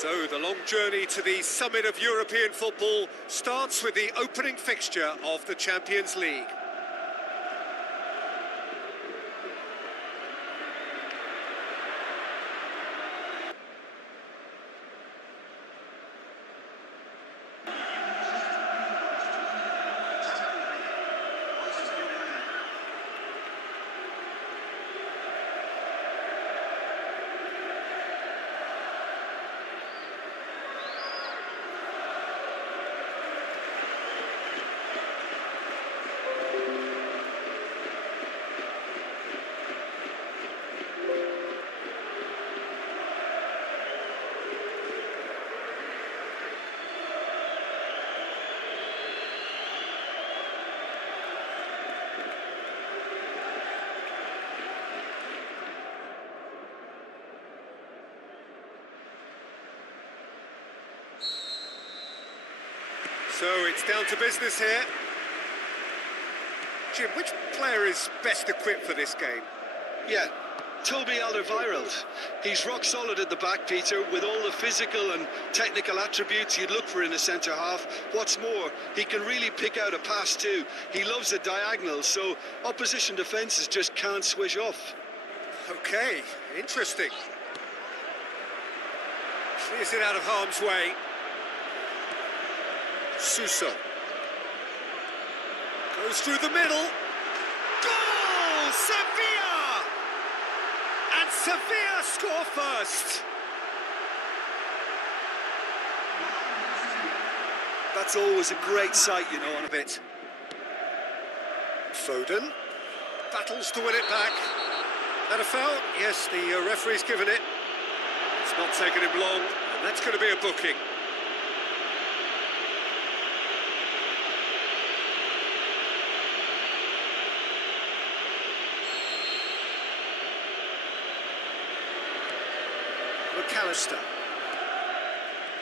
So the long journey to the summit of European football starts with the opening fixture of the Champions League. So it's down to business here. Jim, which player is best equipped for this game? Yeah, Toby Alderweireld. He's rock solid at the back, Peter, with all the physical and technical attributes you'd look for in a centre-half. What's more, he can really pick out a pass too. He loves a diagonal, so opposition defences just can't swish off. Okay, interesting. Clears it out of harm's way. Suso goes through the middle. Goal! Sevilla! And Sevilla score first. That's always a great sight, you know, on a bit. Foden battles to win it back. That a foul? Yes, the referee's given it. It's not taken him long, and that's going to be a booking. McAllister.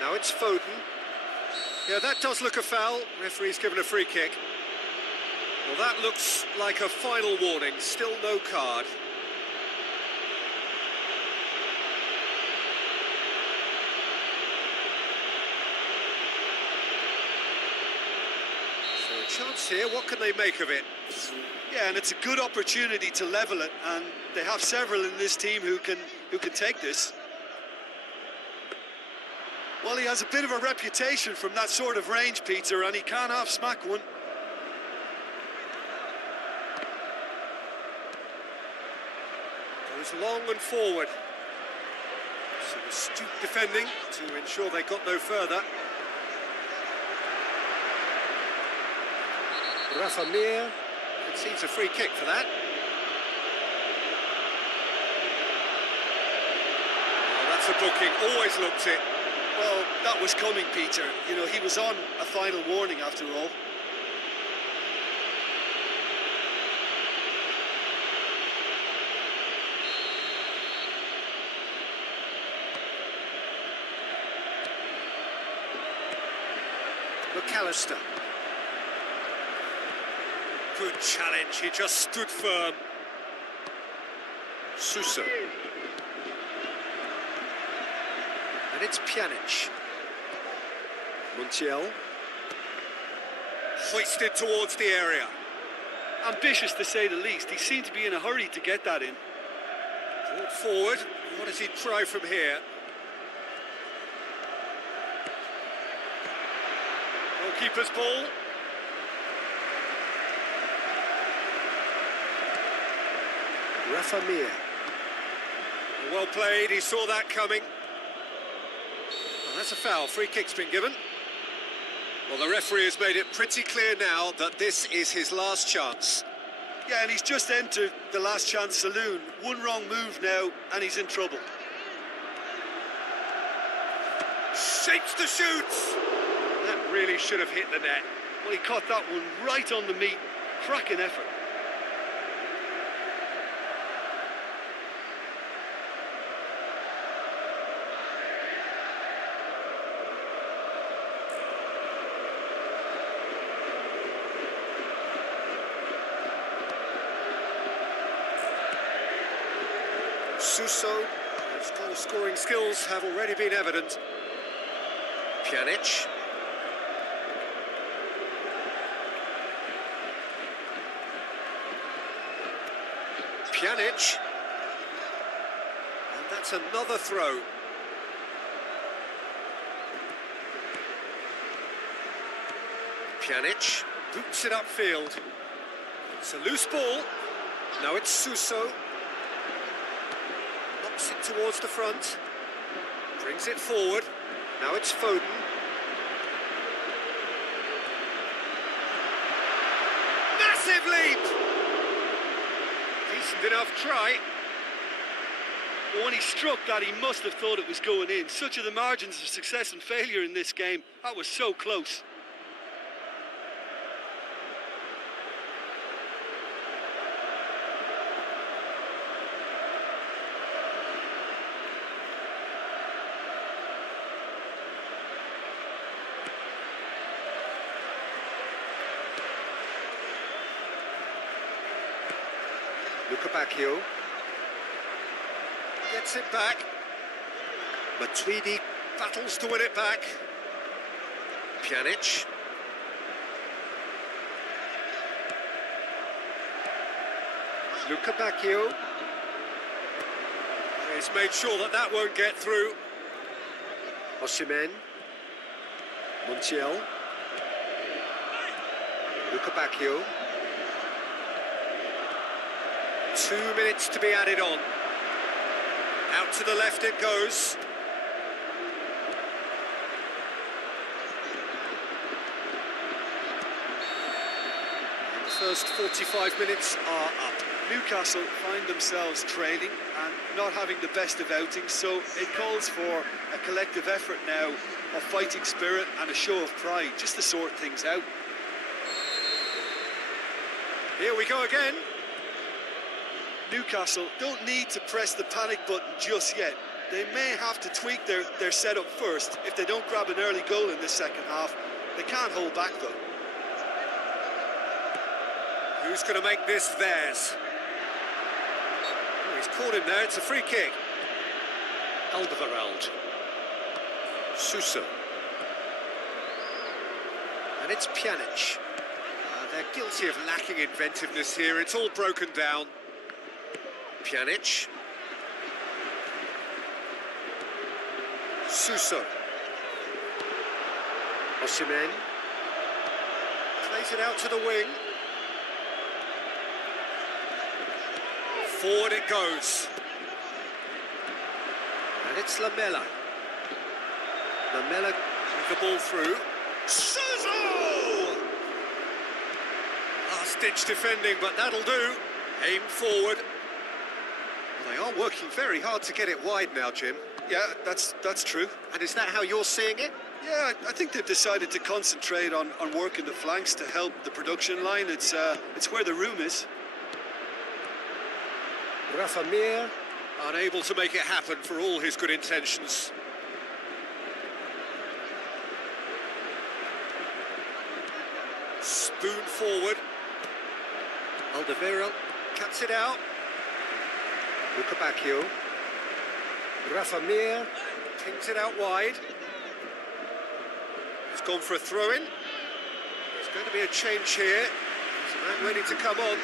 Now it's Foden. Yeah, that does look a foul. Referee's given a free kick. Well, that looks like a final warning. Still no card. So a chance here. What can they make of it? Yeah, and it's a good opportunity to level it, and they have several in this team who can take this. Well, he has a bit of a reputation from that sort of range, Peter, and he can't half-smack one. Goes long and forward. Some astute defending to ensure they got no further. Rafa Mir concedes a free kick for that. Oh, that's a booking, always looked it. Well, that was coming, Peter. You know, he was on a final warning after all. McAllister. Good challenge, he just stood firm. Suso. And it's Pjanic. Montiel. Hoisted towards the area. Ambitious to say the least. He seemed to be in a hurry to get that in. Brought forward. What does he try from here? Goalkeeper's ball. Rafa Mir. Well played, he saw that coming. Well, that's a foul, free kick's been given. Well, the referee has made it pretty clear now that this is his last chance. Yeah, and he's just entered the last chance saloon. One wrong move now, and he's in trouble. Shapes to shoot! That really should have hit the net. Well, he caught that one right on the meat. Cracking effort. Suso, his goal-scoring skills have already been evident. Pjanic. Pjanic. And that's another throw. Pjanic boots it upfield. It's a loose ball. Now it's Suso. Knocks it towards the front. Brings it forward. Now it's Foden. Massive leap! Decent enough try. But when he struck that, he must have thought it was going in. Such are the margins of success and failure in this game. That was so close. Newcastle gets it back. Matuidi battles to win it back. Pjanic. Newcastle. He's made sure that that won't get through. Osimhen. Montiel. Newcastle. 2 minutes to be added on. Out to the left it goes. And the first 45 minutes are up. Newcastle find themselves trailing and not having the best of outings, so it calls for a collective effort now, a fighting spirit and a show of pride, just to sort things out. Here we go again. Newcastle don't need to press the panic button just yet. They may have to tweak their setup first. If they don't grab an early goal in the second half, they can't hold back though. Who's going to make this theirs? Oh, he's caught him there, it's a free kick. Alderweireld. Suso. And it's Pjanic. They're guilty of lacking inventiveness here, it's all broken down. Pjanic. Suso. Osimhen. Plays it out to the wing. Forward it goes. And it's Lamela. Lamela with the ball through. Suso! Last-ditch defending, but that'll do. Aim forward. Well, they are working very hard to get it wide now, Jim. Yeah, that's true. And is that how you're seeing it? Yeah, I think they've decided to concentrate on working the flanks to help the production line. It's where the room is. Rafa Mir, unable to make it happen for all his good intentions. Spoon forward. Alderweireld cuts it out. Newcastle. Rafa Mir pings it out wide. He's gone for a throw-in. There's going to be a change here. There's a man ready to come on.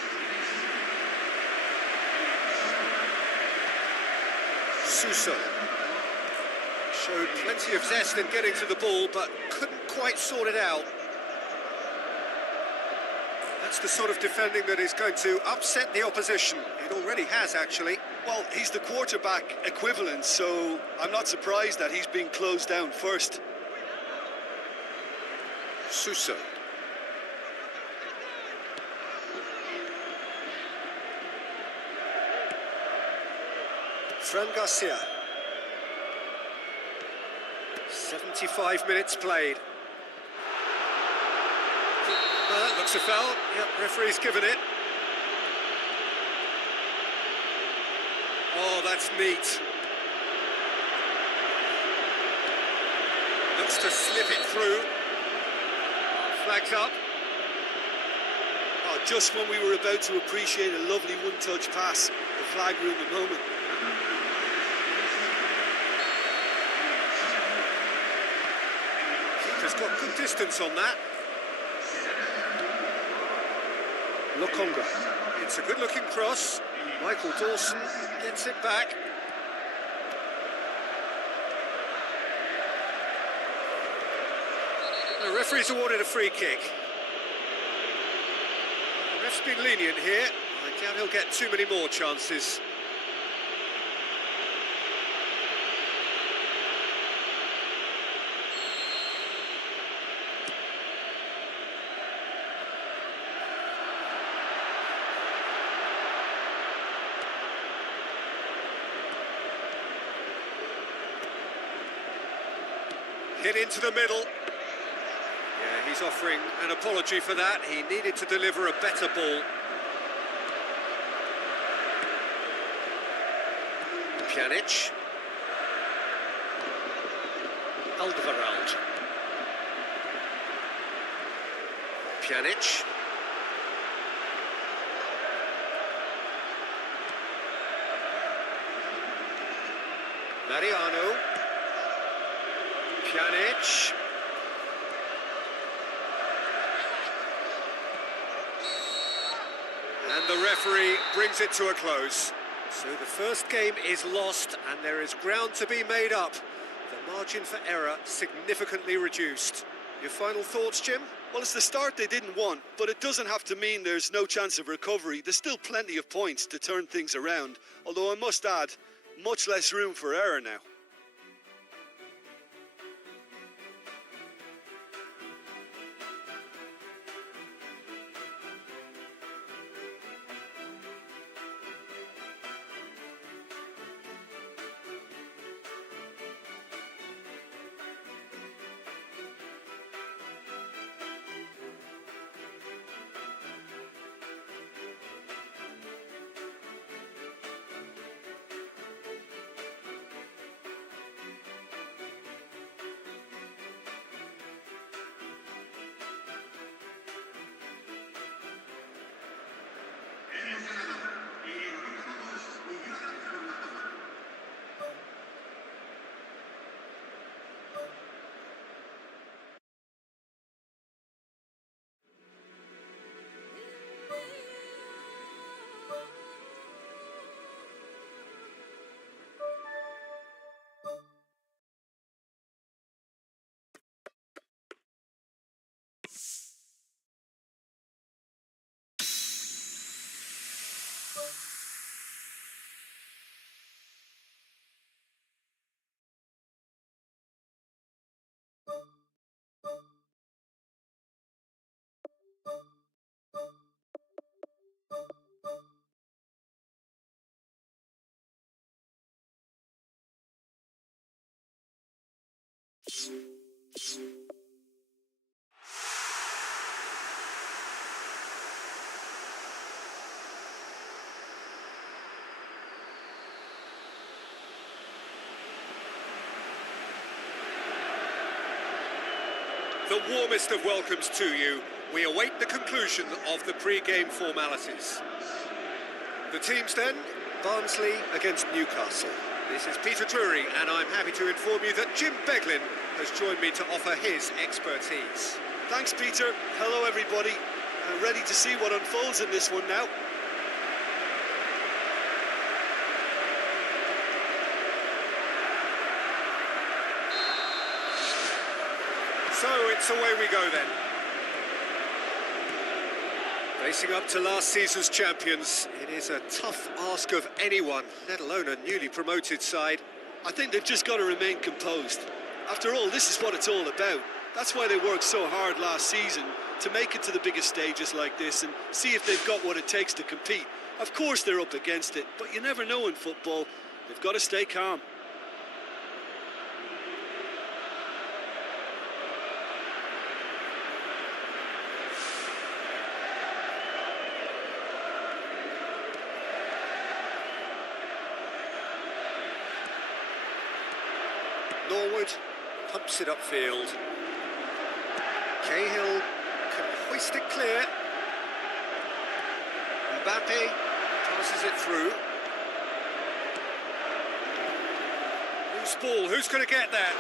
Suso showed plenty of zest in getting to the ball, but couldn't quite sort it out. That's the sort of defending that is going to upset the opposition. It already has, actually. Well, he's the quarterback equivalent, so I'm not surprised that he's being closed down first. Suso. Fran Garcia. 75 minutes played. Looks a foul. Yep, referee's given it. Oh, that's neat. Looks to slip it through. Flags up. Oh, just when we were about to appreciate a lovely one-touch pass, the flag room a moment. Striker's got good distance on that. Lokonga. It's a good-looking cross. Michael Dawson gets it back. The referee's awarded a free kick. The ref's been lenient here. I doubt he'll get too many more chances. Hit into the middle. Yeah, he's offering an apology for that. He needed to deliver a better ball. Pjanic. Alderweireld. Pjanic. Mariano. Pjanic. And the referee brings it to a close. So the first game is lost and there is ground to be made up. The margin for error significantly reduced. Your final thoughts, Jim? Well, it's the start they didn't want, but it doesn't have to mean there's no chance of recovery. There's still plenty of points to turn things around, although I must add, much less room for error now. The warmest of welcomes to you. We await the conclusion of the pre-game formalities. The teams then, Barnsley against Newcastle. This is Peter Drury, and I'm happy to inform you that Jim Beglin has joined me to offer his expertise. Thanks, Peter. Hello, everybody. Ready to see what unfolds in this one now. So it's away we go then. Facing up to last season's champions, it is a tough ask of anyone, let alone a newly promoted side. I think they've just got to remain composed. After all, this is what it's all about. That's why they worked so hard last season, to make it to the biggest stages like this and see if they've got what it takes to compete. Of course they're up against it, but you never know in football. They've got to stay calm. Norwood pumps it upfield. Cahill can hoist it clear. Mbappe passes it through. Loose ball, who's going to get that?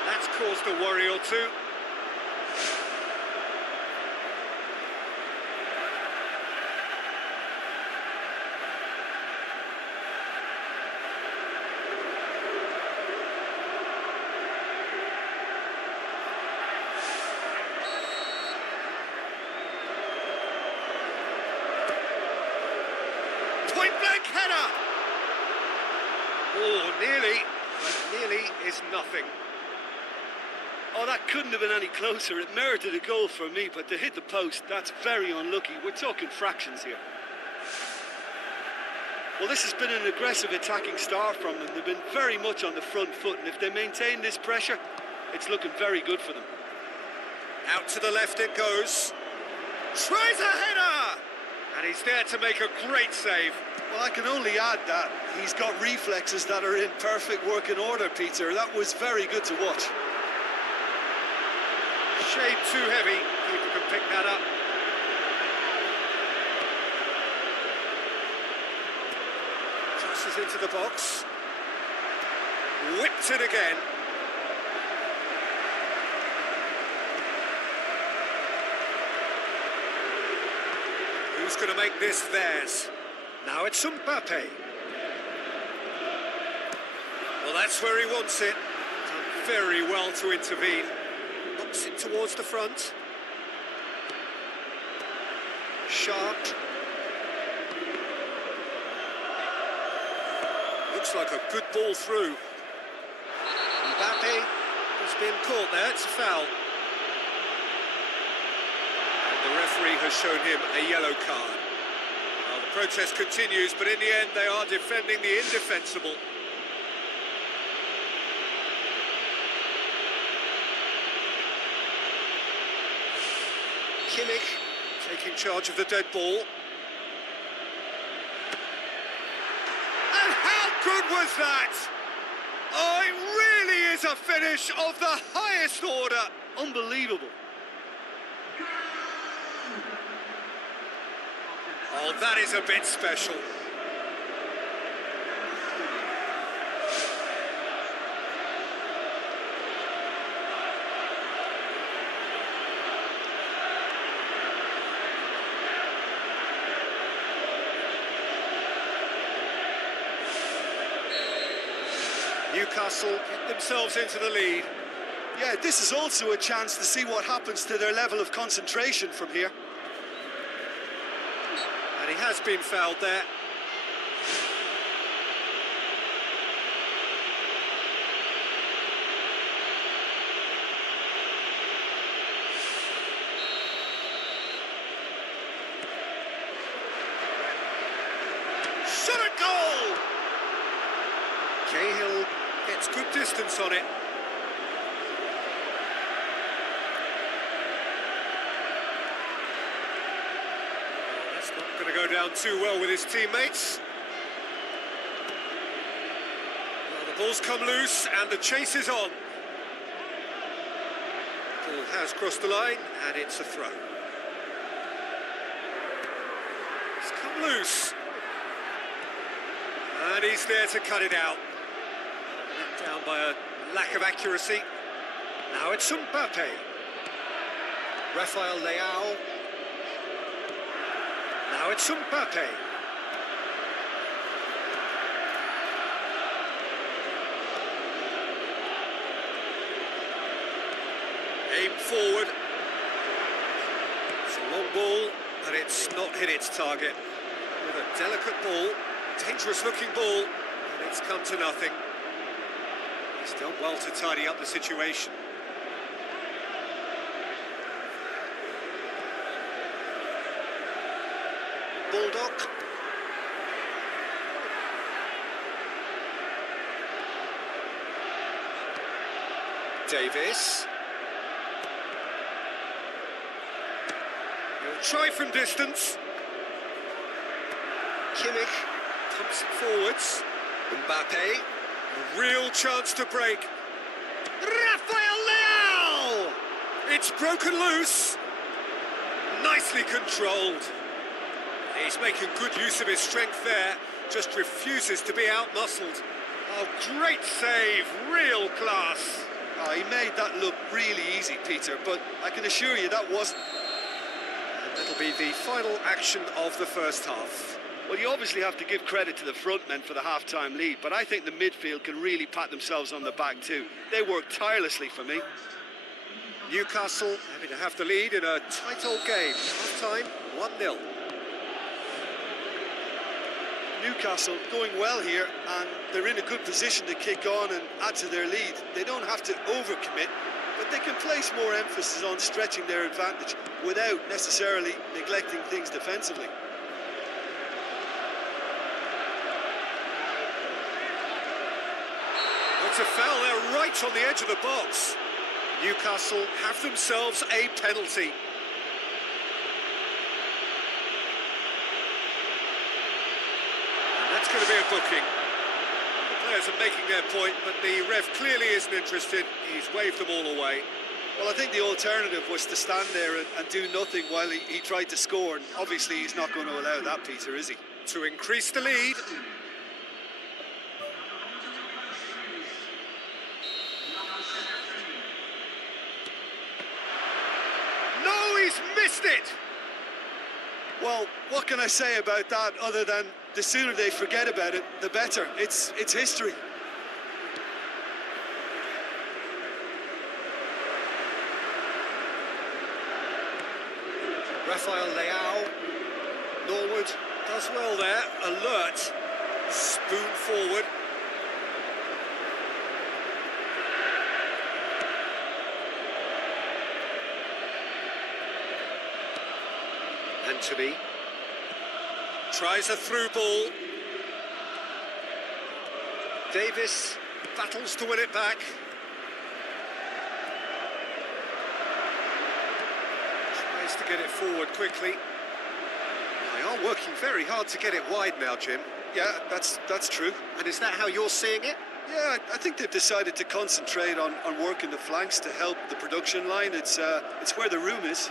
And That's caused a worry or two. Point-blank header! Oh, nearly, but nearly is nothing. Oh, that couldn't have been any closer. It merited a goal for me, but to hit the post, that's very unlucky. We're talking fractions here. Well, this has been an aggressive attacking start from them. They've been very much on the front foot, and if they maintain this pressure, it's looking very good for them. Out to the left it goes. Tries a header! And he's there to make a great save. Well, I can only add that he's got reflexes that are in perfect working order, Peter. That was very good to watch. Shade too heavy. Keeper can pick that up. Crosses into the box. Whipped it again. Who's going to make this theirs? Now it's Mbappe. Well, that's where he wants it. Done very well to intervene. Knocks it towards the front. Sharp. Looks like a good ball through. Mbappe has been caught there. It's a foul. The referee has shown him a yellow card. Well, the protest continues, but in the end they are defending the indefensible. Kimmich taking charge of the dead ball. And how good was that? Oh, it really is a finish of the highest order. Unbelievable. Oh, that is a bit special. Newcastle get themselves into the lead. Yeah, this is also a chance to see what happens to their level of concentration from here. And he has been fouled there. Shot at goal! Cahill gets good distance on it. Going to go down too well with his teammates. Well, the ball's come loose and the chase is on. The ball has crossed the line and it's a throw. It's come loose. And he's there to cut it out. Let down by a lack of accuracy. Now it's Mbappe. Rafael Leao. Now it's Mbappe. Aim forward. It's a long ball, but it's not hit its target. With a delicate ball, dangerous looking ball, and it's come to nothing. He's done well to tidy up the situation. Bulldog. Davis. He'll try from distance. Kimmich pumps it forwards. Mbappe. A real chance to break. Rafael Leao! It's broken loose. Nicely controlled. He's making good use of his strength there, just refuses to be out-muscled. Oh, great save, real class. Oh, he made that look really easy, Peter, but I can assure you that wasn't. And that'll be the final action of the first half. Well, you obviously have to give credit to the front men for the half-time lead, but I think the midfield can really pat themselves on the back too. They worked tirelessly for me. Newcastle having to have the lead in a tight old game. Half-time, 1-0. Newcastle going well here, and they're in a good position to kick on and add to their lead. They don't have to overcommit, but they can place more emphasis on stretching their advantage without necessarily neglecting things defensively. It's a foul there right on the edge of the box. Newcastle have themselves a penalty. And that's going to be a booking. The players are making their point, but the ref clearly isn't interested. He's waved them all away. Well, I think the alternative was to stand there and do nothing while he tried to score, and obviously he's not going to allow that, Peter, is he? To increase the lead. No, he's missed it! Well, what can I say about that other than the sooner they forget about it, the better. It's history. Rafael Leao. Norwood does well there. Alert. Spoon forward. Anthony tries a through ball. Davis battles to win it back. Tries to get it forward quickly. They are working very hard to get it wide now, Jim. Yeah, that's true. And is that how you're seeing it? Yeah, I think they've decided to concentrate on working the flanks to help the production line. It's where the room is.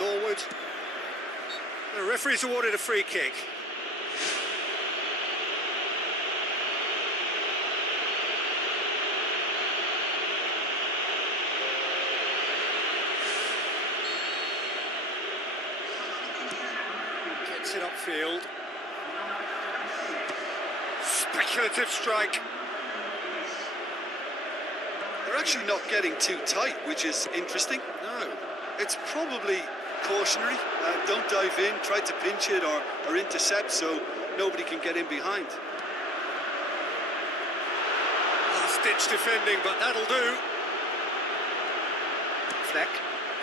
Norwood. The referee's awarded a free kick. Gets it upfield. Speculative strike. They're actually not getting too tight, which is interesting. No. It's probably cautionary. Don't dive in, try to pinch it or intercept so nobody can get in behind. Last-ditch defending, but that'll do. Fleck,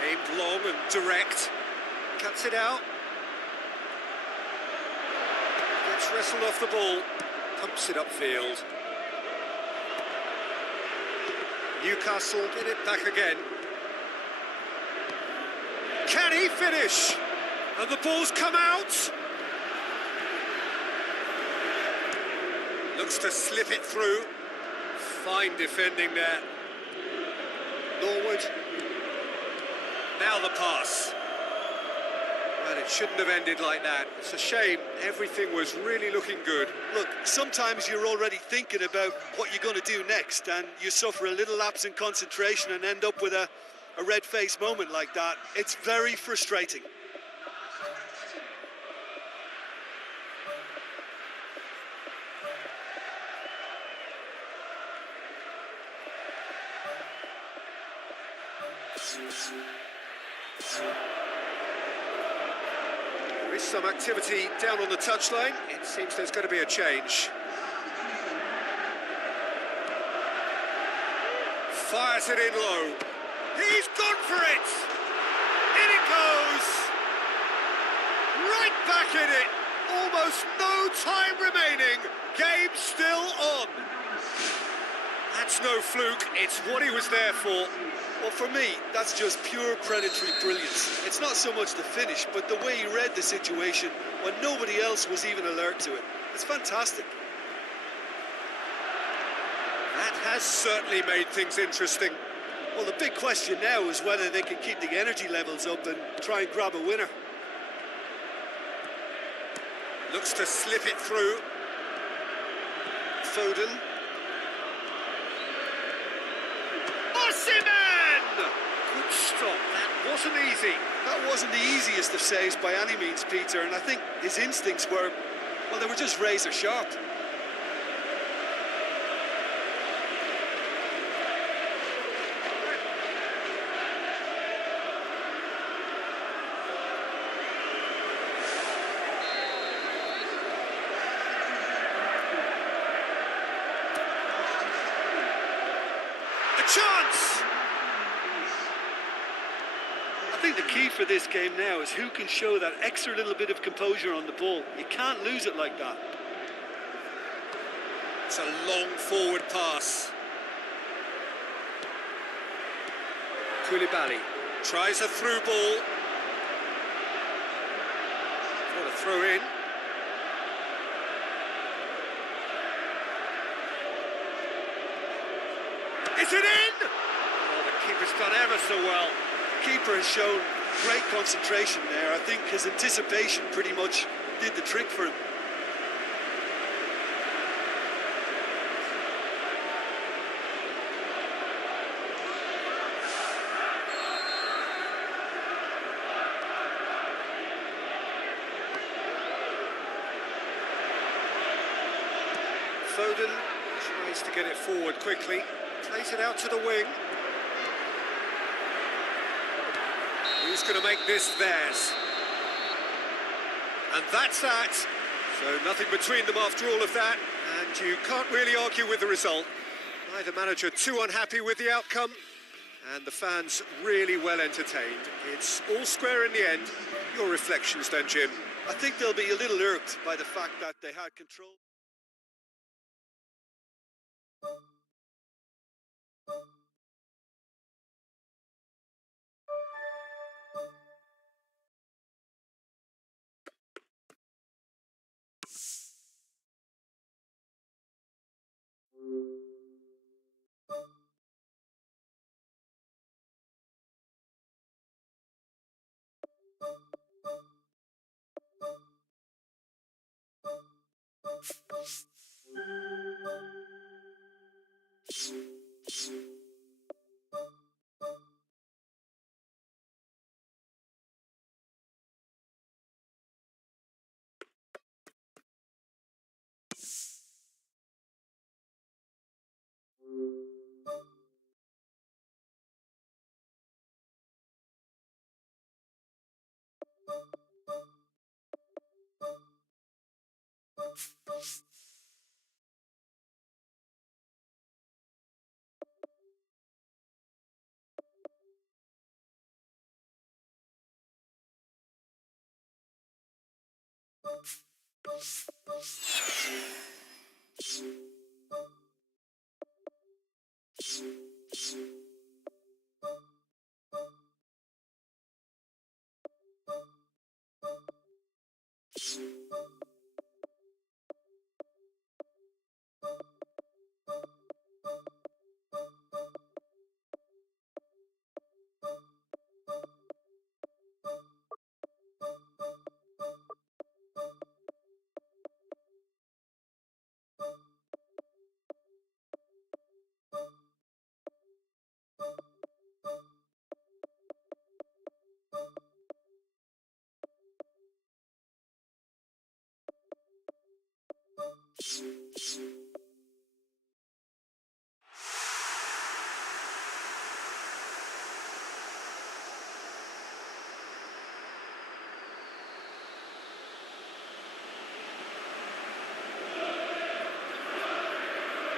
aimed long and direct. Cuts it out. Gets wrestled off the ball. Pumps it upfield. Newcastle get it back again. Can he finish? And the ball's come out. Looks to slip it through. Fine defending there. Norwood. Now the pass. Well, it shouldn't have ended like that. It's a shame. Everything was really looking good. Look, sometimes you're already thinking about what you're going to do next, and you suffer a little lapse in concentration and end up with a red-faced moment like that. It's very frustrating. There is some activity down on the touchline. It seems there's going to be a change. Fires it in low. He's gone for it! In it goes! Right back in it! Almost no time remaining. Game still on. That's no fluke. It's what he was there for. Well, for me, that's just pure predatory brilliance. It's not so much the finish, but the way he read the situation when nobody else was even alert to it. It's fantastic. That has certainly made things interesting. Well, the big question now is whether they can keep the energy levels up and try and grab a winner. Looks to slip it through. Foden. Osimhen! Good stop, that wasn't easy. That wasn't the easiest of saves by any means, Peter, and I think his instincts were, well, they were just razor sharp. Chance! I think the key for this game now is who can show that extra little bit of composure on the ball. You can't lose it like that. It's a long forward pass. Koulibaly tries a through ball. What a throw in. Is it in? Oh, the keeper's done ever so well. The keeper has shown great concentration there. I think his anticipation pretty much did the trick for him. Foden tries to get it forward quickly. Plays it out to the wing. Who's going to make this theirs? And that's that. So nothing between them after all of that, and you can't really argue with the result. Neither manager too unhappy with the outcome, and the fans really well entertained. It's all square in the end. Your reflections then, Jim? I think they'll be a little irked by the fact that they had control.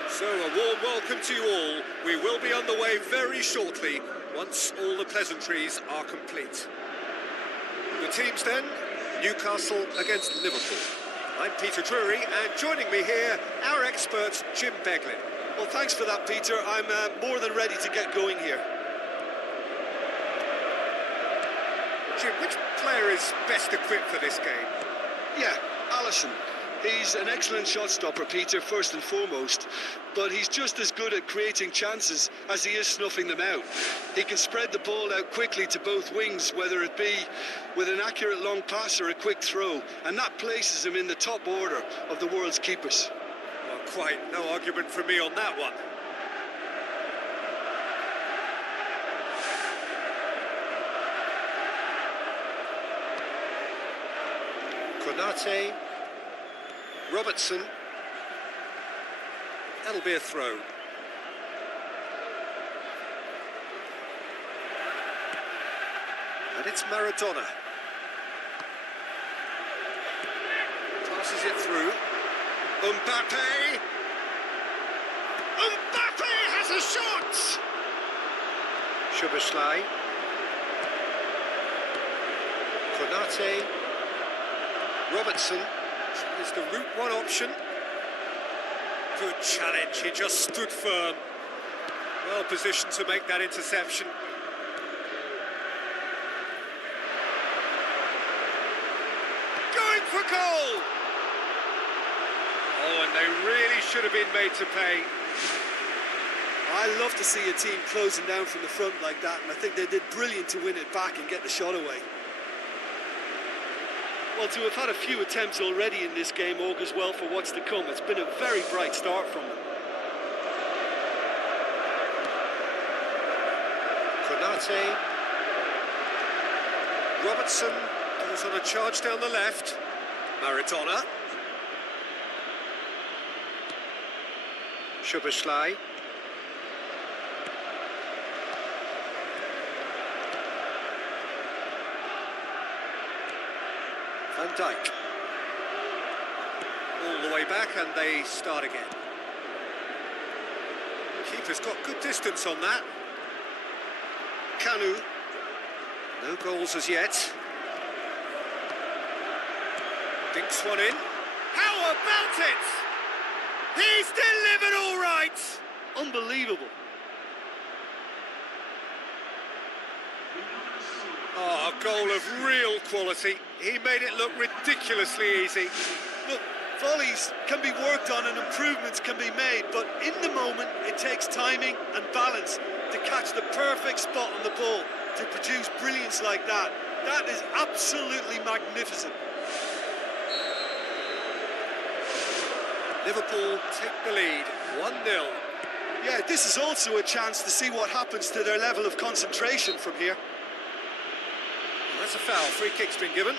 So a warm welcome to you all. We will be on the way very shortly, once all the pleasantries are complete. The teams then, Newcastle against Liverpool. I'm Peter Drury, and joining me here, our expert, Jim Beglin. Well, thanks for that, Peter. I'm more than ready to get going here. Jim, which player is best equipped for this game? Yeah, Alisson. He's an excellent shot stopper, Peter, first and foremost, but he's just as good at creating chances as he is snuffing them out. He can spread the ball out quickly to both wings, whether it be with an accurate long pass or a quick throw, and that places him in the top order of the world's keepers. Well, Not quite, no argument from me on that one. Konate, Robertson. That'll be a throw. And it's Maradona. Passes it through. Mbappe! Mbappe has a shot! Szoboszlai. Konate. Robertson. Is the route one option. Good challenge, he just stood firm. Well positioned to make that interception. Going for goal! Oh, and they really should have been made to pay. I love to see a team closing down from the front like that, and I think they did brilliant to win it back and get the shot away. Well, to have had a few attempts already in this game augurs well for what's to come. It's been a very bright start from them. Konate. Robertson goes on a charge down the left. Maradona. Szoboszlai. Van Dijk. All the way back and they start again. Keeper's got good distance on that. Kanu. No goals as yet. Dinks one in. How about it? He's delivered all right! Unbelievable. Oh, a goal of real quality. He made it look ridiculously easy. Look, volleys can be worked on and improvements can be made, but in the moment it takes timing and balance to catch the perfect spot on the ball to produce brilliance like that. That is absolutely magnificent. Liverpool take the lead, 1-0. Yeah, this is also a chance to see what happens to their level of concentration from here. Well, that's a foul, free kick's been given.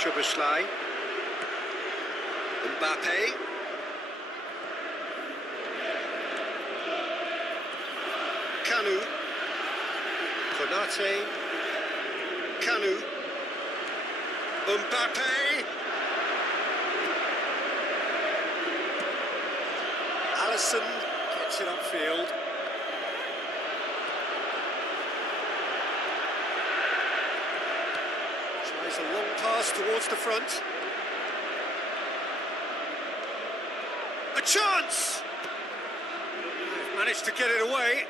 Szoboszlai. Mbappe. Kanu. Konate. Kanu. Mbappe. Alisson gets it upfield. Tries a long pass towards the front. A chance! They've managed to get it away.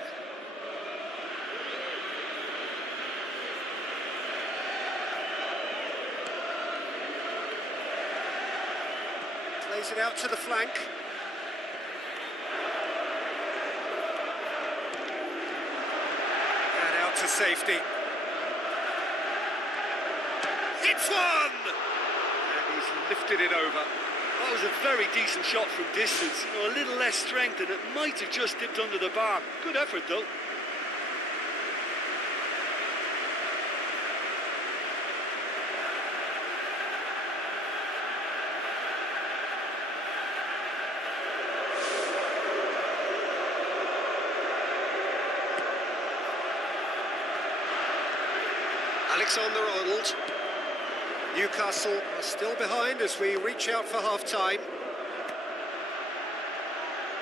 Plays it out to the flank. And out to safety. Hits one! And he's lifted it over. That was a very decent shot from distance. You know, a little less strength and it might have just dipped under the bar. Good effort though. Alexander-Arnold. Newcastle are still behind as we reach out for half-time.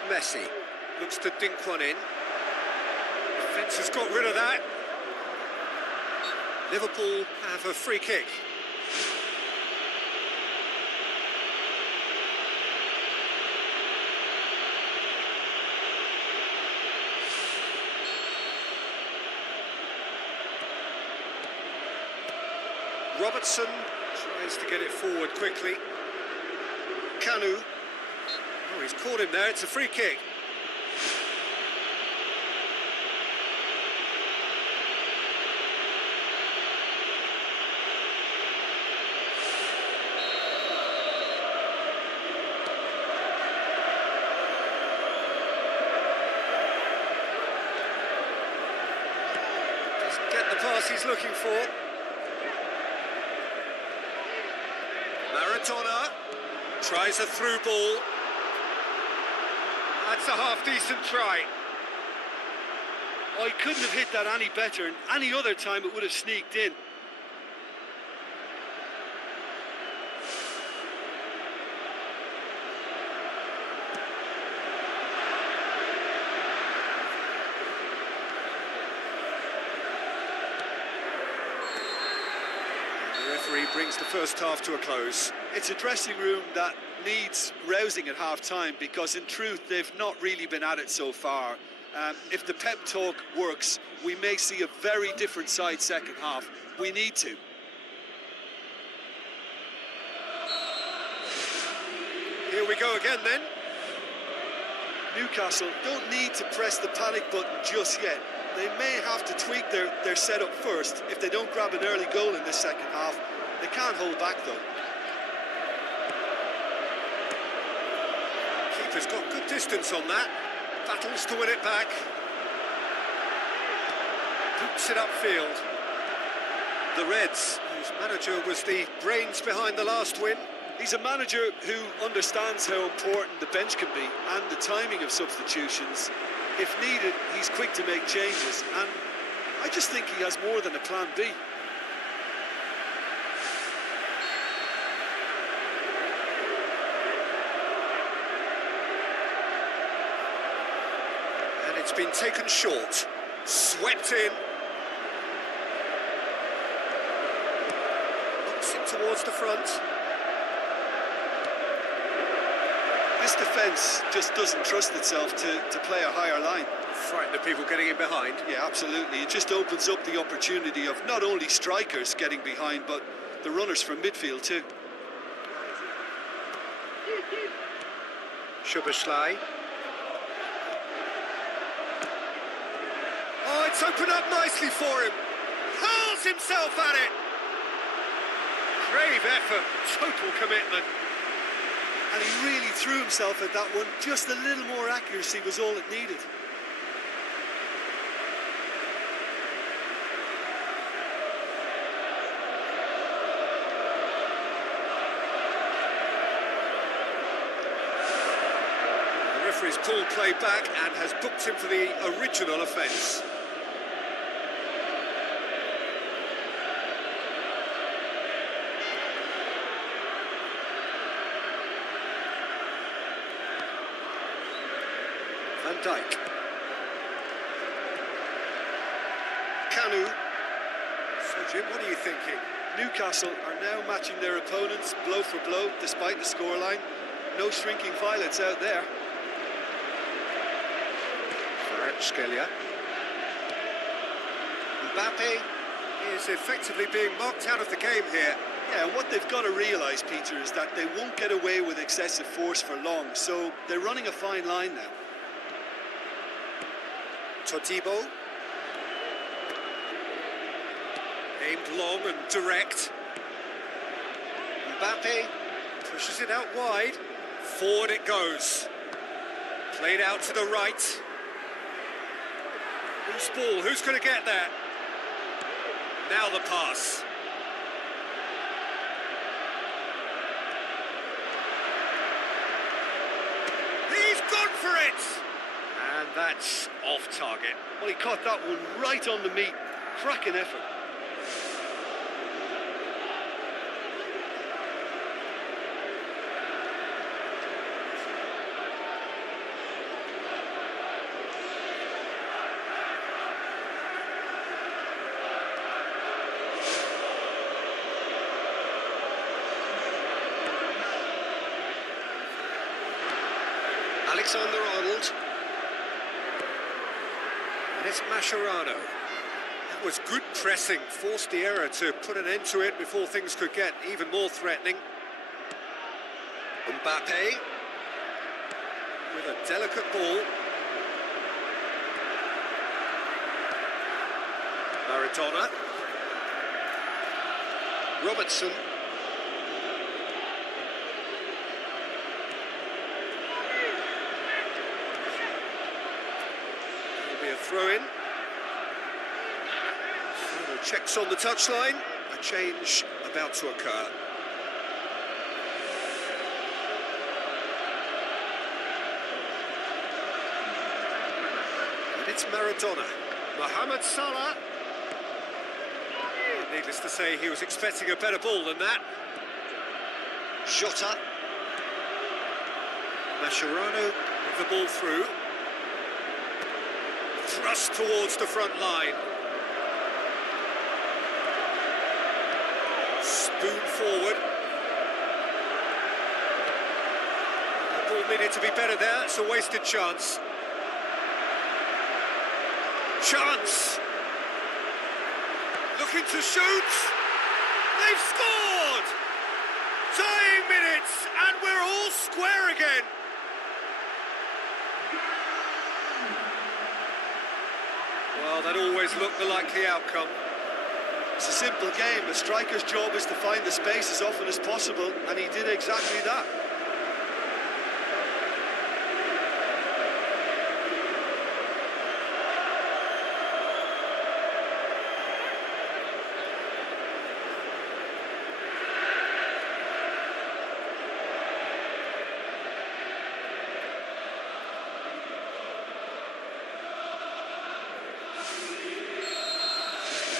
Messi looks to dink one in. Defence has got rid of that. Liverpool have a free kick. Robertson tries to get it forward quickly. Kanu. Oh, he's caught him there, it's a free kick. Doesn't get the pass he's looking for. Maradona tries a through ball. That's a half-decent try. Oh, he couldn't have hit that any better, and any other time it would have sneaked in. The referee brings the first half to a close. It's a dressing room that needs rousing at half-time, because in truth they've not really been at it so far. If the pep talk works, we may see a very different side second half. We need to. Here we go again then. Newcastle don't need to press the panic button just yet. They may have to tweak their setup first if they don't grab an early goal in this second half. They can't hold back though. Keeper's got good distance on that. Battles to win it back. Boots it upfield. The Reds, whose manager was the brains behind the last win. He's a manager who understands how important the bench can be and the timing of substitutions. If needed, he's quick to make changes, and I just think he has more than a plan B. And it's been taken short. Swept in. Knocks it towards the front. This defence just doesn't trust itself to play a higher line. Frightened of people getting in behind. Yeah, absolutely. It just opens up the opportunity of not only strikers getting behind, but the runners from midfield too. Szoboszlai. Oh, it's opened up nicely for him. Hurls himself at it. Brave effort, total commitment. And he really threw himself at that one. Just a little more accuracy was all it needed. The referee's pulled play back and has booked him for the original offence. Van Dijk. Kanu. So Jim, what are you thinking? Newcastle are now matching their opponents blow for blow despite the scoreline. No shrinking violets out there. Scalia. Mbappe is effectively being marked out of the game here. Yeah, and what they've got to realise, Peter, is that they won't get away with excessive force for long, so they're running a fine line now. Todibo. Aimed long and direct. Mbappe pushes it out wide. Forward it goes. Played out to the right. Loose ball, who's going to get there? Now the pass. He's gone for it! And that's off target. Well, he caught that one right on the meat. Cracking effort. Alexander-Arnold. And it's Mascherano. That was good pressing, forced the error to put an end to it before things could get even more threatening. Mbappe. with a delicate ball. Maradona. Robertson. It'll be a throw-in. Final checks on the touchline. A change about to occur. And it's Maradona. Mohamed Salah. Needless to say, he was expecting a better ball than that. Jota. Mascherano with the ball through. Thrust towards the front line. Spoon forward. The ball needed to be better there. It's a wasted chance. Chance! Looking to shoot! They've scored! Dying minutes, and we're all square again. Well, that always looked the likely outcome. It's a simple game. A striker's job is to find the space as often as possible, and he did exactly that.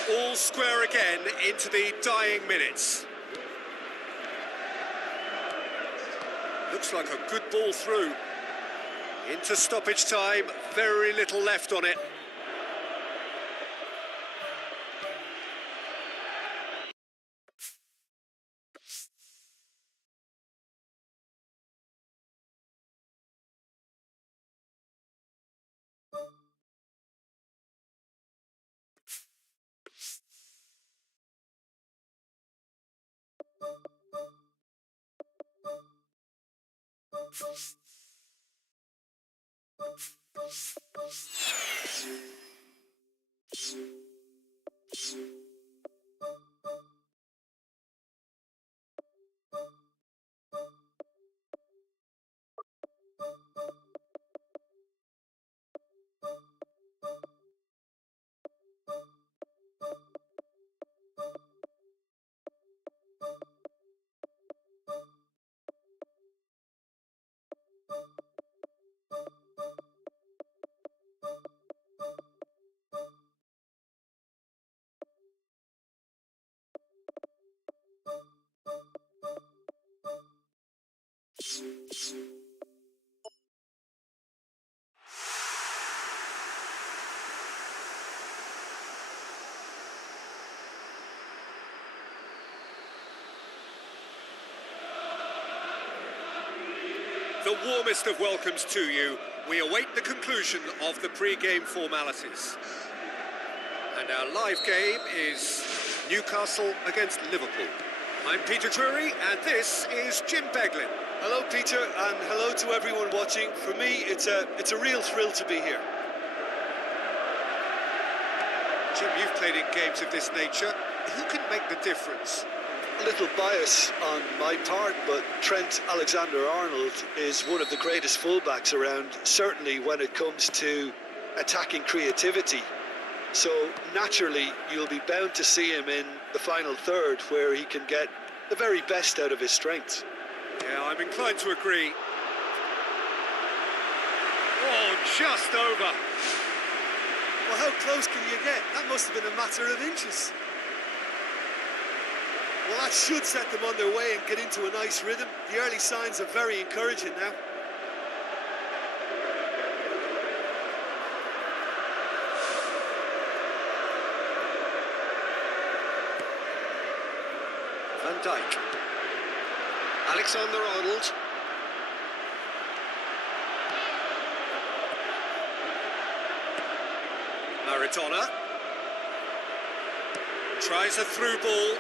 All square again into the dying minutes. Looks like a good ball through. Into stoppage time, very little left on it. The warmest of welcomes to you. We await the conclusion of the pre-game formalities. And our live game is Newcastle against Liverpool. I'm Peter Drury, and this is Jim Beglin. Hello, Peter, and hello to everyone watching. For me, it's a real thrill to be here. Jim, you've played in games of this nature. Who can make the difference? A little bias on my part, but Trent Alexander-Arnold is one of the greatest fullbacks around, certainly when it comes to attacking creativity. So naturally, you'll be bound to see him in the final third, where he can get the very best out of his strengths. Yeah, I'm inclined to agree. Oh, just over. Well, how close can you get? That must have been a matter of inches. Well, that should set them on their way and get into a nice rhythm. The early signs are very encouraging now. Van Dijk. Alexander-Arnold. Maradona. Tries a through ball.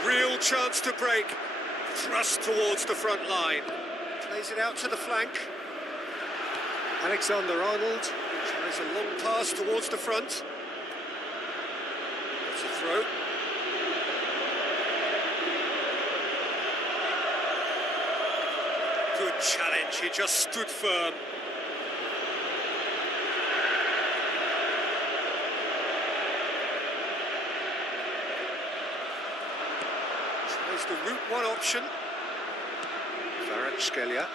A real chance to break. Thrust towards the front line. Plays it out to the flank. Alexander-Arnold tries a long pass towards the front. That's a throw. Good challenge, he just stood firm. Tries the route one option. Kvaratskhelia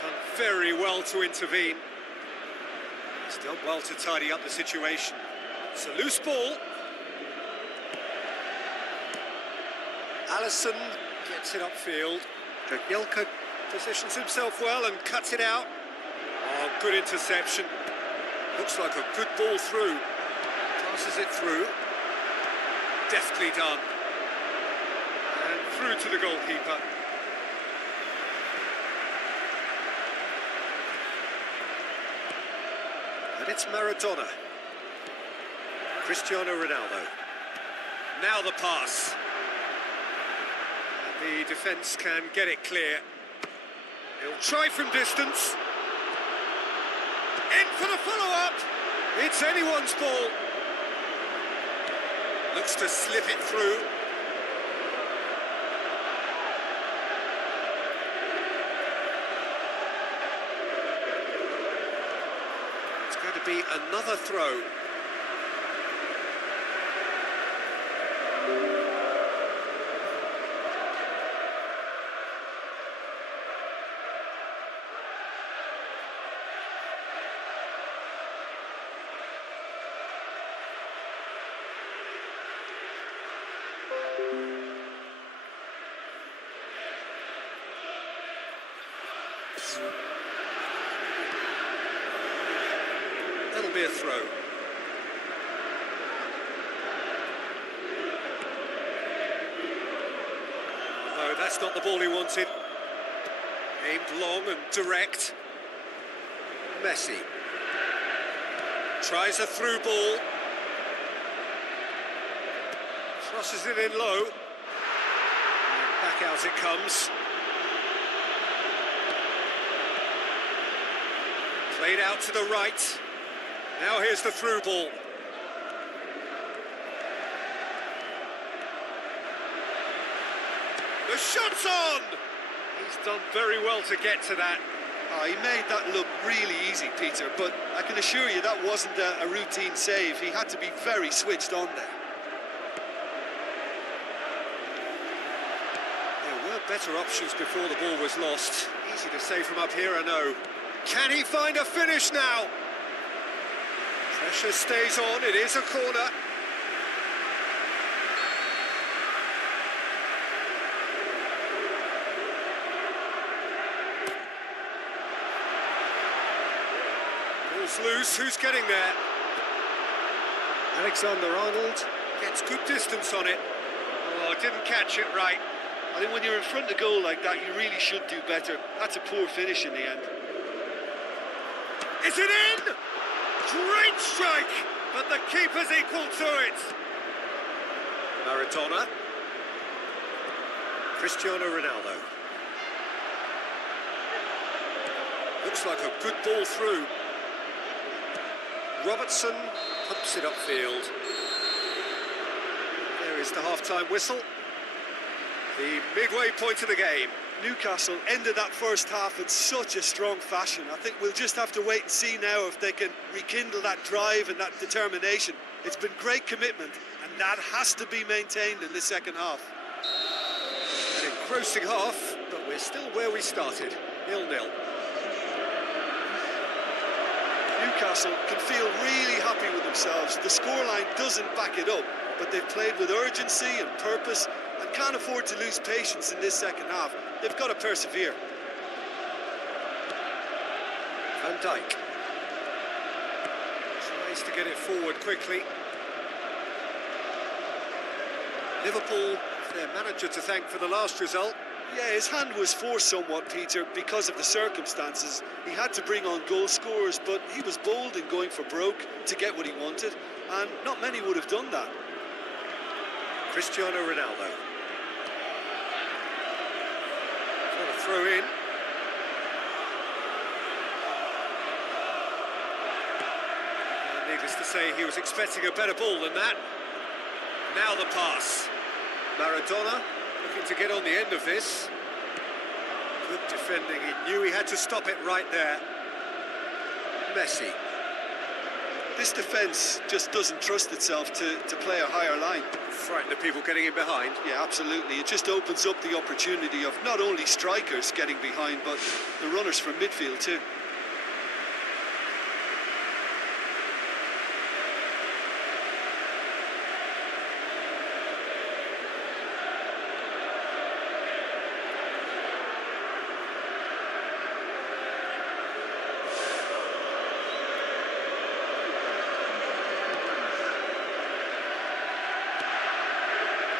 done very well to intervene. He's done well to tidy up the situation. It's a loose ball. Allison gets it upfield. Jagielka positions himself well and cuts it out. Oh, good interception. Looks like a good ball through. Passes it through. Deftly done. And through to the goalkeeper. And it's Maradona. Cristiano Ronaldo. Now the pass. And the defence can get it clear. He'll try from distance. In for the follow-up. It's anyone's ball. Looks to slip it through. It's going to be another throw. That'll be a throw. No, that's not the ball he wanted. Aimed long and direct. Messi. Tries a through ball. Crosses it in low. And back out it comes. Played out to the right. Now here's the through ball. The shot's on! He's done very well to get to that. Oh, he made that look really easy, Peter, but I can assure you that wasn't a routine save. He had to be very switched on there. There were better options before the ball was lost. Easy to say from up here, I know. Can he find a finish now? Pressure stays on, it is a corner. Ball's loose, who's getting there? Alexander-Arnold gets good distance on it. Oh, didn't catch it right. I think when you're in front of goal like that, you really should do better. That's a poor finish in the end. Is it in? Great strike, but the keeper's equal to it. Maradona. Cristiano Ronaldo. Looks like a good ball through. Robertson pumps it upfield. There is the half-time whistle. The midway point of the game. Newcastle ended that first half in such a strong fashion. I think we'll just have to wait and see now if they can rekindle that drive and that determination. It's been great commitment, and that has to be maintained in the second half. An engrossing half, but we're still where we started, 0-0. Newcastle can feel really happy with themselves. The scoreline doesn't back it up, but they've played with urgency and purpose and can't afford to lose patience in this second half. They've got to persevere. Van Dijk tries to get it forward quickly. Liverpool, their manager to thank for the last result. Yeah, his hand was forced somewhat, Peter, because of the circumstances. He had to bring on goal scorers, but he was bold in going for broke to get what he wanted, and not many would have done that. Cristiano Ronaldo. Got a throw in. Needless to say, he was expecting a better ball than that. Now the pass. Maradona looking to get on the end of this. Good defending, he knew he had to stop it right there. Messi. This defence just doesn't trust itself to play a higher line. Frightened of people getting in behind. Yeah, absolutely. It just opens up the opportunity of not only strikers getting behind, but the runners from midfield too.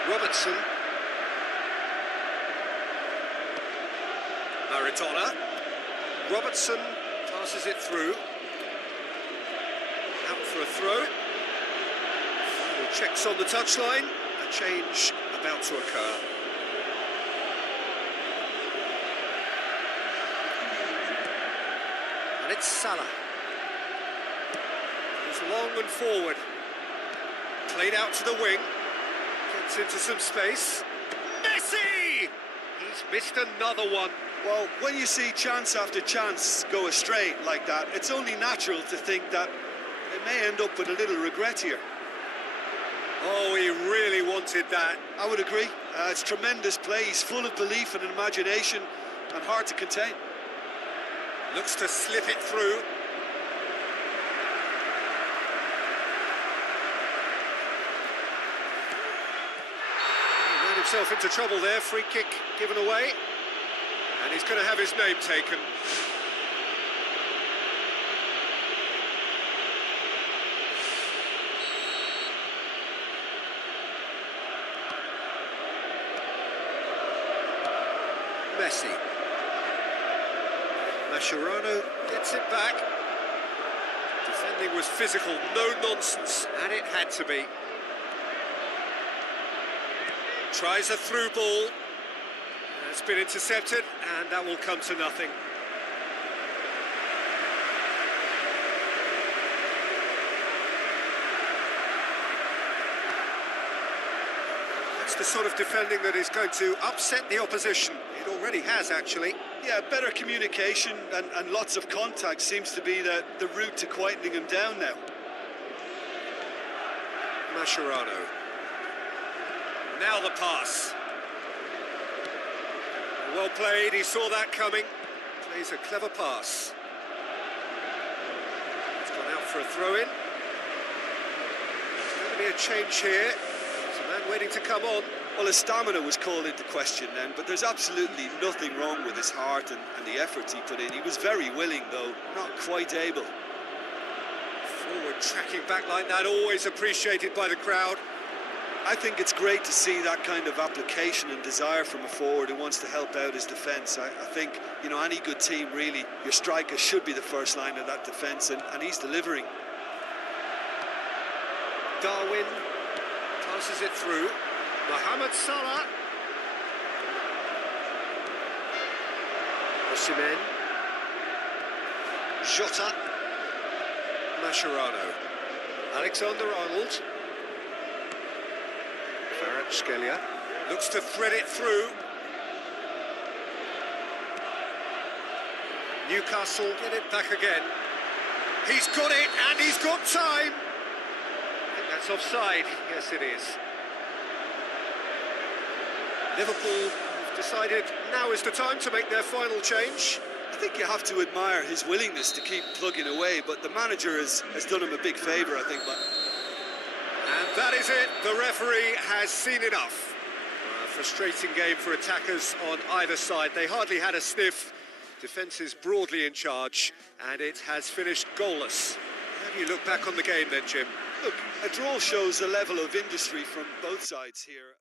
Robertson. Maradona. Robertson passes it through. Out for a throw. Final checks on the touchline. A change about to occur. And it's Salah. Goes long and forward. Played out to the wing. Gets into some space. Messi! He's missed another one. Well, when you see chance after chance go astray like that, it's only natural to think that they may end up with a little regret here. Oh, he really wanted that. I would agree. It's tremendous play. He's full of belief and imagination and hard to contain. Looks to slip it through. Himself into trouble there, free kick given away, and he's going to have his name taken. Messi. Mascherano gets it back. Defending was physical, no nonsense, and it had to be. Tries a through ball. It's been intercepted, and that will come to nothing. That's the sort of defending that is going to upset the opposition. It already has, actually. Yeah, better communication and lots of contact seems to be the route to quietening him down now. Mascherano. Now the pass. Well played, he saw that coming. Plays a clever pass. It's gone out for a throw-in. There's going to be a change here. There's a man waiting to come on. Well, his stamina was called into question then, but there's absolutely nothing wrong with his heart and the efforts he put in. He was very willing, though, not quite able. Forward tracking back like that, always appreciated by the crowd. I think it's great to see that kind of application and desire from a forward who wants to help out his defence. I think, you know, any good team, really, your striker should be the first line of that defence, and he's delivering. Darwin passes it through. Mohamed Salah. Osimhen. Jota. Mascherano. Alexander-Arnold. Kvaratskhelia looks to thread it through. Newcastle get it back again. He's got it, and he's got time. I think that's offside. Yes, it is. Liverpool have decided now is the time to make their final change. I think you have to admire his willingness to keep plugging away, but the manager has done him a big favour, I think. And that is it. The referee has seen enough. A frustrating game for attackers on either side. They hardly had a sniff. Defence is broadly in charge, and it has finished goalless. How do you look back on the game then, Jim? Look, a draw shows a level of industry from both sides here.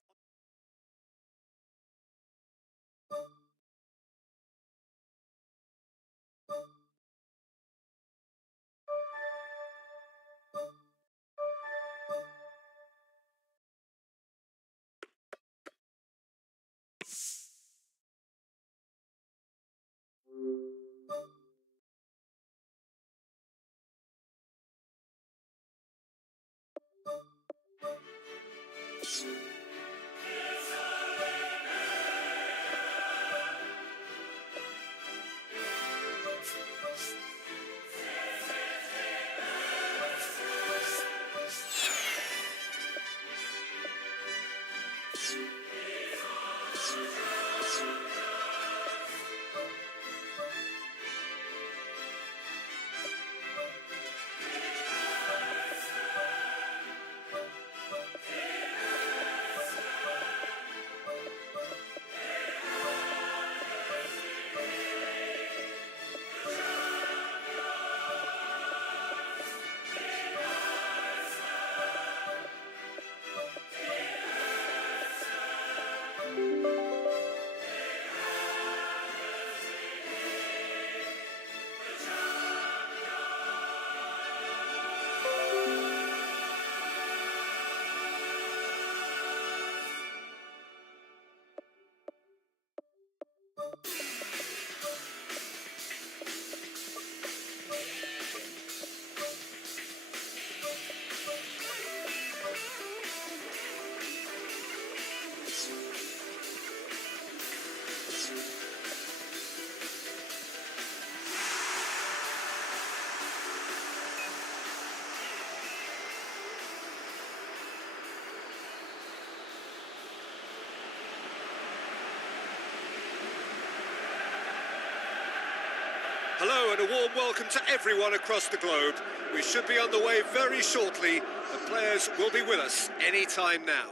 Hello and a warm welcome to everyone across the globe. We should be on the way very shortly. The players will be with us any time now.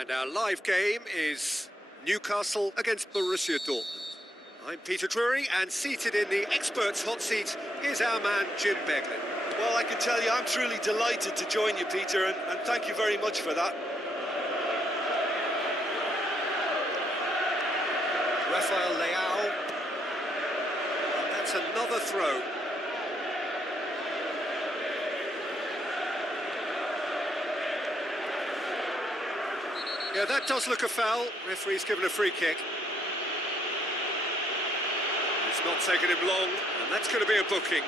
And our live game is Newcastle against Borussia Dortmund. I'm Peter Drury, and seated in the experts' hot seat is our man Jim Beglin. Well, I can tell you I'm truly delighted to join you, Peter, and thank you very much for that. Rafael Leao. And that's another throw. Yeah, that does look a foul. Referee's given a free kick. It's not taken him long, and that's going to be a booking.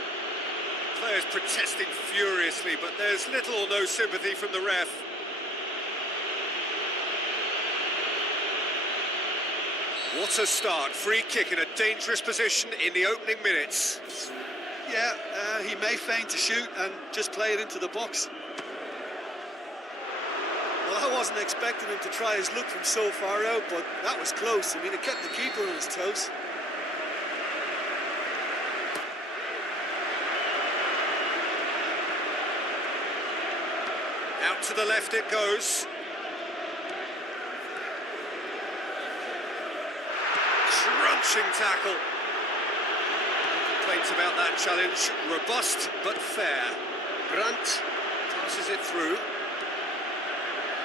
Players protesting furiously, but there's little or no sympathy from the ref. What a start. Free kick in a dangerous position in the opening minutes. Yeah, he may feign to shoot and just play it into the box. Well, I wasn't expecting him to try his luck from so far out, but that was close. I mean, it kept the keeper on his toes. Out to the left it goes. Crunching tackle. No complaints about that challenge. Robust but fair. Brandt passes it through.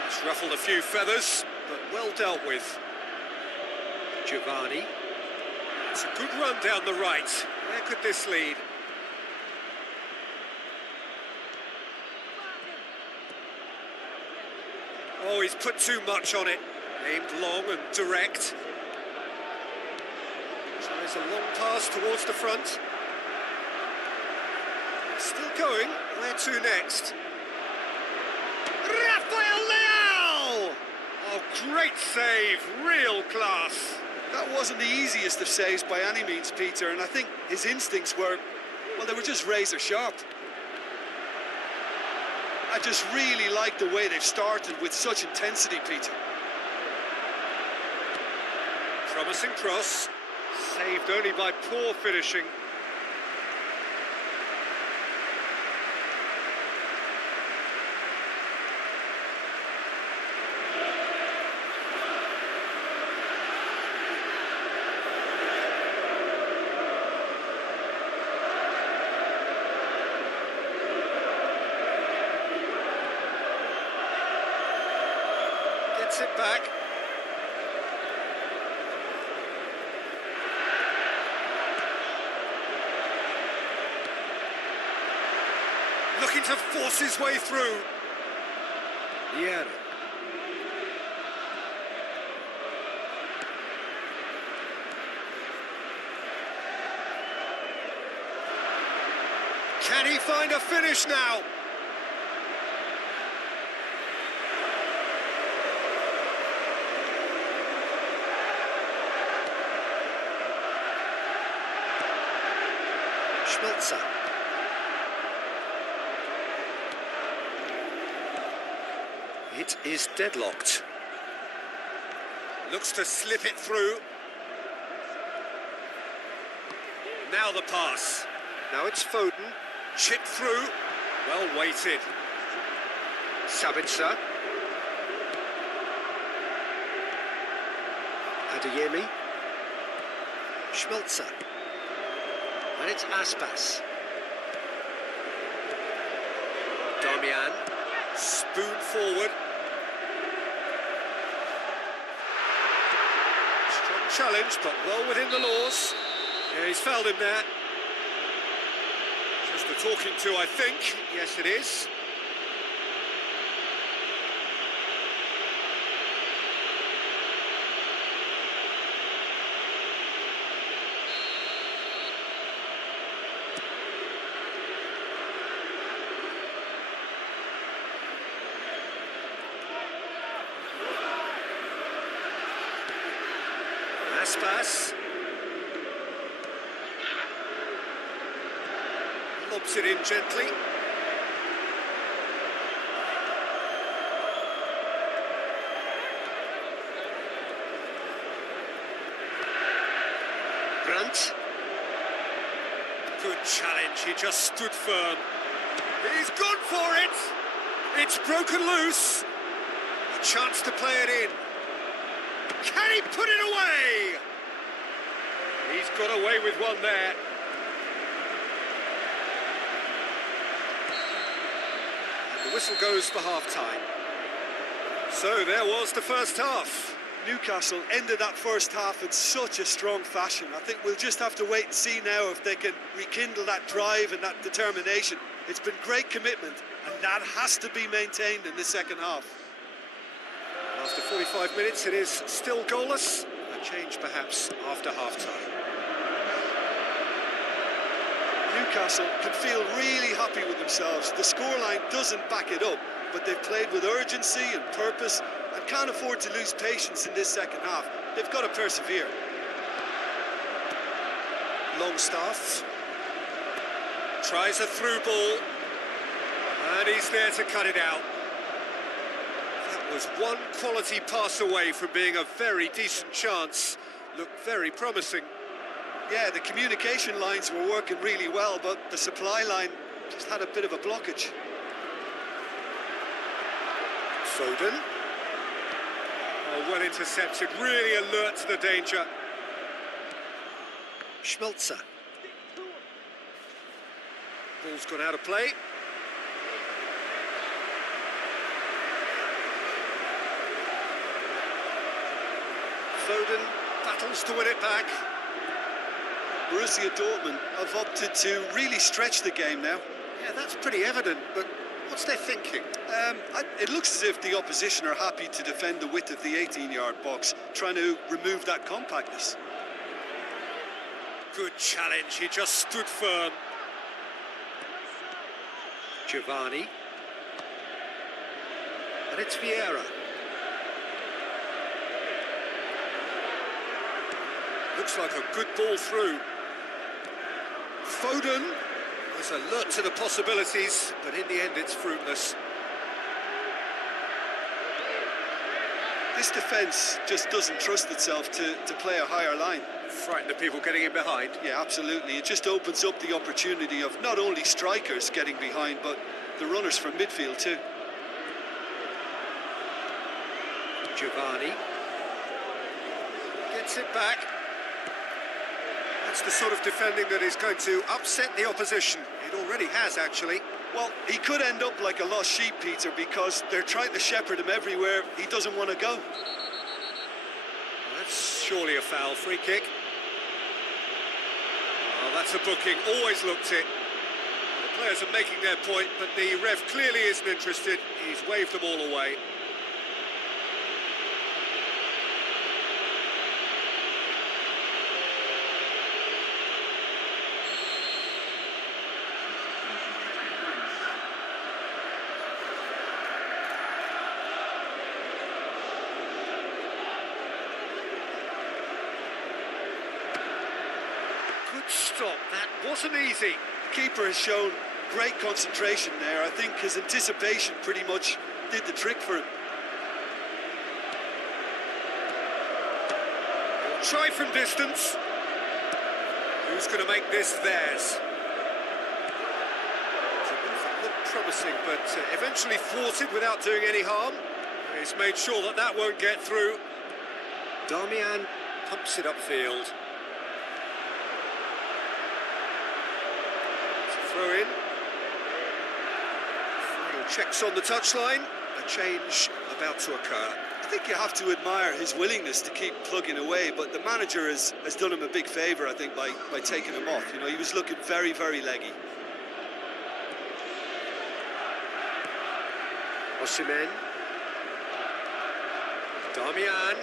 It's ruffled a few feathers, but well dealt with. Giovanni. It's a good run down the right. Where could this lead? Oh, he's put too much on it. Aimed long and direct. Tries a long pass towards the front. Still going. Where to next? Rafael Leao! Oh, great save. Real class. That wasn't the easiest of saves by any means, Peter, and I think his instincts were, well, they were just razor sharp. I just really like the way they've started with such intensity, Peter. Promising cross. Saved only by poor finishing. Gets it back. Looking to force his way through. Yeah. Can he find a finish now? Schmelzer. It is deadlocked. Looks to slip it through. Now the pass. Now it's Foden. Chipped through. Well weighted. Sabitzer. Adeyemi. Schmelzer. And it's Aspas. Damian. Spoon forward. Strong challenge, but well within the laws. Yeah, he's fouled him there. Just a talking to, I think. Yes, it is. Aspas. Lobs it in gently. Brandt. Good challenge, he just stood firm. He's gone for it! It's broken loose. A chance to play it in. Can he put it away? He's got away with one there. And the whistle goes for half-time. So there was the first half. Newcastle ended that first half in such a strong fashion. I think we'll just have to wait and see now if they can rekindle that drive and that determination. It's been great commitment, and that has to be maintained in the second half. After 45 minutes, it is still goalless. A change perhaps after half-time. Newcastle can feel really happy with themselves. The scoreline doesn't back it up, but they've played with urgency and purpose and can't afford to lose patience in this second half. They've got to persevere. Longstaff tries a through ball, and he's there to cut it out. That was one quality pass away from being a very decent chance. Looked very promising. Yeah, the communication lines were working really well, but the supply line just had a bit of a blockage. Foden. Oh, well intercepted, really alert to the danger. Schmelzer. Ball's gone out of play. Foden battles to win it back. Borussia Dortmund have opted to really stretch the game now. Yeah, that's pretty evident, but what's their thinking? It looks as if the opposition are happy to defend the width of the 18-yard box, trying to remove that compactness. Good challenge, he just stood firm. Giovanni. And it's Vieira. Looks like a good ball through. Foden was alert to the possibilities, but in the end it's fruitless. This defence just doesn't trust itself to play a higher line. Frighten the people getting in behind. Yeah, absolutely. It just opens up the opportunity of not only strikers getting behind, but the runners from midfield too. Giovanni gets it back. That's the sort of defending that is going to upset the opposition. It already has, actually. Well, he could end up like a lost sheep, Peter, because they're trying to shepherd him everywhere he doesn't want to go. That's surely a foul. Free kick. Oh, that's a booking. Always looked it. The players are making their point, but the ref clearly isn't interested. He's waved them all away. Good stop, that wasn't easy. The keeper has shown great concentration there. I think his anticipation pretty much did the trick for him. He'll try from distance. Who's going to make this theirs? It looked promising, but eventually thwarted without doing any harm. He's made sure that that won't get through. Darmian pumps it upfield. Throw in. Final checks on the touchline. A change about to occur. I think you have to admire his willingness to keep plugging away, but the manager has done him a big favour, I think, by taking him off. You know, he was looking very, very leggy. Osimhen. Darmian.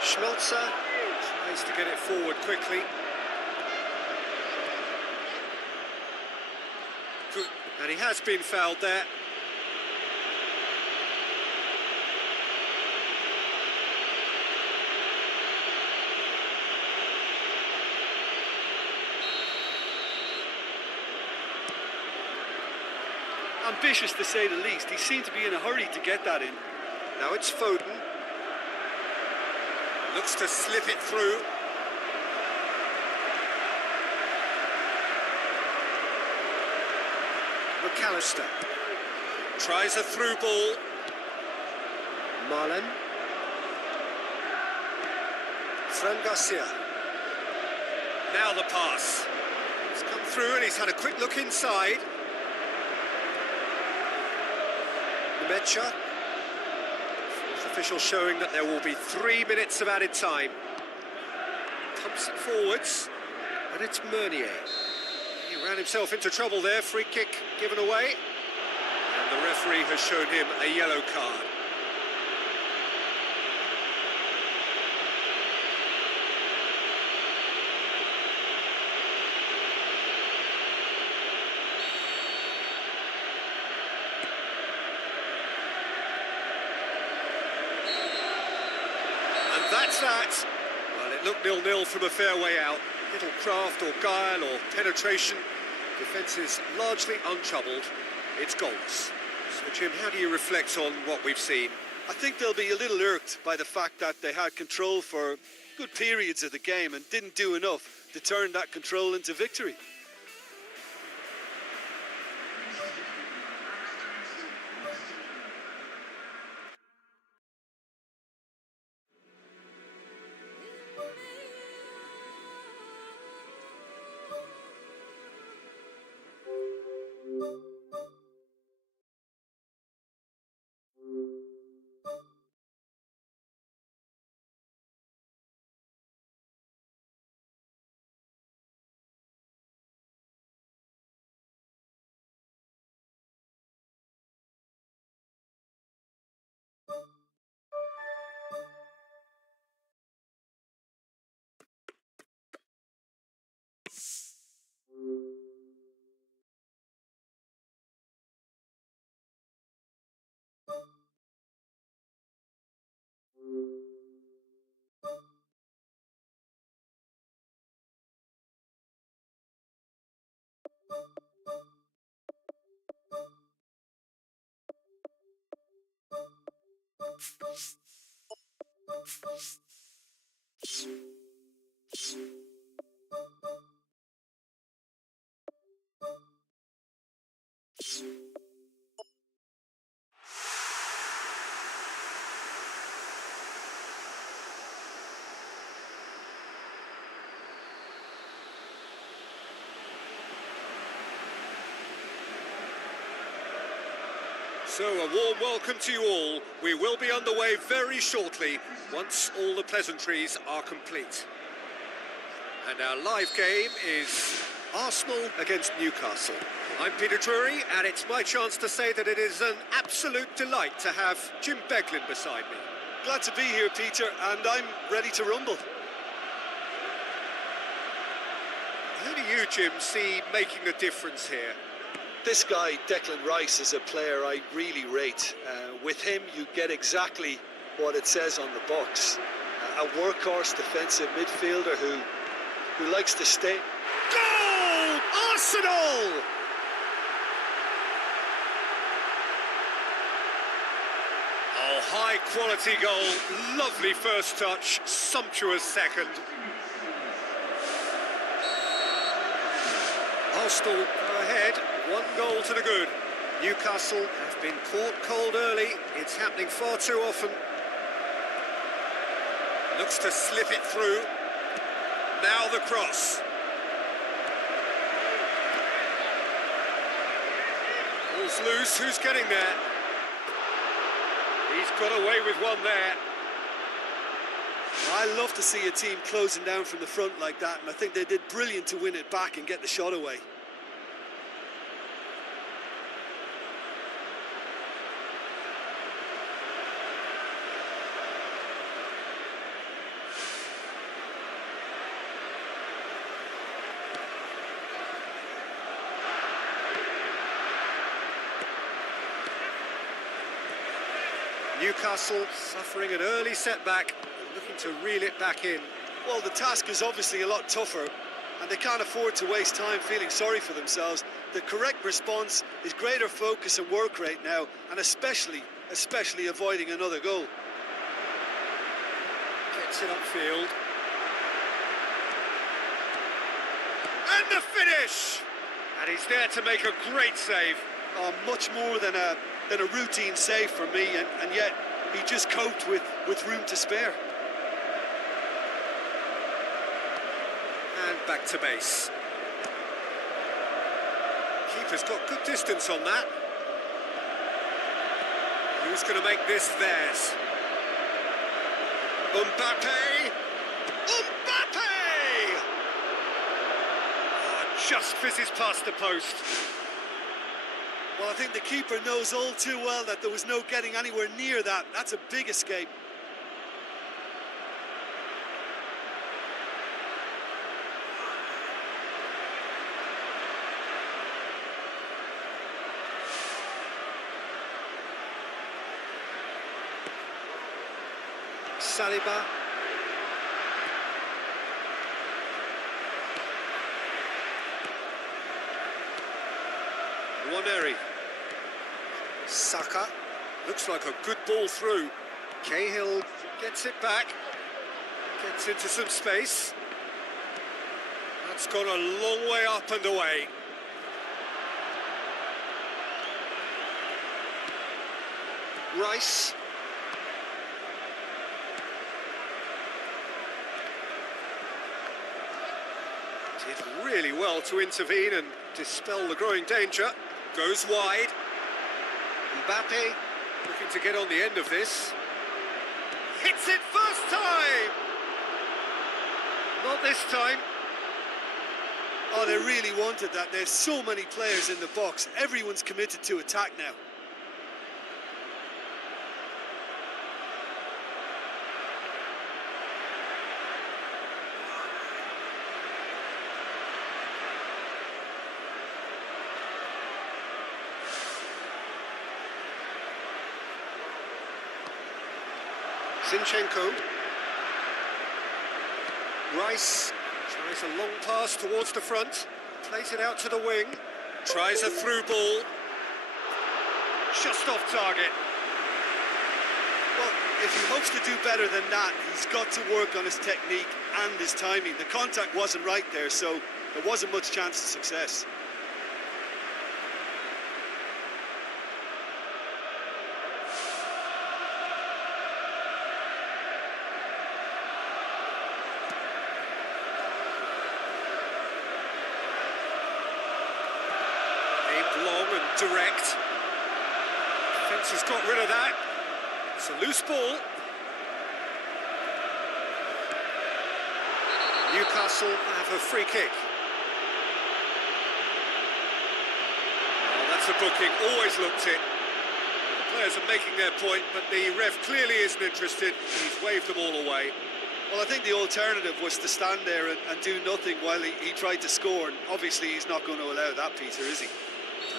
Schmelzer tries to get it forward quickly. Good. And he has been fouled there. Ambitious to say the least. He seemed to be in a hurry to get that in. Now it's Foden. Looks to slip it through. McAllister. Tries a through ball. Marlen. Fran Garcia. Now the pass. He's come through and he's had a quick look inside. Mecha. Official showing that there will be 3 minutes of added time. Pumps it forwards, and it's Meunier. He ran himself into trouble there. Free kick given away, and the referee has shown him a yellow card. That's that. Well, it looked 0-0 from a fair way out. Little craft or guile or penetration. Defence is largely untroubled. It's goals. So, Jim, how do you reflect on what we've seen? I think they'll be a little irked by the fact that they had control for good periods of the game and didn't do enough to turn that control into victory. So a warm welcome to you all. We will be underway very shortly once all the pleasantries are complete. And our live game is Arsenal against Newcastle. I'm Peter Drury, and it's my chance to say that it is an absolute delight to have Jim Beglin beside me. Glad to be here, Peter, and I'm ready to rumble. Who do you, Jim, see making a difference here? This guy, Declan Rice, is a player I really rate. With him, you get exactly what it says on the box. A workhorse defensive midfielder who likes to stay. Goal! Arsenal! Oh, high quality goal. Lovely first touch, sumptuous second. Arsenal go ahead. 1 goal to the good. Newcastle have been caught cold early. It's happening far too often. Looks to slip it through. Now the cross. Ball's loose. Who's getting there? He's got away with one there. I love to see a team closing down from the front like that, and I think they did brilliant to win it back and get the shot away. Newcastle suffering an early setback, looking to reel it back in. Well, the task is obviously a lot tougher, and they can't afford to waste time feeling sorry for themselves. The correct response is greater focus and work rate now, and especially avoiding another goal. Gets it upfield. And the finish! And he's there to make a great save. Much more than a routine save for me, and yet he just coped with room to spare. And back to base. Keeper's got good distance on that. Who's going to make this theirs? Mbappe! Mbappe! Oh, just fizzes past the post. Well, I think the keeper knows all too well that there was no getting anywhere near that. That's a big escape. Saliba. Waneri. Saka. Looks like a good ball through. Cahill gets it back. Gets into some space. That's gone a long way up and away. Rice. Did really well to intervene and dispel the growing danger. Goes wide. Mbappe looking to get on the end of this. Hits it first time! Not this time. Oh, they really wanted that. There's so many players in the box. Everyone's committed to attack now. Zinchenko. Rice tries a long pass towards the front, plays it out to the wing, tries a through ball, just off target. Well, if he hopes to do better than that, he's got to work on his technique and his timing. The contact wasn't right there, so there wasn't much chance of success. Long and direct. Defence has got rid of that. It's a loose ball. Newcastle have a free kick. Oh, that's a booking, always looked it. The players are making their point, but the ref clearly isn't interested. He's waved them all away. Well, I think the alternative was to stand there and do nothing while he tried to score, and obviously he's not going to allow that, Peter, is he?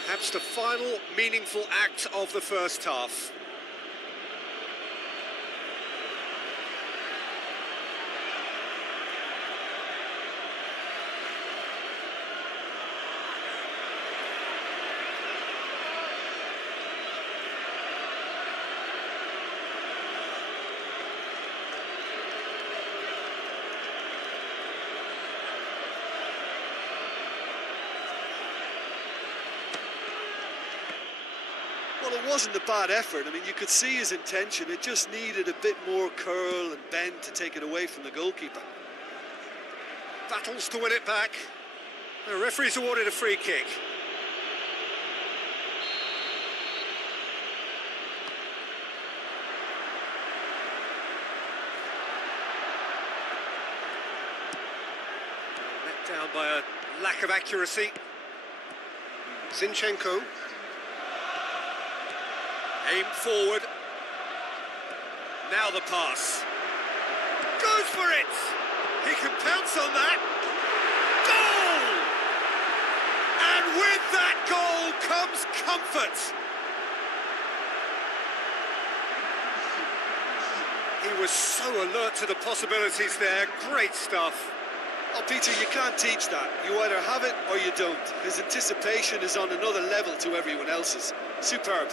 Perhaps the final meaningful act of the first half. Well, it wasn't a bad effort. I mean, you could see his intention. It just needed a bit more curl and bend to take it away from the goalkeeper. Battles to win it back. The referee's awarded a free kick. Let down by a lack of accuracy. Zinchenko. Aim forward. Now the pass. Goes for it! He can pounce on that. Goal! And with that goal comes comfort. He was so alert to the possibilities there. Great stuff. Oh, Peter, you can't teach that. You either have it or you don't. His anticipation is on another level to everyone else's. Superb.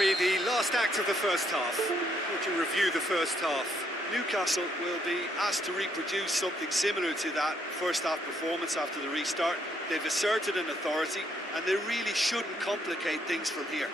be the last act of the first half. Would you review the first half? Newcastle will be asked to reproduce something similar to that first half performance after the restart. They've asserted an authority and they really shouldn't complicate things from here.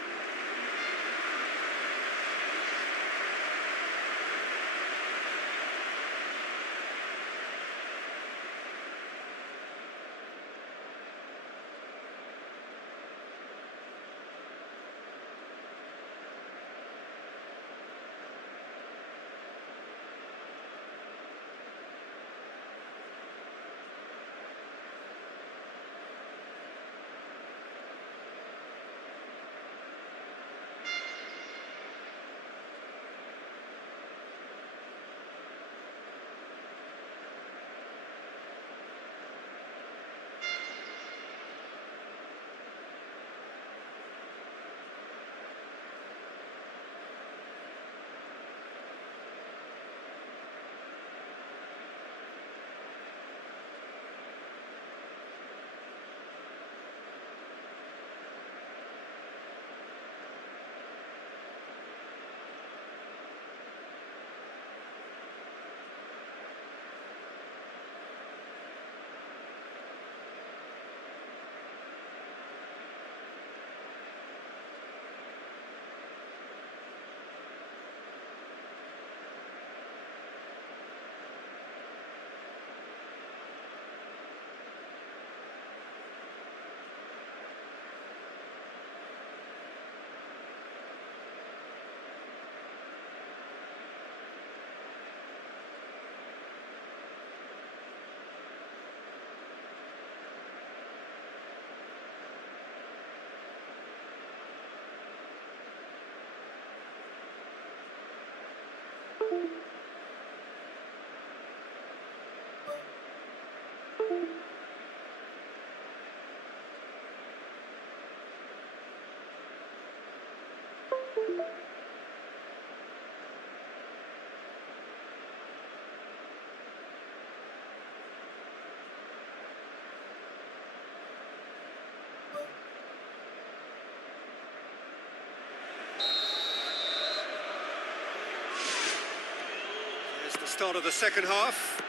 Start of the second half.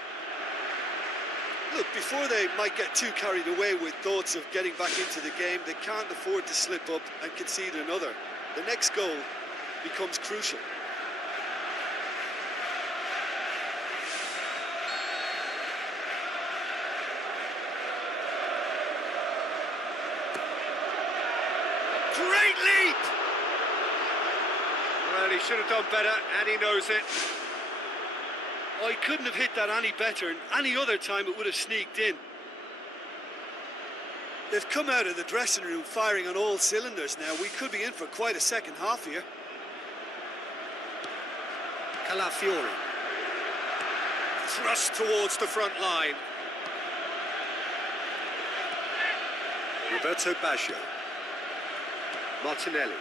Look, before they might get too carried away with thoughts of getting back into the game, they can't afford to slip up and concede another. The next goal becomes crucial. Great leap! Well, he should have done better, and he knows it. Oh, he couldn't have hit that any better, and any other time it would have sneaked in. They've come out of the dressing room firing on all cylinders now. We could be in for quite a second half here. Calafiori. Thrust towards the front line. Roberto Baggio. Martinelli.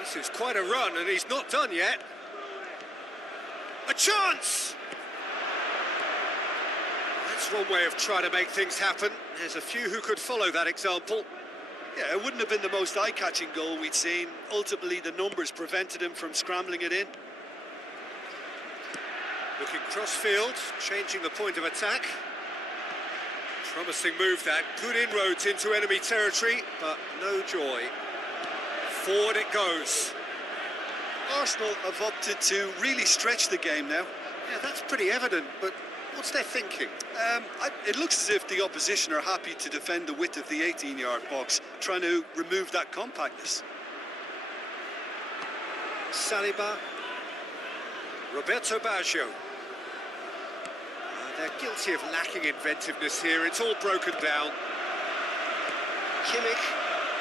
This is quite a run, and he's not done yet. A chance! That's one way of trying to make things happen. There's a few who could follow that example. Yeah, it wouldn't have been the most eye-catching goal we'd seen. Ultimately, the numbers prevented him from scrambling it in. Looking cross-field, changing the point of attack. Promising move that. Good inroads into enemy territory, but no joy. Forward it goes. Arsenal have opted to really stretch the game now. Yeah, that's pretty evident, but what's their thinking? It looks as if the opposition are happy to defend the width of the 18-yard box, trying to remove that compactness. Saliba. Roberto Baggio. They're guilty of lacking inventiveness here. It's all broken down. Kimmich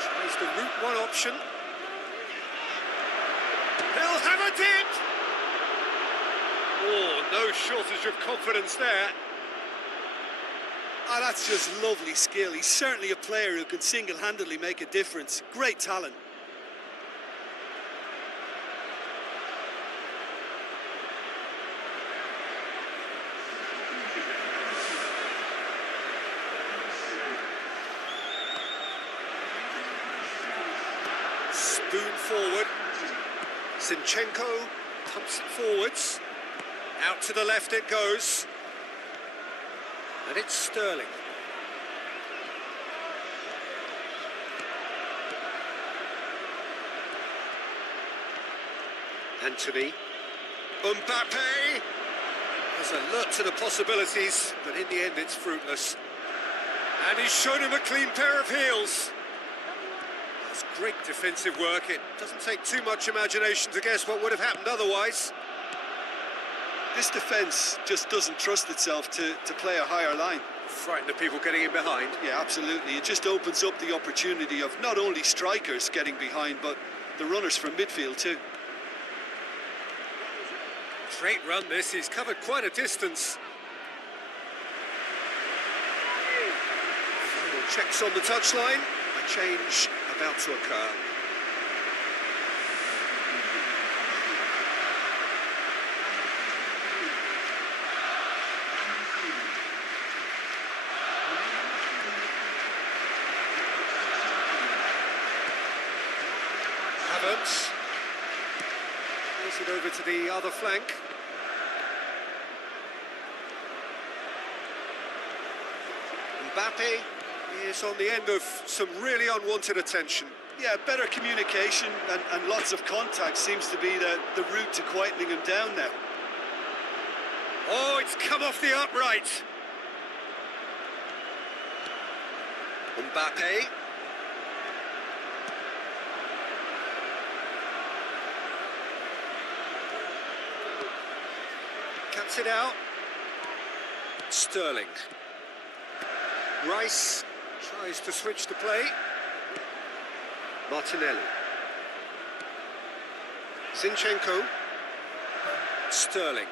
tries the route one option. They'll have a dip! Oh, no shortage of confidence there. Ah, that's just lovely skill. He's certainly a player who can single-handedly make a difference. Great talent. forward. Zinchenko pumps it forwards. Out to the left it goes. And it's Sterling. Anthony. Mbappe. There's a lot to the possibilities, but in the end it's fruitless. And he's shown him a clean pair of heels. That's great defensive work. It doesn't take too much imagination to guess what would have happened otherwise. This defence just doesn't trust itself to play a higher line. Frighten the people getting in behind. Yeah, absolutely. It just opens up the opportunity of not only strikers getting behind, but the runners from midfield too. Great run this, he's covered quite a distance. Final checks on the touchline, a change about to occur. Havertz. Plays it over to the other flank. Mbappe is on the end of some really unwanted attention. Yeah, better communication and lots of contact seems to be the route to quietening him down now. Oh, it's come off the upright. Mbappe. Cuts it out. Sterling. Rice tries to switch the play. Martinelli. Zinchenko. Sterling.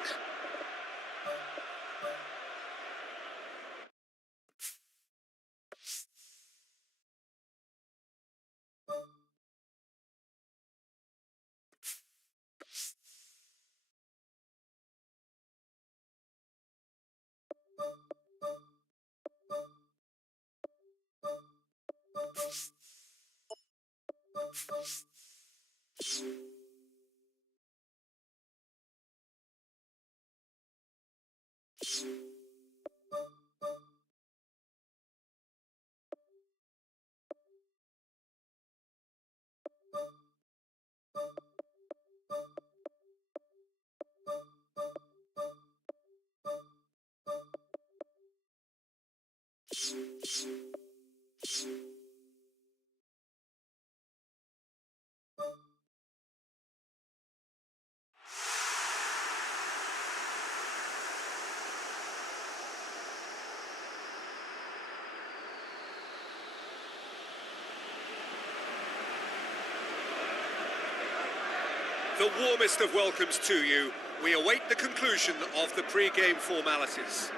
The warmest of welcomes to you. We await the conclusion of the pre-game formalities.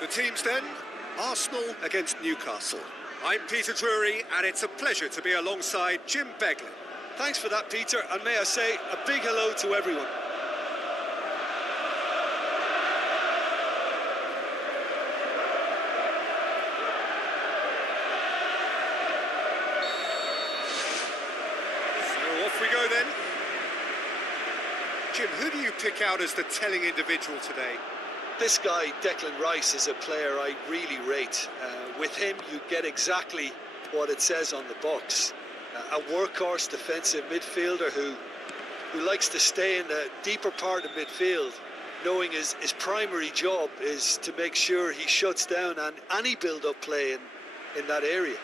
The teams then, Arsenal against Newcastle. I'm Peter Drury, and it's a pleasure to be alongside Jim Beglin. Thanks for that, Peter, and may I say a big hello to everyone. So off we go then. Jim, who do you pick out as the telling individual today? This guy, Declan Rice, is a player I really rate. With him, you get exactly what it says on the box. A workhorse defensive midfielder who likes to stay in the deeper part of midfield, knowing his primary job is to make sure he shuts down any build-up play in that area.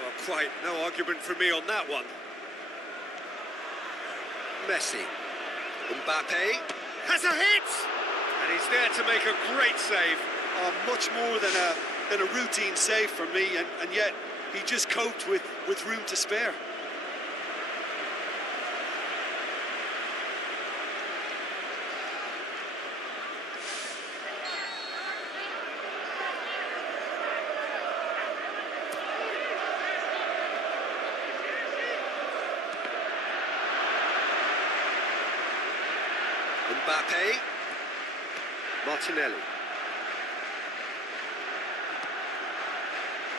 Well, quite no argument from me on that one. Messi. Mbappe has a hit! And he's there to make a great save. Much more than a routine save for me, and yet he just coped with room to spare. Mbappe. Martinelli.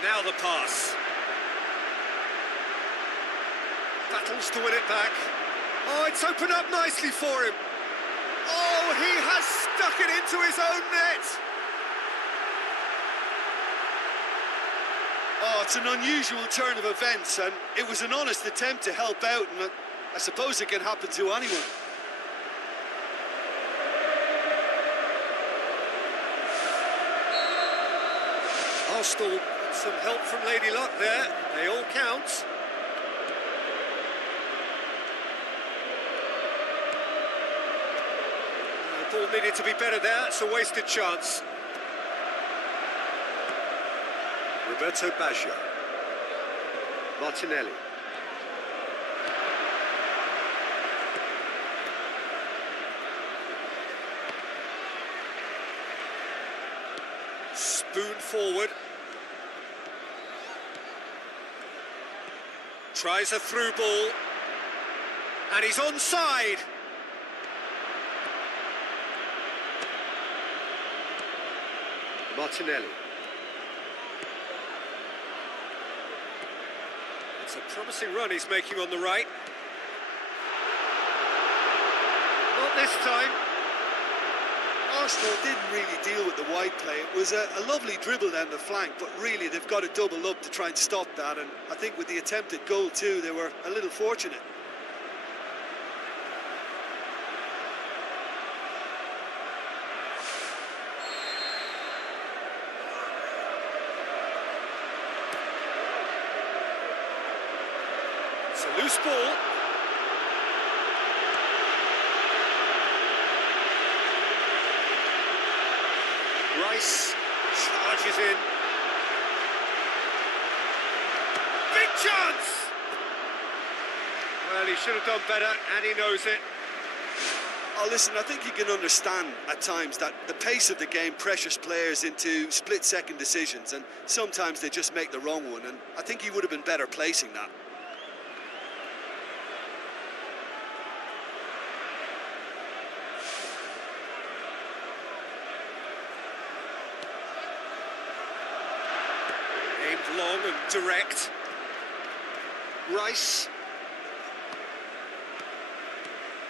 Now the pass. Battles to win it back. Oh, it's opened up nicely for him. Oh, he has stuck it into his own net. Oh, it's an unusual turn of events, and it was an honest attempt to help out, and I suppose it can happen to anyone. Arsenal got some help from Lady Luck there. They all count. The ball needed to be better there. It's a wasted chance. Roberto Baggio. Martinelli. Spoon forward. Tries a through ball. And he's onside. Martinelli. It's a promising run he's making on the right. Not this time. Arsenal didn't really deal with the wide play. It was a lovely dribble down the flank, but really they've got to double up to try and stop that, and I think with the attempted goal too, they were a little fortunate. It's a loose ball. Rice charges in. Big chance! Well, he should have done better, and he knows it. Oh, listen, I think you can understand at times that the pace of the game pressures players into split-second decisions, and sometimes they just make the wrong one, and I think he would have been better placing that. Long and direct. Rice.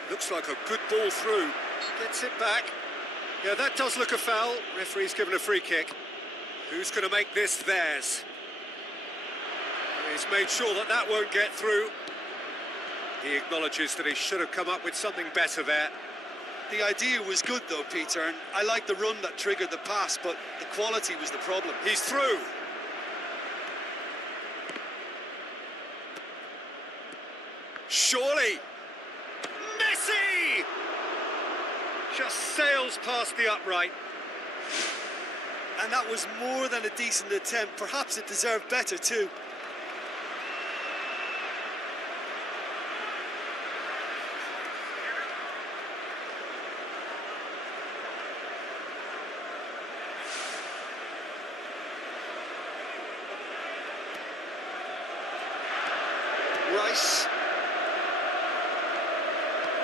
Looks like a good ball through. Gets it back. Yeah, that does look a foul. Referee's given a free kick. Who's going to make this theirs? He's made sure that that won't get through. He acknowledges that he should have come up with something better there. The idea was good though, Peter, and I like the run that triggered the pass, but the quality was the problem. He's through. Surely, Messi just sails past the upright. And that was more than a decent attempt. Perhaps it deserved better too. Rice.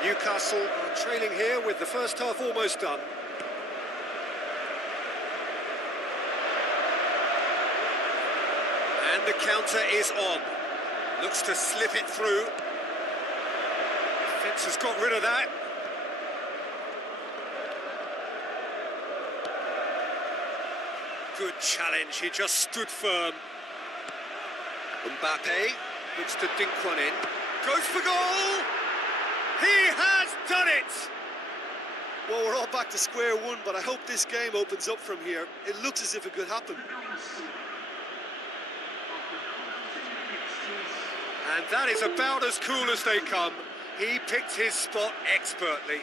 Newcastle are trailing here with the first half almost done. And the counter is on. Looks to slip it through. Fence has got rid of that. Good challenge, he just stood firm. Mbappe looks to dink one in. Goes for goal! He has done it! Well, we're all back to square one, but I hope this game opens up from here. It looks as if it could happen. And that is about as cool as they come. He picked his spot expertly.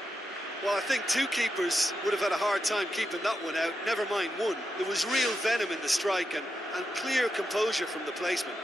Well, I think two keepers would have had a hard time keeping that one out, never mind one. There was real venom in the strike and clear composure from the placement.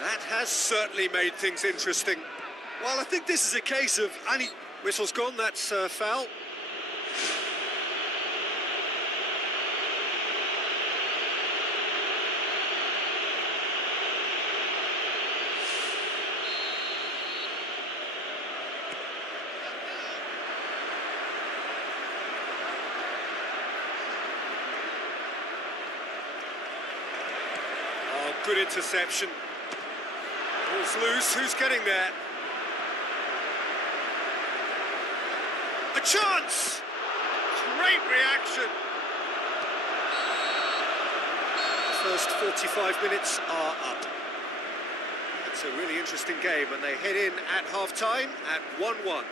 That has certainly made things interesting. Well, I think this is a case of Whistle's gone, that's foul. Oh, good interception. Ball's loose, who's getting there? A chance! Great reaction! The first 45 minutes are up. It's a really interesting game, and they head in at half-time at 1-1.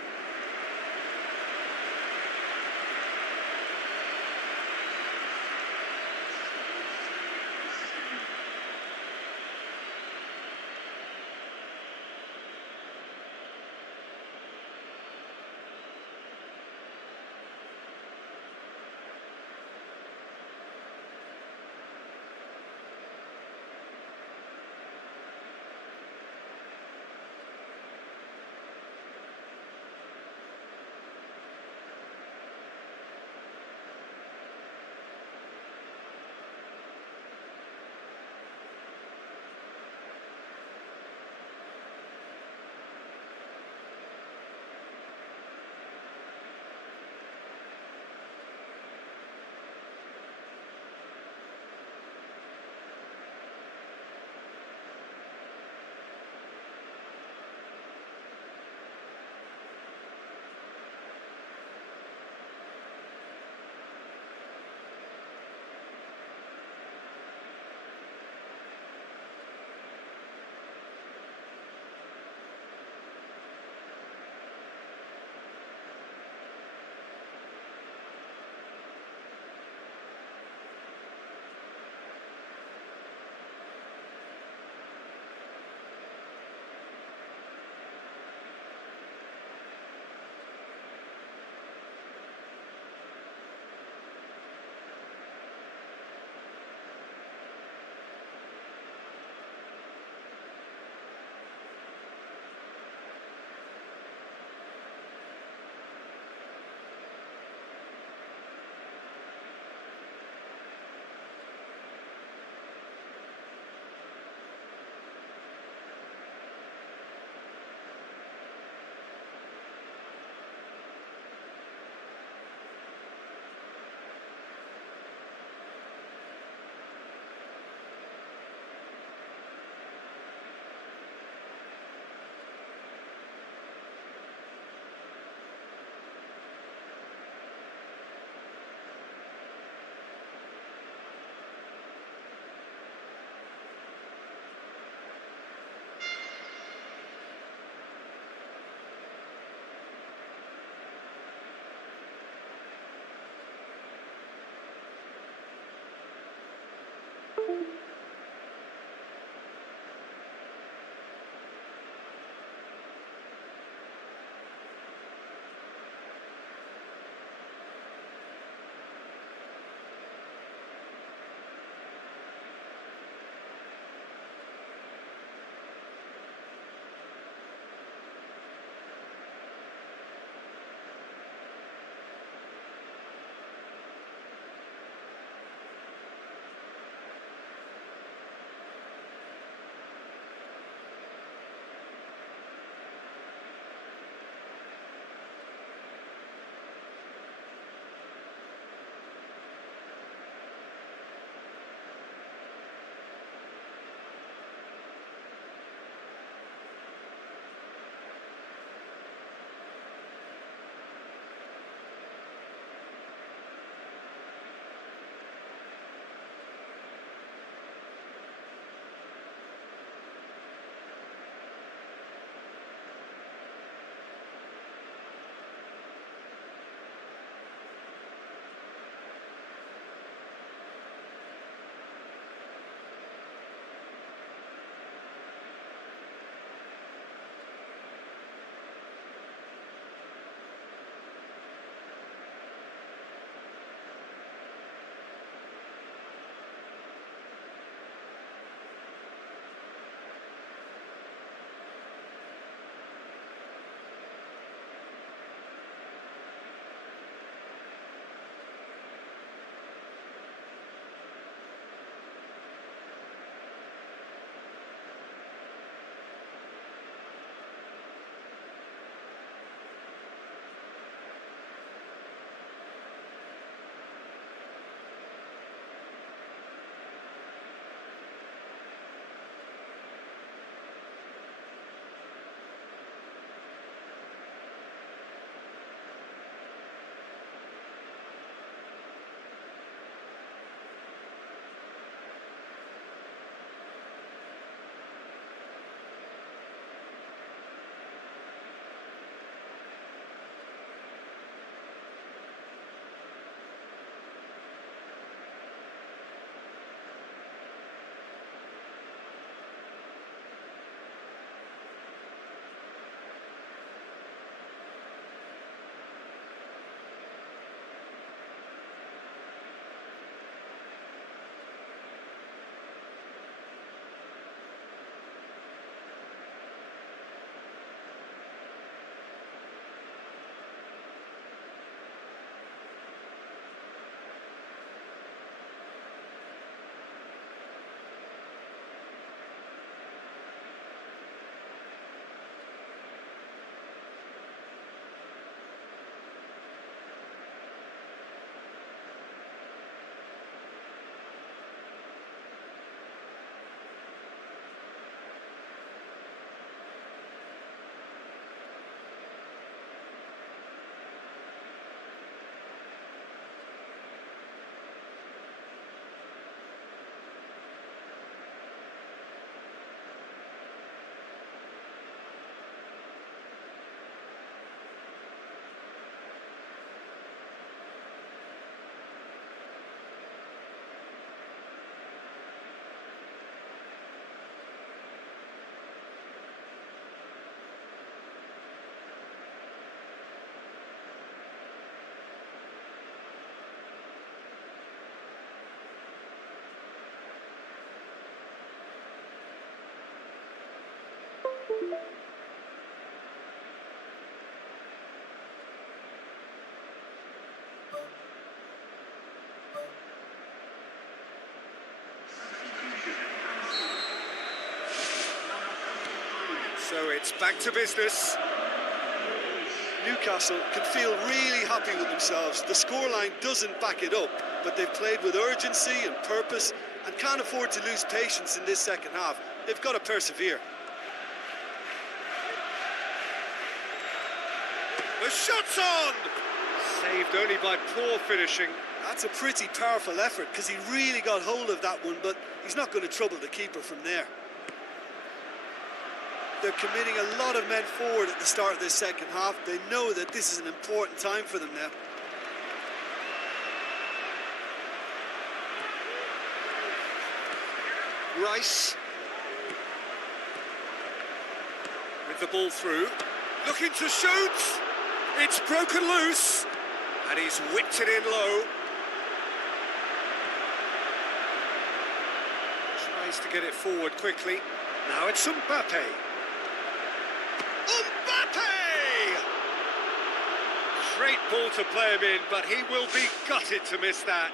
So it's back to business. Newcastle can feel really happy with themselves. The scoreline doesn't back it up, but they've played with urgency and purpose and can't afford to lose patience in this second half. They've got to persevere. The shot's on! Saved only by poor finishing. That's a pretty powerful effort because he really got hold of that one, but he's not going to trouble the keeper from there. They're committing a lot of men forward at the start of this second half. They know that this is an important time for them now. Rice. With the ball through. Looking to shoot! It's broken loose! And he's whipped it in low. Tries to get it forward quickly. Now it's Mbappe. Great ball to play him in, but he will be gutted to miss that.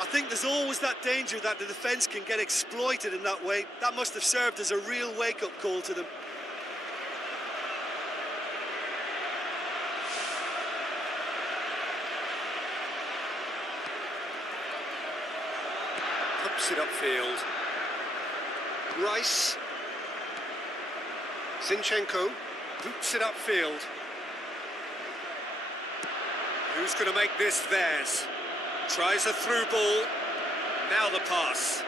I think there's always that danger that the defence can get exploited in that way. That must have served as a real wake-up call to them. Pumps it upfield. Rice. Zinchenko boots it upfield. Who's going to make this theirs? Tries a through ball. Now the pass.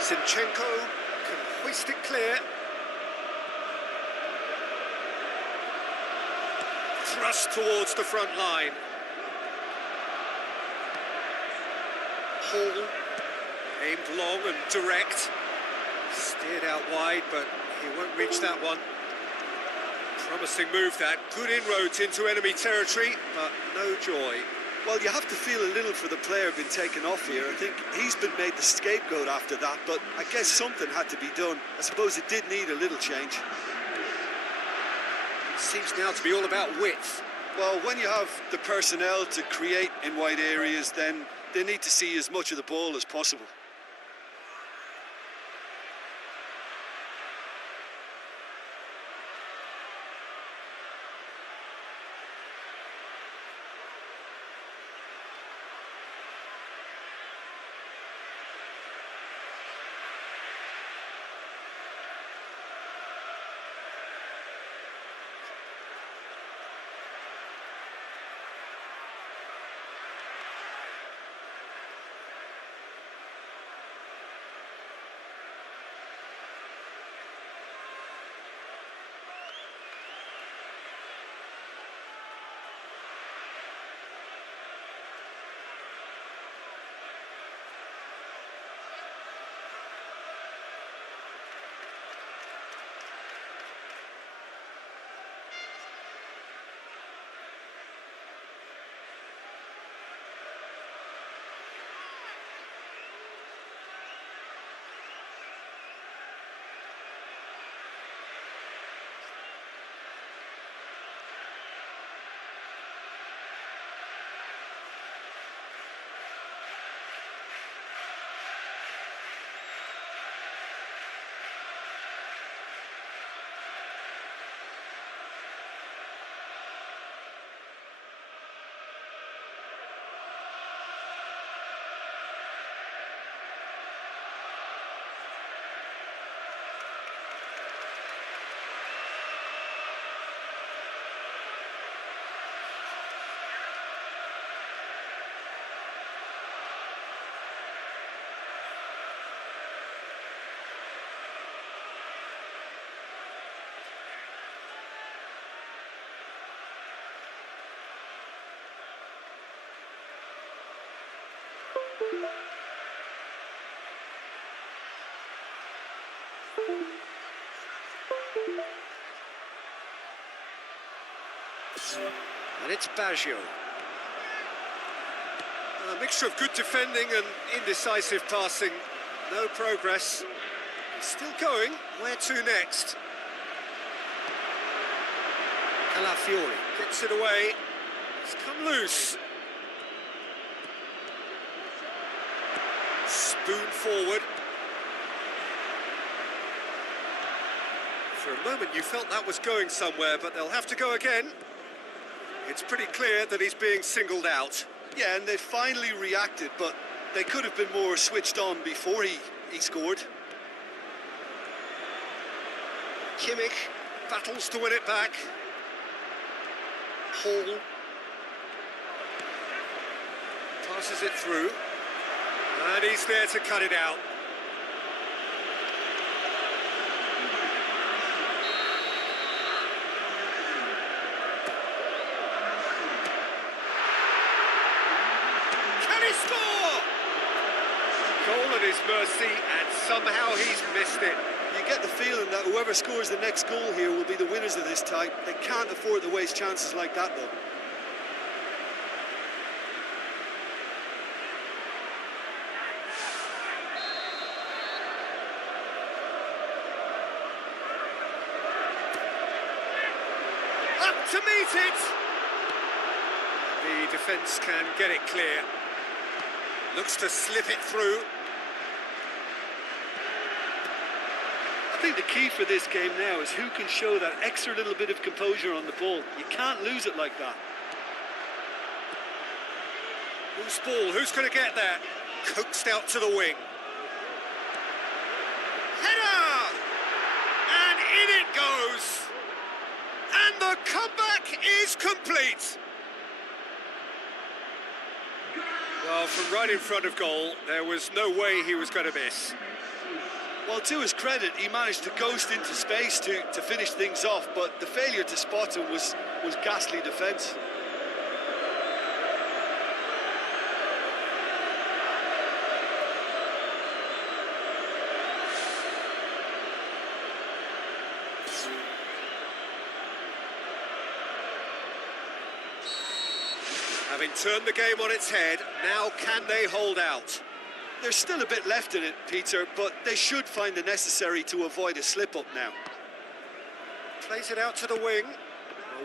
Zinchenko can hoist it clear. Thrust towards the front line. Hall aimed long and direct. Steered out wide, but he won't reach that one. Promising move that. Good inroads into enemy territory, but no joy. Well, you have to feel a little for the player being taken off here. I think he's been made the scapegoat after that, but I guess something had to be done. I suppose it did need a little change. It seems now to be all about width. Well, when you have the personnel to create in wide areas, then they need to see as much of the ball as possible. And it's Baggio. A mixture of good defending and indecisive passing. No progress. Still going. Where to next? Calafiori gets it away. It's come loose. Spoon forward. For a moment you felt that was going somewhere, but they'll have to go again. It's pretty clear that he's being singled out. Yeah, and they finally reacted, but they could have been more switched on before he scored. Kimmich battles to win it back. Hall passes it through, and he's there to cut it out. Can he score? Goal at his mercy, and somehow he's missed it. You get the feeling that whoever scores the next goal here will be the winners of this tie. They can't afford to waste chances like that, though. Up to meet it! The defence can get it clear. Looks to slip it through. I think the key for this game now is who can show that extra little bit of composure on the ball. You can't lose it like that. Whose ball? Who's going to get there? Coaxed out to the wing. Header! And in it goes! And the comeback is complete! Well, from right in front of goal, there was no way he was going to miss. Well, to his credit, he managed to ghost into space to finish things off, but the failure to spot him was ghastly defence. Having turned the game on its head, now can they hold out? There's still a bit left in it, Peter, but they should find the necessary to avoid a slip-up now. Plays it out to the wing.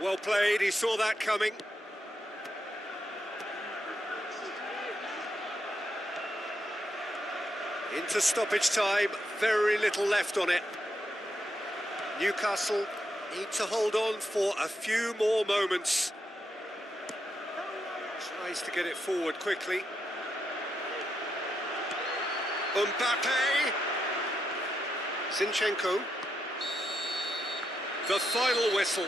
Well played, he saw that coming. Into stoppage time, very little left on it. Newcastle need to hold on for a few more moments. Tries to get it forward quickly. Mbappe. Zinchenko. The final whistle.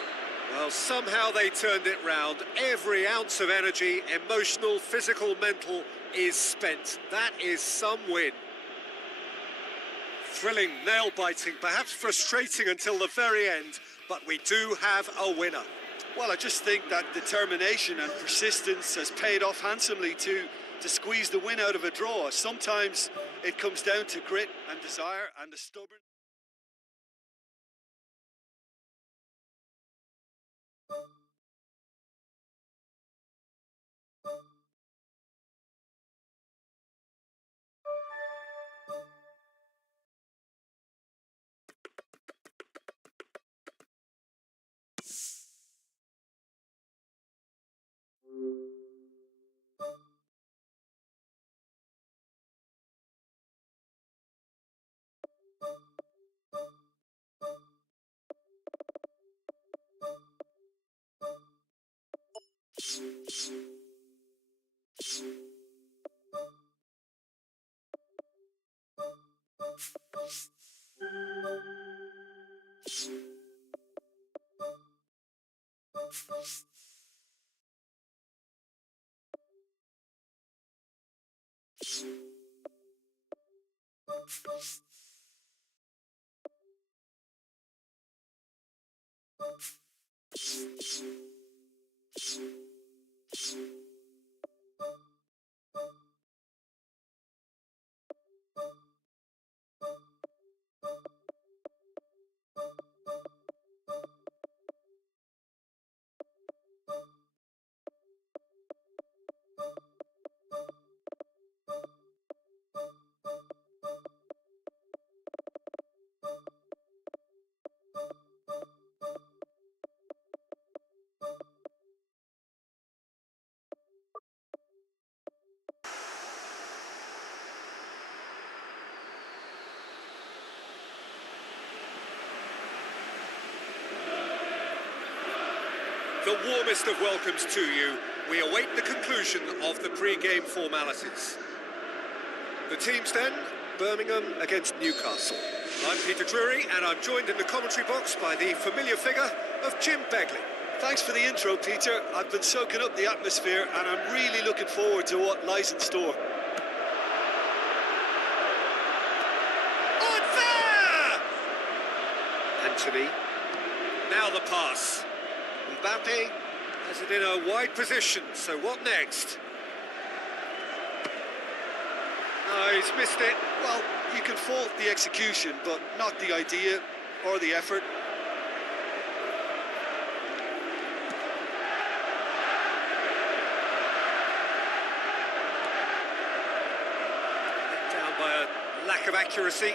Well, somehow they turned it round. Every ounce of energy, emotional, physical, mental, is spent. That is some win. Thrilling, nail-biting, perhaps frustrating until the very end, but we do have a winner. Well, I just think that determination and persistence has paid off handsomely to squeeze the win out of a draw. Sometimes it comes down to grit and desire and a stubborn... the warmest of welcomes to you. We await the conclusion of the pre-game formalities. The teams then, Birmingham against Newcastle. I'm Peter Drury, and I'm joined in the commentary box by the familiar figure of Jim Begley. Thanks for the intro, Peter. I've been soaking up the atmosphere, and I'm really looking forward to what lies in store. On there! Anthony. Now the pass. Mbappe has it in a wide position, so what next? No, he's missed it. Well, you can fault the execution, but not the idea or the effort. Let down by a lack of accuracy.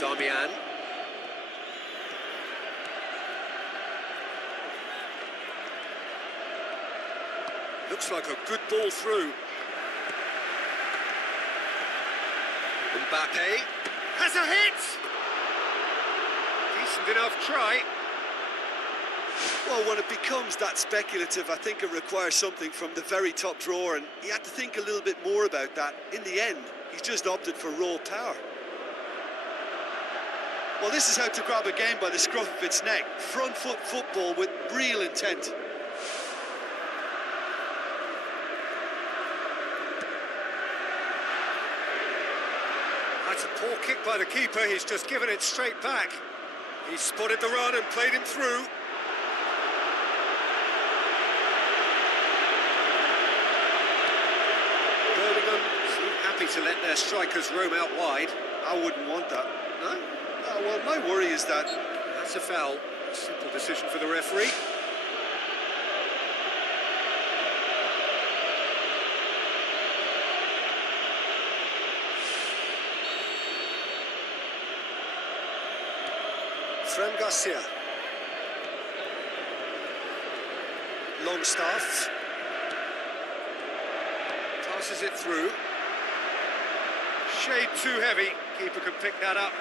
Damian. Looks like a good ball through. Mbappe has a hit! Decent enough try. Well, when it becomes that speculative, I think it requires something from the very top drawer, and he had to think a little bit more about that. In the end, he's just opted for raw power. Well, this is how to grab a game by the scruff of its neck. Front foot football with real intent. That's a poor kick by the keeper. He's just given it straight back. He spotted the run and played him through. Birmingham seem happy to let their strikers roam out wide. I wouldn't want that. No? Oh, well, my worry is that... That's a foul. A simple decision for the referee. Fran Garcia. Longstaff. Passes it through. Shade too heavy. Keeper can pick that up.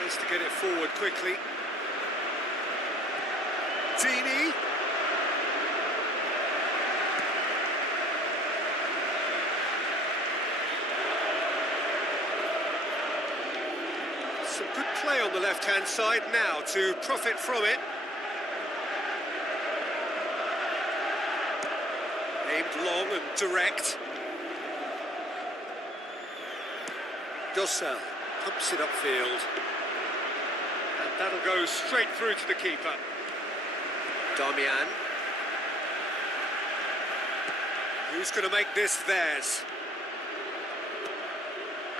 Tries to get it forward quickly. Dini. Some good play on the left-hand side now to profit from it. Aimed long and direct. Dossel pumps it upfield. And that'll go straight through to the keeper. Damian. Who's going to make this theirs?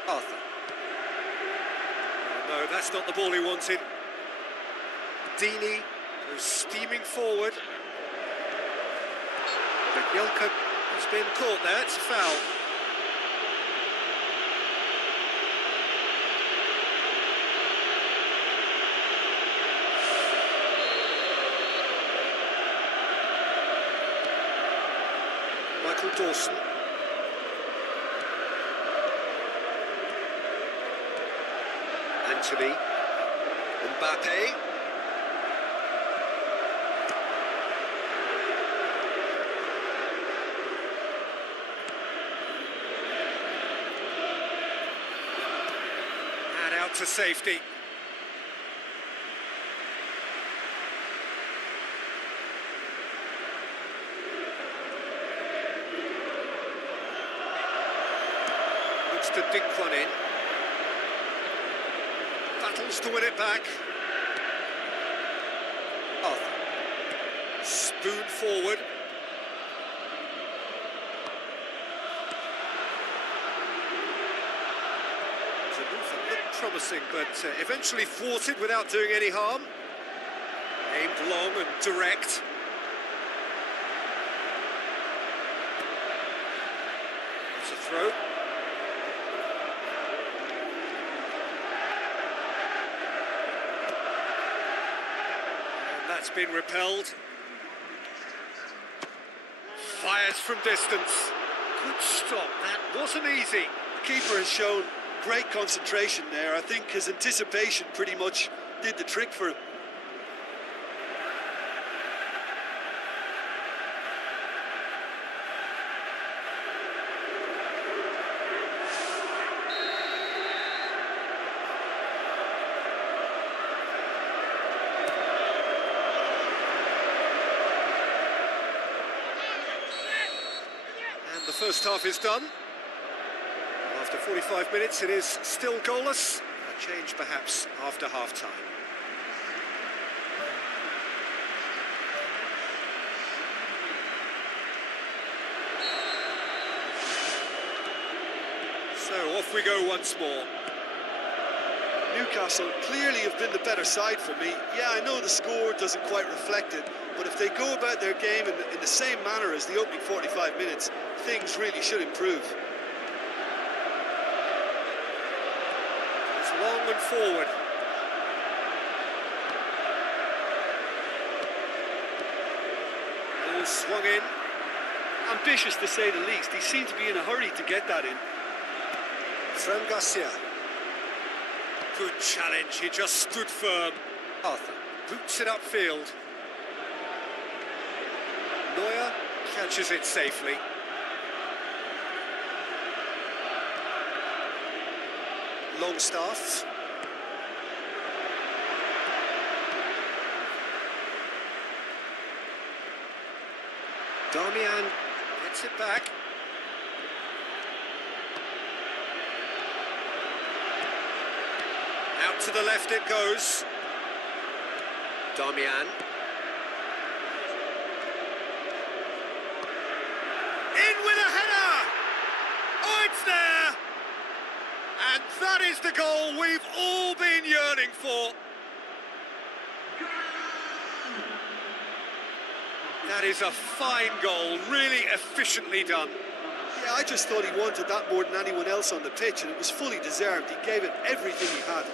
Arthur. No, that's not the ball he wanted. Dini goes steaming forward. Jagielka has been caught there, it's a foul. Michael Dawson. Anthony. Mbappe. And out to safety. Looks to dink one in. Battles to win it back. Arthur. Spoon forward. The move that looked promising, but eventually thwarted without doing any harm. Aimed long and direct. It's a throw. That's been repelled. Fires from distance. Good stop. That wasn't easy. The keeper has shown great concentration there. I think his anticipation pretty much did the trick for him. The first half is done. After 45 minutes, it is still goalless. A change, perhaps, after half-time. So, off we go once more. Newcastle clearly have been the better side for me. Yeah, I know the score doesn't quite reflect it, but if they go about their game in the same manner as the opening 45 minutes, things really should improve. It's long and forward. Ball swung in. Ambitious to say the least. He seemed to be in a hurry to get that in. Fran Garcia. Good challenge, he just stood firm. Arthur boots it upfield. Neuer catches it safely. Longstaff. Darmian gets it back. Out to the left it goes. Darmian. In with a header! Oh, it's there! And that is the goal we've all been yearning for. That is a fine goal, really efficiently done. Yeah, I just thought he wanted that more than anyone else on the pitch, and it was fully deserved. He gave it everything he had.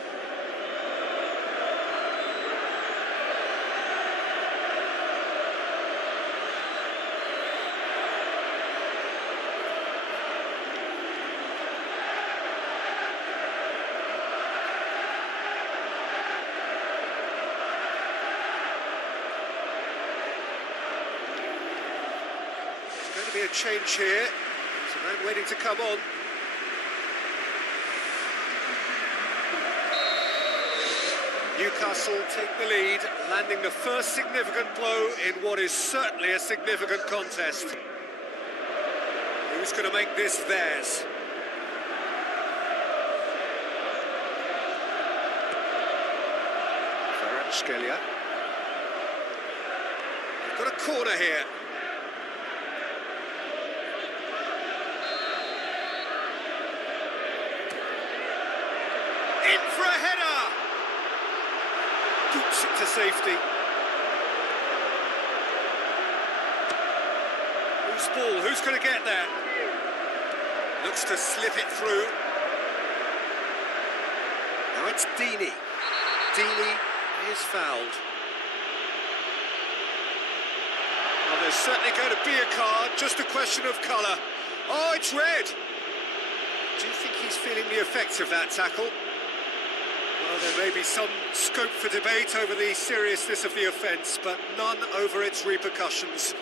Going to be a change here. There's a man waiting to come on. Newcastle take the lead, landing the first significant blow in what is certainly a significant contest. Who's going to make this theirs? Scalia. They've got a corner here. In for a header! Boots it to safety. Who's ball? Who's going to get there? Looks to slip it through. Now it's Deeney. Deeney is fouled. Well, there's certainly going to be a card, just a question of colour. Oh, it's red! Do you think he's feeling the effects of that tackle? Well, there may be some scope for debate over the seriousness of the offence, but none over its repercussions.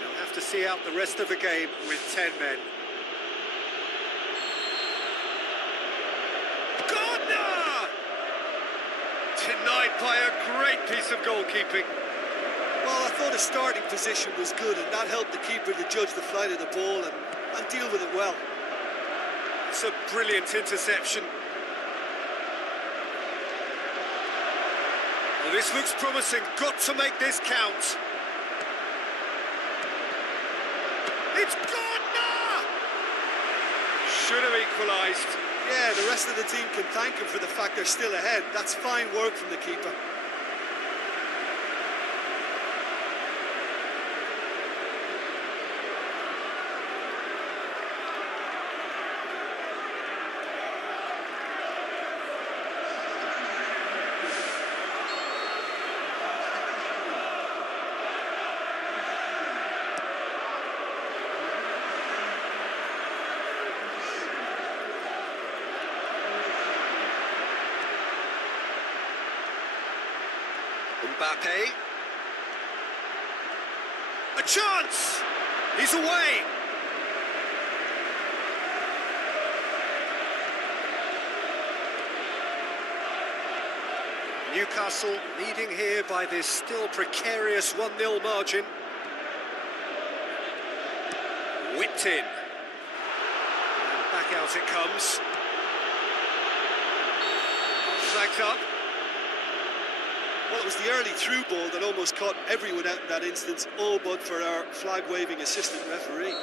They'll have to see out the rest of the game with 10 men. Gardner! Denied by a great piece of goalkeeping. Well, I thought his starting position was good, and that helped the keeper to judge the flight of the ball and deal with it well. It's a brilliant interception. Well, this looks promising. Got to make this count. It's Gardner! Should have equalised. Yeah, the rest of the team can thank him for the fact they're still ahead. That's fine work from the keeper. Mbappe. A chance! He's away! Newcastle leading here by this still precarious 1-0 margin. Whipped in. And back out it comes. Flagged up. Well, it was the early through ball that almost caught everyone out in that instance, all but for our flag-waving assistant referee.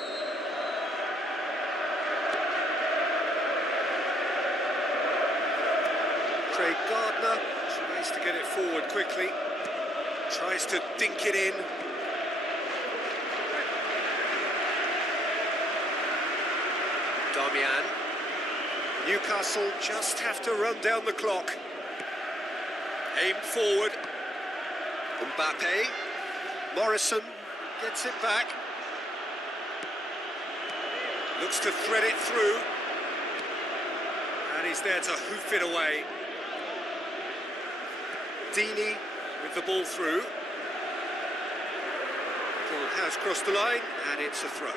Craig Gardner tries to get it forward quickly. Tries to dink it in. Damian. Newcastle just have to run down the clock. Aim forward. Mbappe. Morrison gets it back. Looks to thread it through. And he's there to hoof it away. Deeney with the ball through. Ball has crossed the line and it's a throw.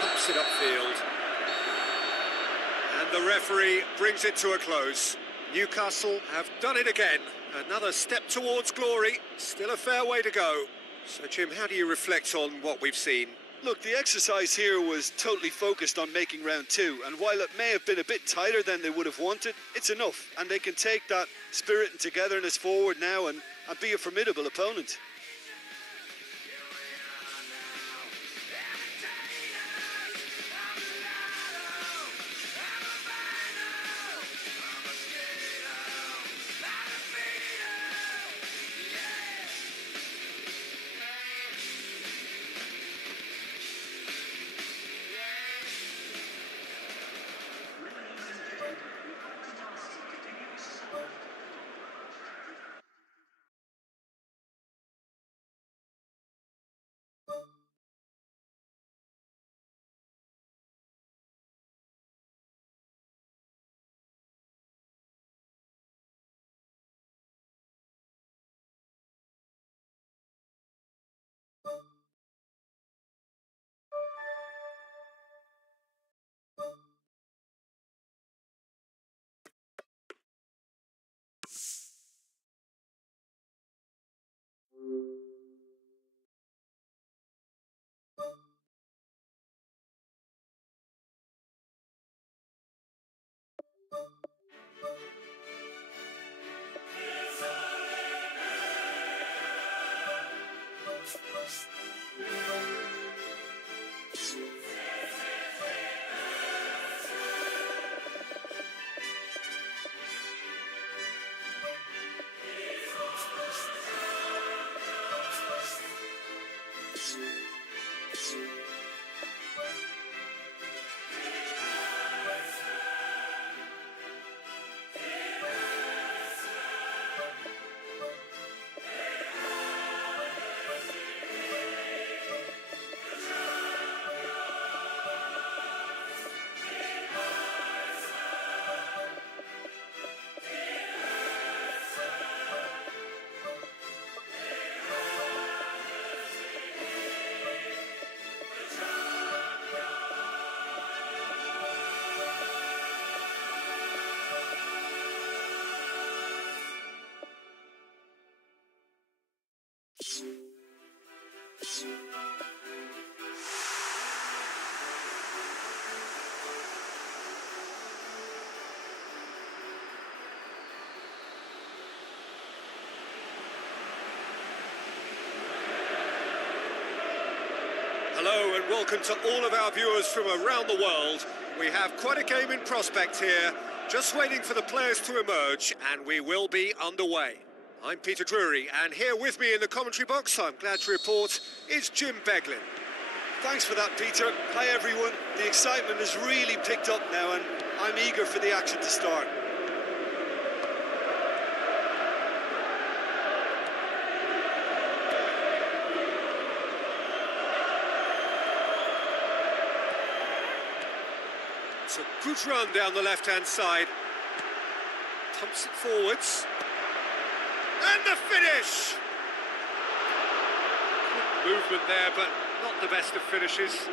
Pumps it upfield. And the referee brings it to a close. Newcastle have done it again. Another step towards glory. Still a fair way to go. So, Jim, how do you reflect on what we've seen? Look, the exercise here was totally focused on making round two, and while it may have been a bit tighter than they would have wanted, it's enough, and they can take that spirit and togetherness forward now and be a formidable opponent. Hello and welcome to all of our viewers from around the world. We have quite a game in prospect here, just waiting for the players to emerge, and we will be underway. I'm Peter Drury, and here with me in the commentary box, I'm glad to report, is Jim Beglin. Thanks for that, Peter. Hi everyone. The excitement has really picked up now and I'm eager for the action to start. It's a good run down the left-hand side. Pumps it forwards. And the finish! Good movement there, but not the best of finishes.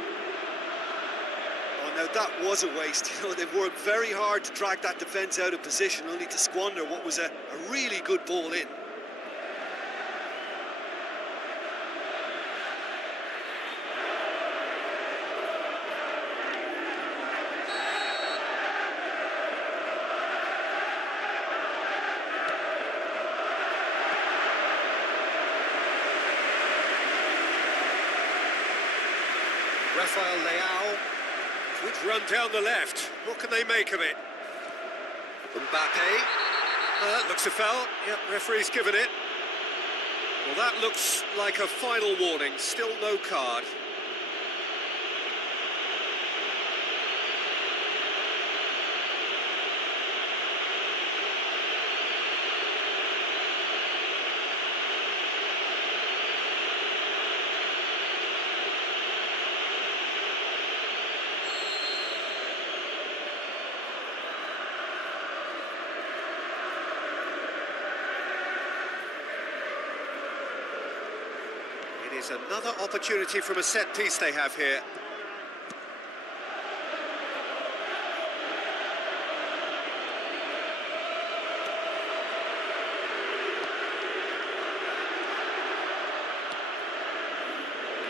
Oh, now that was a waste. You know, they've worked very hard to drag that defence out of position, only to squander what was a really good ball in. Rafael Leao. Good run down the left. What can they make of it? Mbappe. Looks a foul. Yep, referee's given it. Well, that looks like a final warning. Still no card. It is another opportunity from a set piece they have here.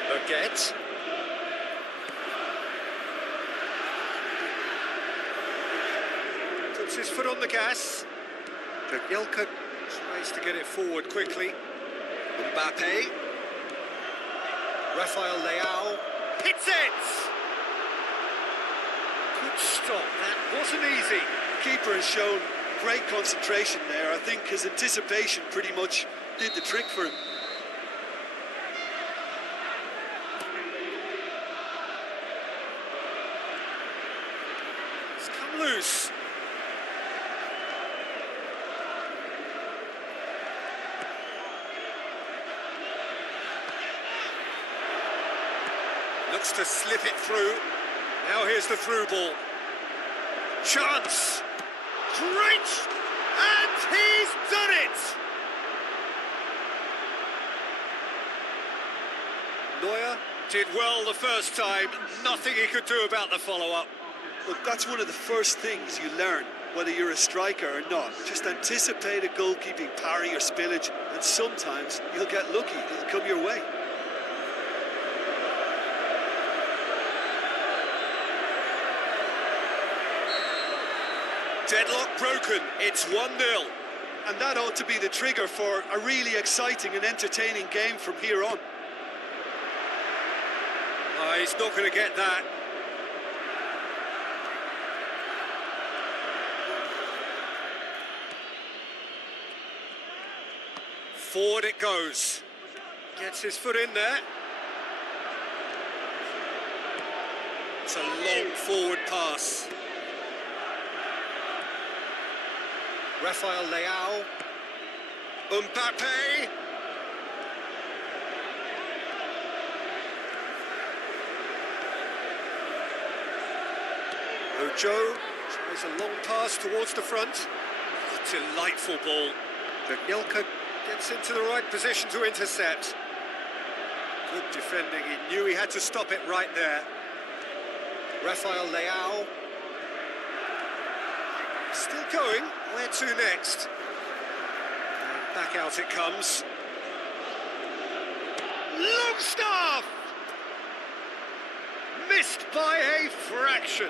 Baguette. Puts his foot on the gas. Jagielka tries to get it forward quickly. Mbappe. Rafael Leao hits it! Good stop, that wasn't easy. Keeper has shown great concentration there. I think his anticipation pretty much did the trick for him. It's come loose. Looks to slip it through. Now here's the through ball. Chance! Great! And he's done it! Neuer did well the first time. Nothing he could do about the follow-up. Look, that's one of the first things you learn, whether you're a striker or not. Just anticipate a goalkeeping parry or spillage, and sometimes you'll get lucky. It'll come your way. Deadlock broken, it's 1-0. And that ought to be the trigger for a really exciting and entertaining game from here on. He's not going to get that. Forward it goes. Gets his foot in there. It's a long forward pass. Rafael Leao. Mbappe. Ojo tries a long pass towards the front. Delightful ball. Jagielka gets into the right position to intercept. Good defending. He knew he had to stop it right there. Rafael Leao. Still going. Where to next? And back out it comes. Longstaff! Missed by a fraction.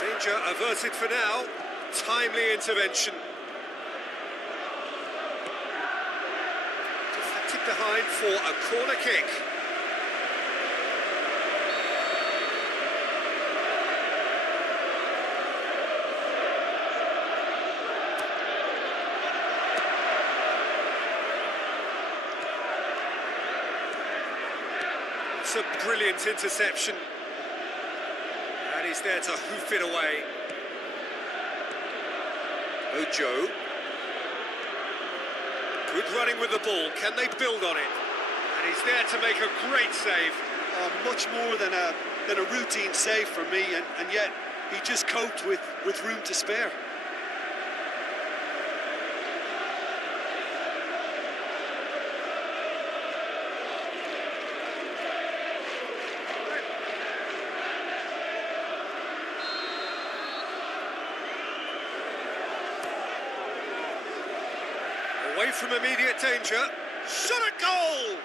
Danger averted for now. Timely intervention. Deflected behind for a corner kick. It's a brilliant interception. And he's there to hoof it away. Ojo. Good running with the ball. Can they build on it? And he's there to make a great save. Much more than a routine save for me, and yet he just coped with room to spare. Away from immediate danger. Shot at goal!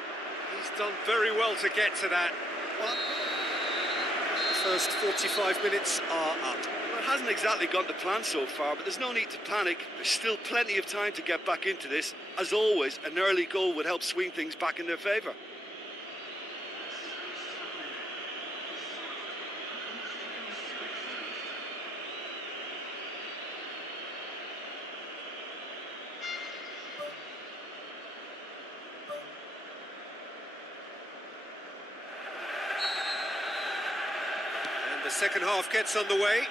He's done very well to get to that. Well, the first 45 minutes are up. Well, it hasn't exactly gone to plan so far, but there's no need to panic. There's still plenty of time to get back into this. As always, an early goal would help swing things back in their favour. The second half gets underway.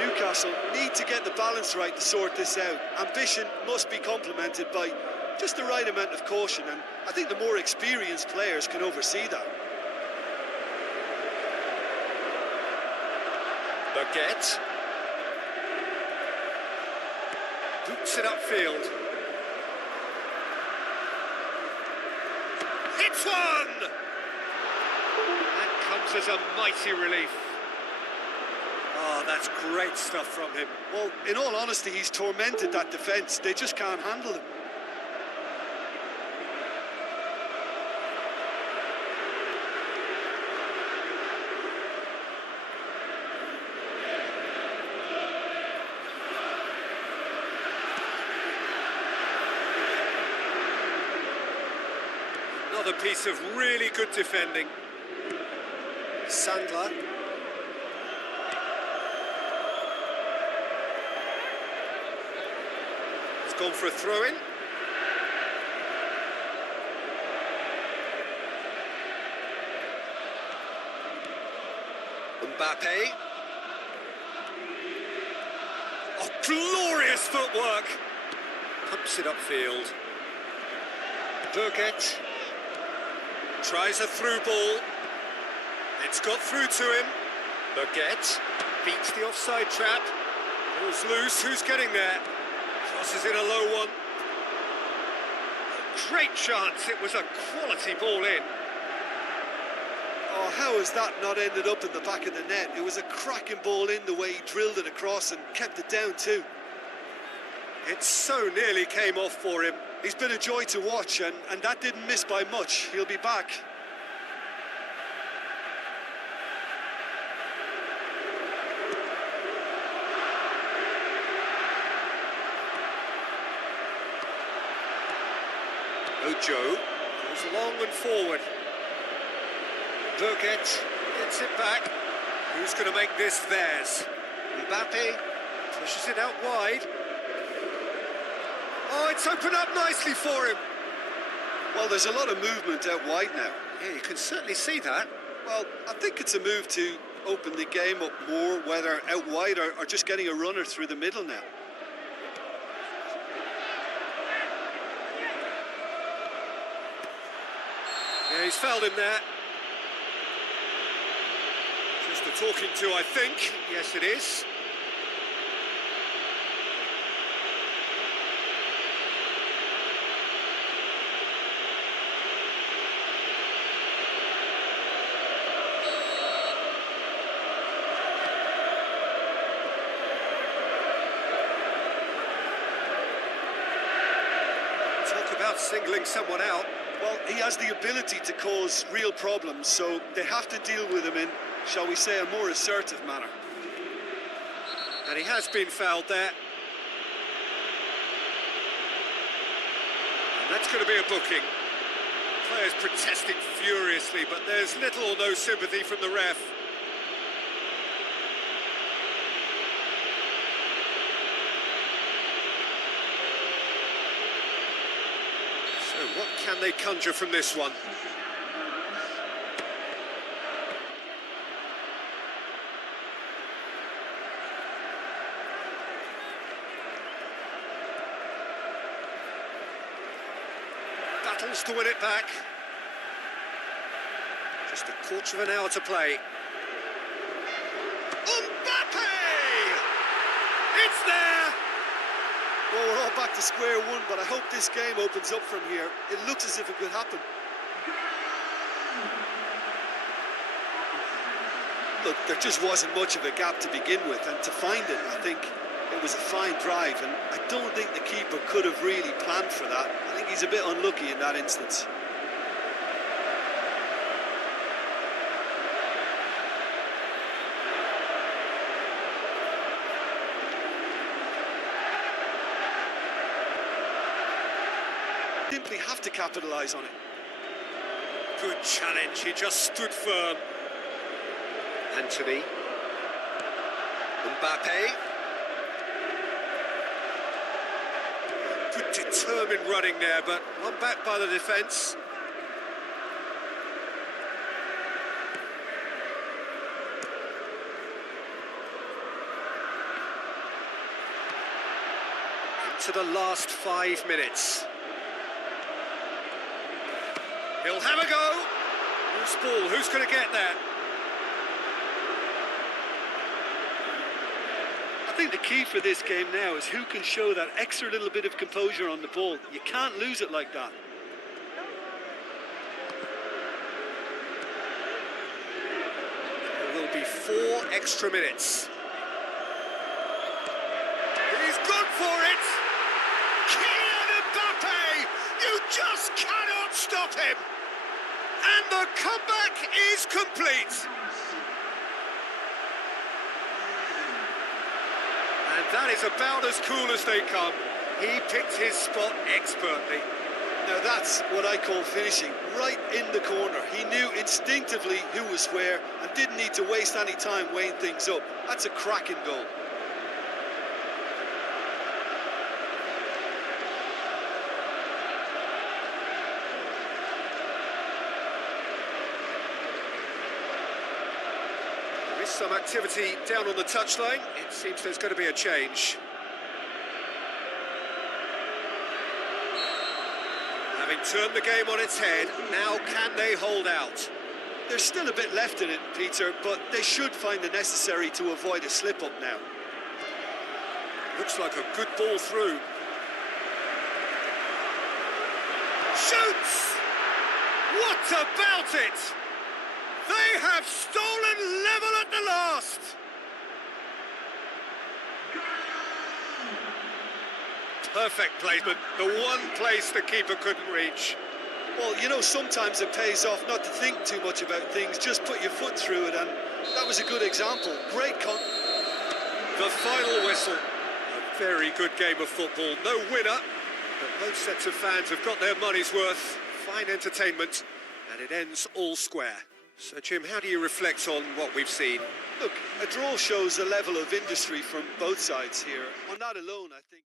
Newcastle need to get the balance right to sort this out. Ambition must be complemented by just the right amount of caution, and I think the more experienced players can oversee that. Baguette. Boots it upfield. Hits one! That comes as a mighty relief. Oh, that's great stuff from him. Well, in all honesty, he's tormented that defence. They just can't handle him. Another piece of really good defending. Sandler. It's gone for a throw-in. Mbappe. Oh, glorious footwork. Pumps it upfield. Baguette. Tries a through ball. It's got through to him. Baguette beats the offside trap. Ball's loose. Who's getting there? Crosses in a low one. A great chance. It was a quality ball in. Oh, how has that not ended up in the back of the net? It was a cracking ball in, the way he drilled it across and kept it down too. It so nearly came off for him. He's been a joy to watch, and that didn't miss by much. He'll be back. Ojo goes long and forward. Baguette gets it back. Who's going to make this theirs? Mbappe pushes it out wide. Oh, it's opened up nicely for him. Well, there's a lot of movement out wide now. Yeah, you can certainly see that. Well, I think it's a move to open the game up more, whether out wide or just getting a runner through the middle now. Yeah, he's fouled him there. Just a talking to, I think. Yes, it is. singling someone out. Well, he has the ability to cause real problems, so they have to deal with him in, shall we say, a more assertive manner. And he has been fouled there. And that's going to be a booking. Players protesting furiously, but there's little or no sympathy from the ref. So what can they conjure from this one? Battles to win it back. Just a quarter of an hour to play. Mbappe! It's there! Well, we're all back to square one, but I hope this game opens up from here. It looks as if it could happen. Look, there just wasn't much of a gap to begin with, and to find it, I think it was a fine drive, and I don't think the keeper could have really planned for that. I think he's a bit unlucky in that instance. Simply have to capitalise on it. Good challenge, he just stood firm. Anthony. Mbappe. Good determined running there, but one back by the defence. Into the last 5 minutes. He'll have a go. Loose ball, who's going to get there? I think the key for this game now is who can show that extra little bit of composure on the ball. You can't lose it like that. There will be 4 extra minutes. He's gone for it! Kylian Mbappe! You just cannot stop him! And the comeback is complete! And that is about as cool as they come. He picked his spot expertly. Now that's what I call finishing, right in the corner. He knew instinctively who was where and didn't need to waste any time weighing things up. That's a cracking goal. There is some activity down on the touchline. It seems there's going to be a change. Having turned the game on its head, now can they hold out? There's still a bit left in it, Peter, but they should find the necessary to avoid a slip-up now. Looks like a good ball through. Shoots! What about it? They have stolen level at the last! Perfect placement, the one place the keeper couldn't reach. Well, you know, sometimes it pays off not to think too much about things, just put your foot through it, and that was a good example. Great The final whistle. A very good game of football. No winner, but both sets of fans have got their money's worth. Fine entertainment, and it ends all square. So, Jim, how do you reflect on what we've seen? Look, a draw shows a level of industry from both sides here. On that alone, I think...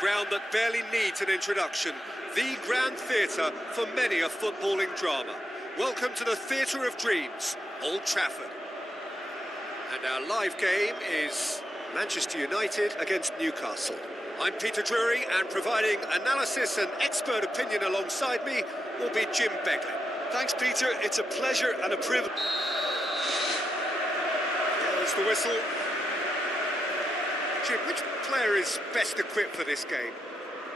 ground that barely needs an introduction. The grand theatre for many a footballing drama. Welcome to the Theatre of Dreams, Old Trafford. And our live game is Manchester United against Newcastle. I'm Peter Drury, and providing analysis and expert opinion alongside me will be Jim Beglin. Thanks, Peter. It's a pleasure and a privilege. There's the whistle. Jim, which player is best equipped for this game?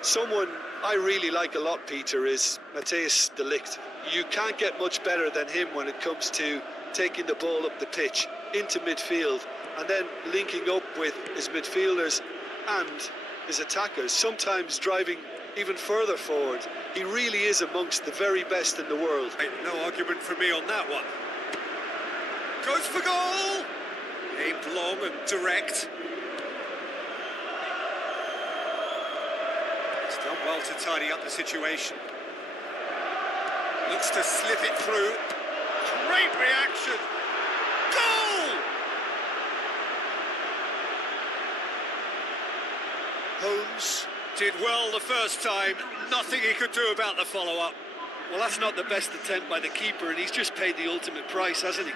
Someone I really like a lot, Peter, is Matthijs de Ligt. You can't get much better than him when it comes to taking the ball up the pitch into midfield and then linking up with his midfielders and his attackers, sometimes driving even further forward. He really is amongst the very best in the world. No argument from me on that one. Goes for goal! Aimed long and direct. He's done well to tidy up the situation. Looks to slip it through. Great reaction! Goal! Holmes did well the first time. Nothing he could do about the follow-up. Well, that's not the best attempt by the keeper, and he's just paid the ultimate price, hasn't he?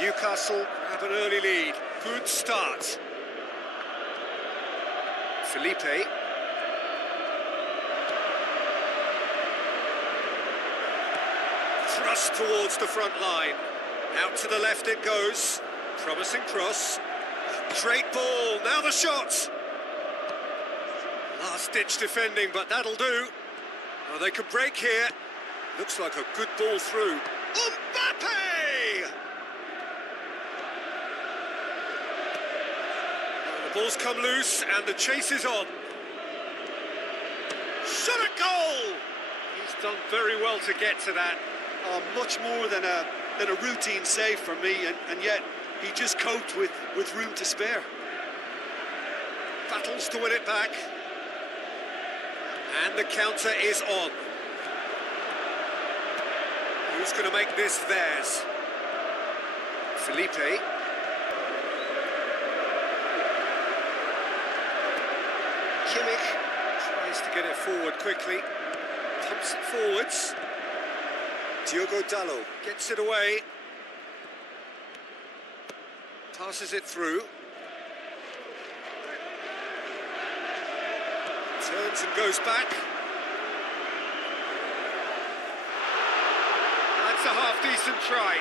Newcastle have an early lead. Good start. Felipe. Thrust towards the front line. Out to the left it goes. Promising cross. Great ball. Now the shot. Last-ditch defending, but that'll do. Oh, they could break here. Looks like a good ball through. Mbappe! The ball's come loose and the chase is on. Shot a goal! He's done very well to get to that. Much more than a routine save for me, and yet he just coped with room to spare. Battles to win it back. And the counter is on. Who's going to make this theirs? Felipe. Kimmich tries to get it forward quickly. Pumps it forwards. Diogo Dalot gets it away. Passes it through. Turns and goes back. That's a half-decent try.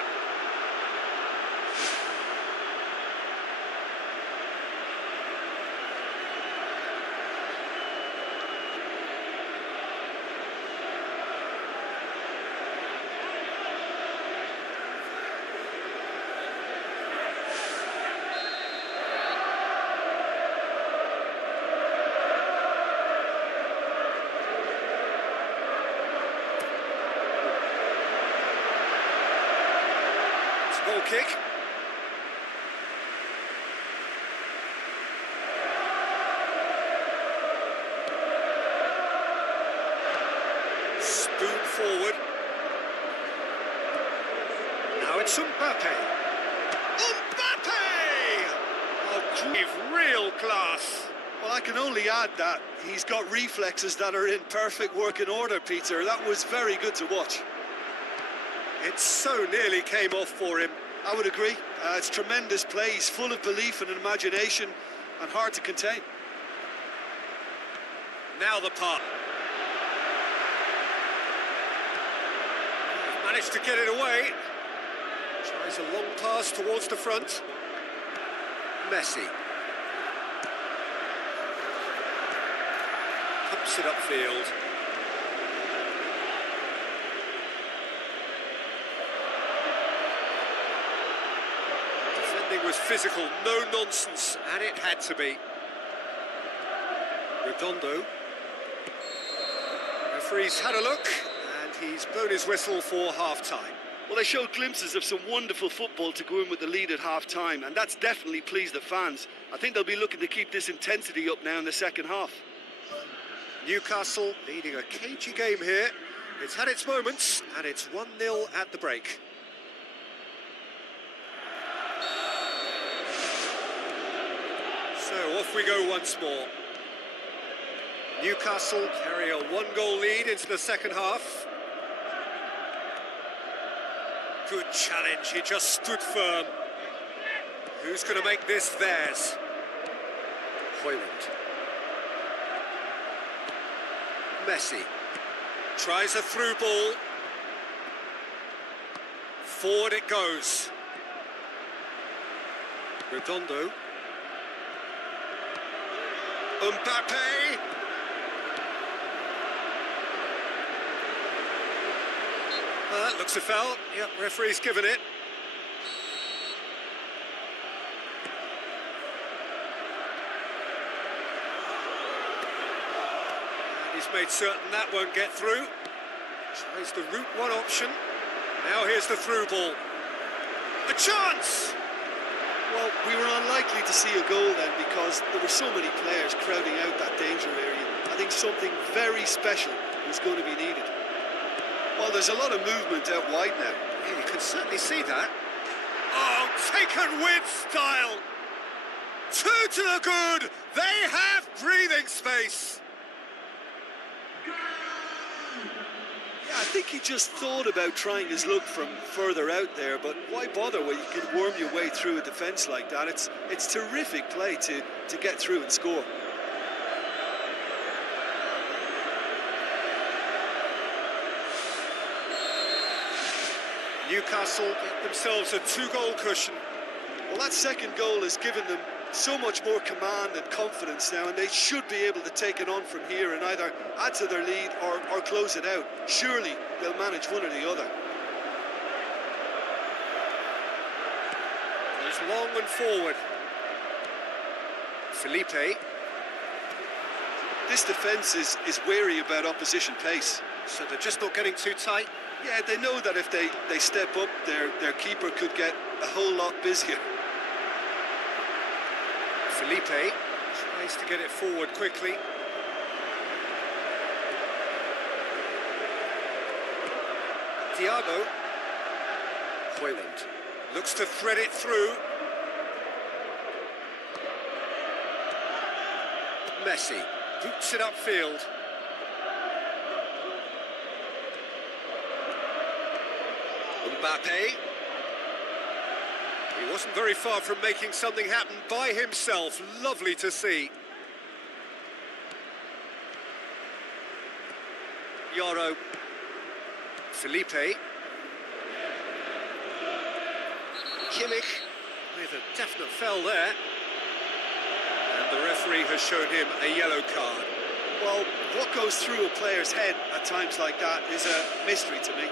Goal kick. Spoon forward. Now it's Mbappe. Mbappe! Oh, real class. Well, I can only add that he's got reflexes that are in perfect working order, Peter. That was very good to watch. It so nearly came off for him. I would agree. It's tremendous play. He's full of belief and imagination and hard to contain. Now the pass. Managed to get it away. Tries a long pass towards the front. Messi. Pumps it upfield. Defending was physical, no nonsense, and it had to be. Redondo. Referee's had a look, and he's blown his whistle for half-time. Well, they showed glimpses of some wonderful football to go in with the lead at half-time, and that's definitely pleased the fans. I think they'll be looking to keep this intensity up now in the second half. Newcastle leading a cagey game here. It's had its moments, and it's 1-0 at the break. So off we go once more. Newcastle carry a 1-goal lead into the second half. Good challenge, he just stood firm. Who's going to make this theirs? Hoyland. Messi. Tries a through ball. Forward it goes. Redondo. Mbappe. That looks a foul. Yep, referee's given it. And he's made certain that won't get through. Tries the route one option. Now here's the through ball. A chance! Well, we were unlikely to see a goal then because there were so many players crowding out that danger area. I think something very special was going to be needed. Well, there's a lot of movement out wide now. Yeah, you can certainly see that. Oh, taken with style. Two to the good. They have breathing space. Yeah, I think he just thought about trying his luck from further out there, but why bother when you can worm your way through a defence like that? It's terrific play to get through and score. Newcastle get themselves a 2-goal cushion. Well, that second goal has given them so much more command and confidence now, and they should be able to take it on from here and either add to their lead or close it out. Surely they'll manage one or the other. Goes long and forward. Felipe. This defence is wary about opposition pace. So they're just not getting too tight. Yeah, they know that if they step up, their keeper could get a whole lot busier. Felipe tries to get it forward quickly. Thiago. Hoyland looks to thread it through. Messi boots it upfield. Mbappe. He wasn't very far from making something happen by himself. Lovely to see. Yaro. Felipe. Kimmich with a definite foul there. And the referee has shown him a yellow card. Well, what goes through a player's head at times like that is a mystery to me.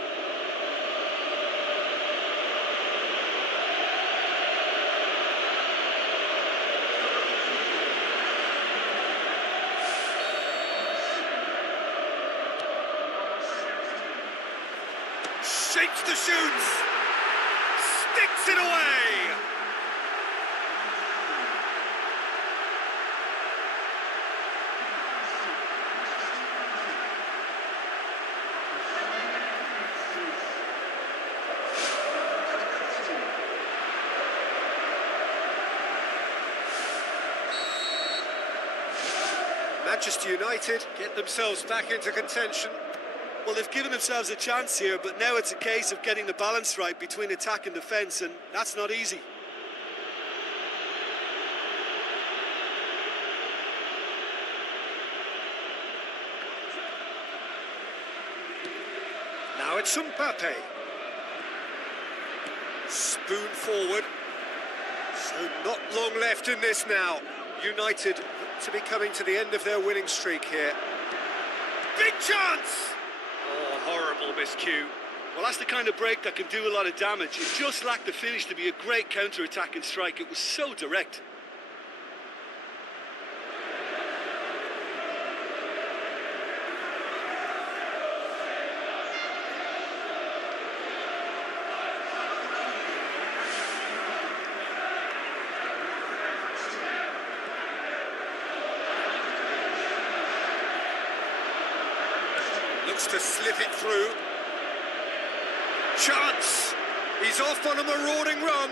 Shapes to shoot, sticks puts it away. Manchester United get themselves back into contention. Well, they've given themselves a chance here, but now it's a case of getting the balance right between attack and defence, and that's not easy. Now it's Mbappe. Spoon forward. So not long left in this now. United to be coming to the end of their winning streak here. Big chance! Oh, horrible miscue. Well, that's the kind of break that can do a lot of damage. It just lacked the finish to be a great counter-attacking strike. It was so direct. Looks to slip it through. Chance! He's off on a marauding run.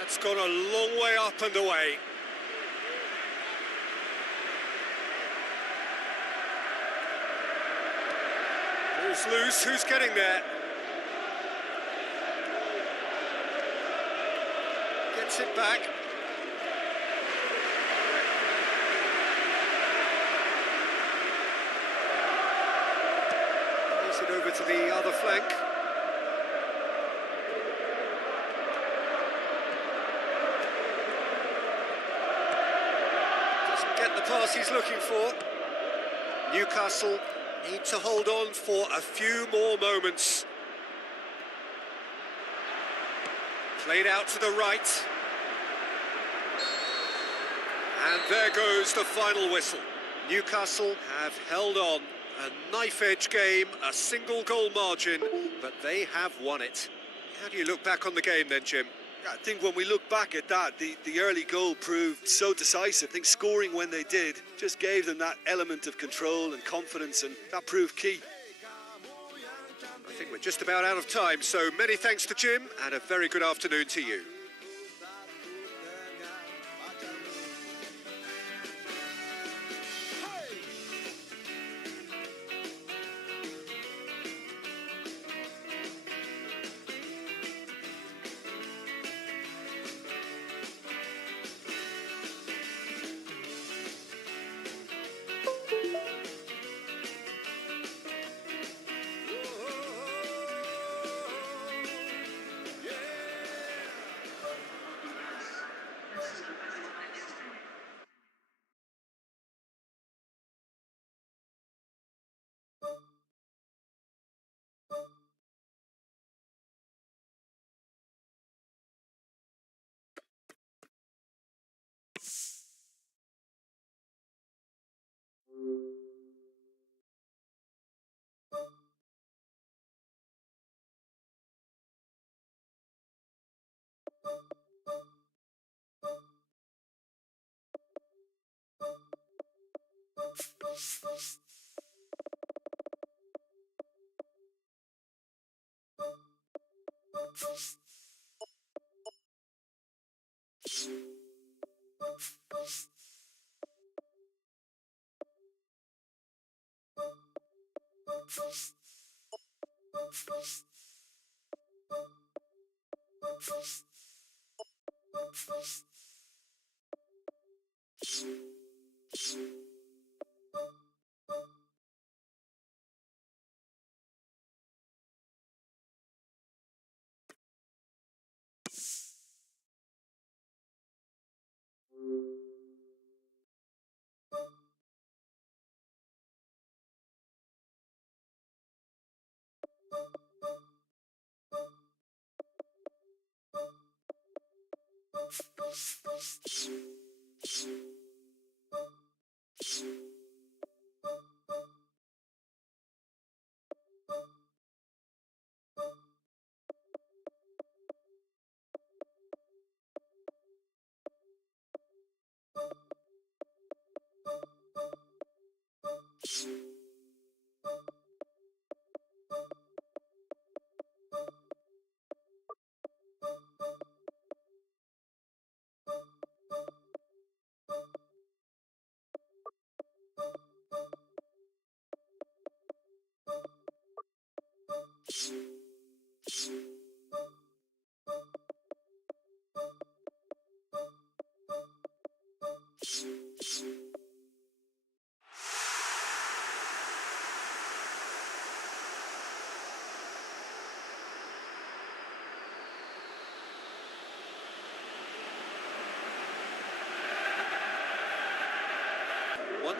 That's gone a long way up and away. Ball's loose, who's getting there? Gets it back. It over to the other flank. Doesn't get the pass he's looking for. Newcastle need to hold on for a few more moments. Played out to the right. And there goes the final whistle. Newcastle have held on. A knife-edge game, a single goal margin, but they have won it. How do you look back on the game then, Jim? I think when we look back at that, the early goal proved so decisive. I think scoring when they did just gave them that element of control and confidence, and that proved key. I think we're just about out of time, so many thanks to Jim, and a very good afternoon to you.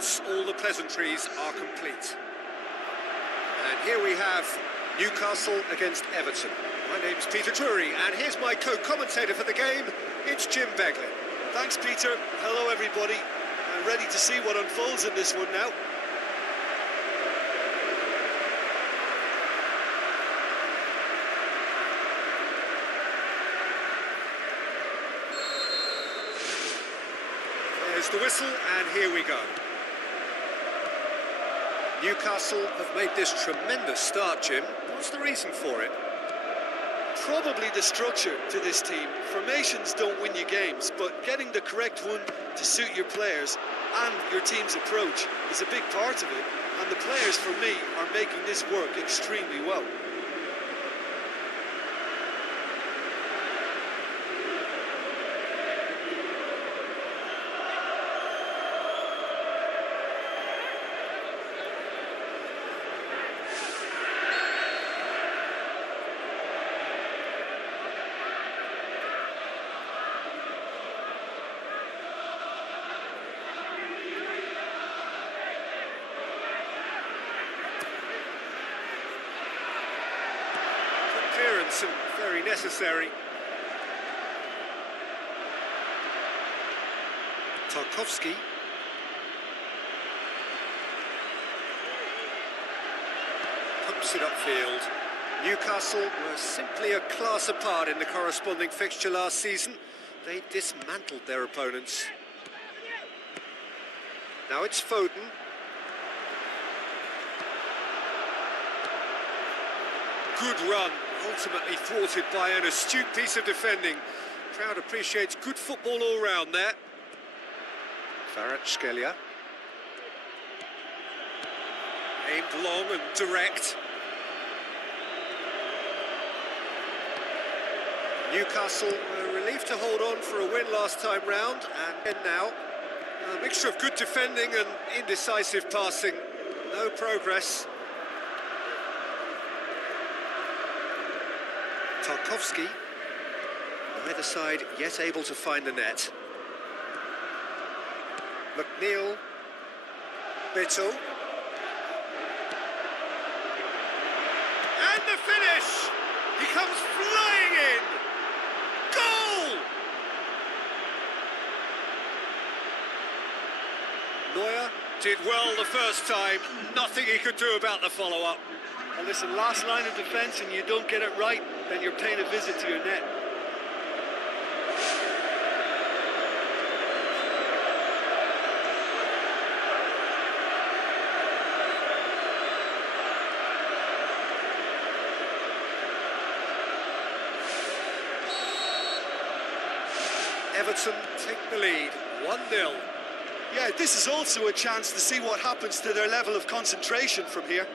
once all the pleasantries are complete. And here we have Newcastle against Everton. My name's Peter Drury, and here's my co-commentator for the game, it's Jim Beglin. Thanks, Peter. Hello, everybody. I'm ready to see what unfolds in this one now. There's the whistle, and here we go. Newcastle have made this tremendous start, Jim. What's the reason for it? Probably the structure to this team. Formations don't win you games, but getting the correct one to suit your players and your team's approach is a big part of it. And the players, for me, are making this work extremely well. Clearance and very necessary. Tarkowski. Pumps it upfield. Newcastle were simply a class apart in the corresponding fixture last season. They dismantled their opponents. Now it's Foden. Good run, ultimately thwarted by an astute piece of defending. Crowd appreciates good football all round there. Kvaratskhelia. Aimed long and direct. Newcastle were relieved to hold on for a win last time round, and now a mixture of good defending and indecisive passing. No progress. Tarkowski, neither side yet able to find the net. McNeil, Bittle. And the finish! He comes flying in! Goal! Neuer did well the first time, nothing he could do about the follow-up. And listen, last line of defence and you don't get it right, then you're paying a visit to your net. Everton take the lead, 1-0. Yeah, this is also a chance to see what happens to their level of concentration from here.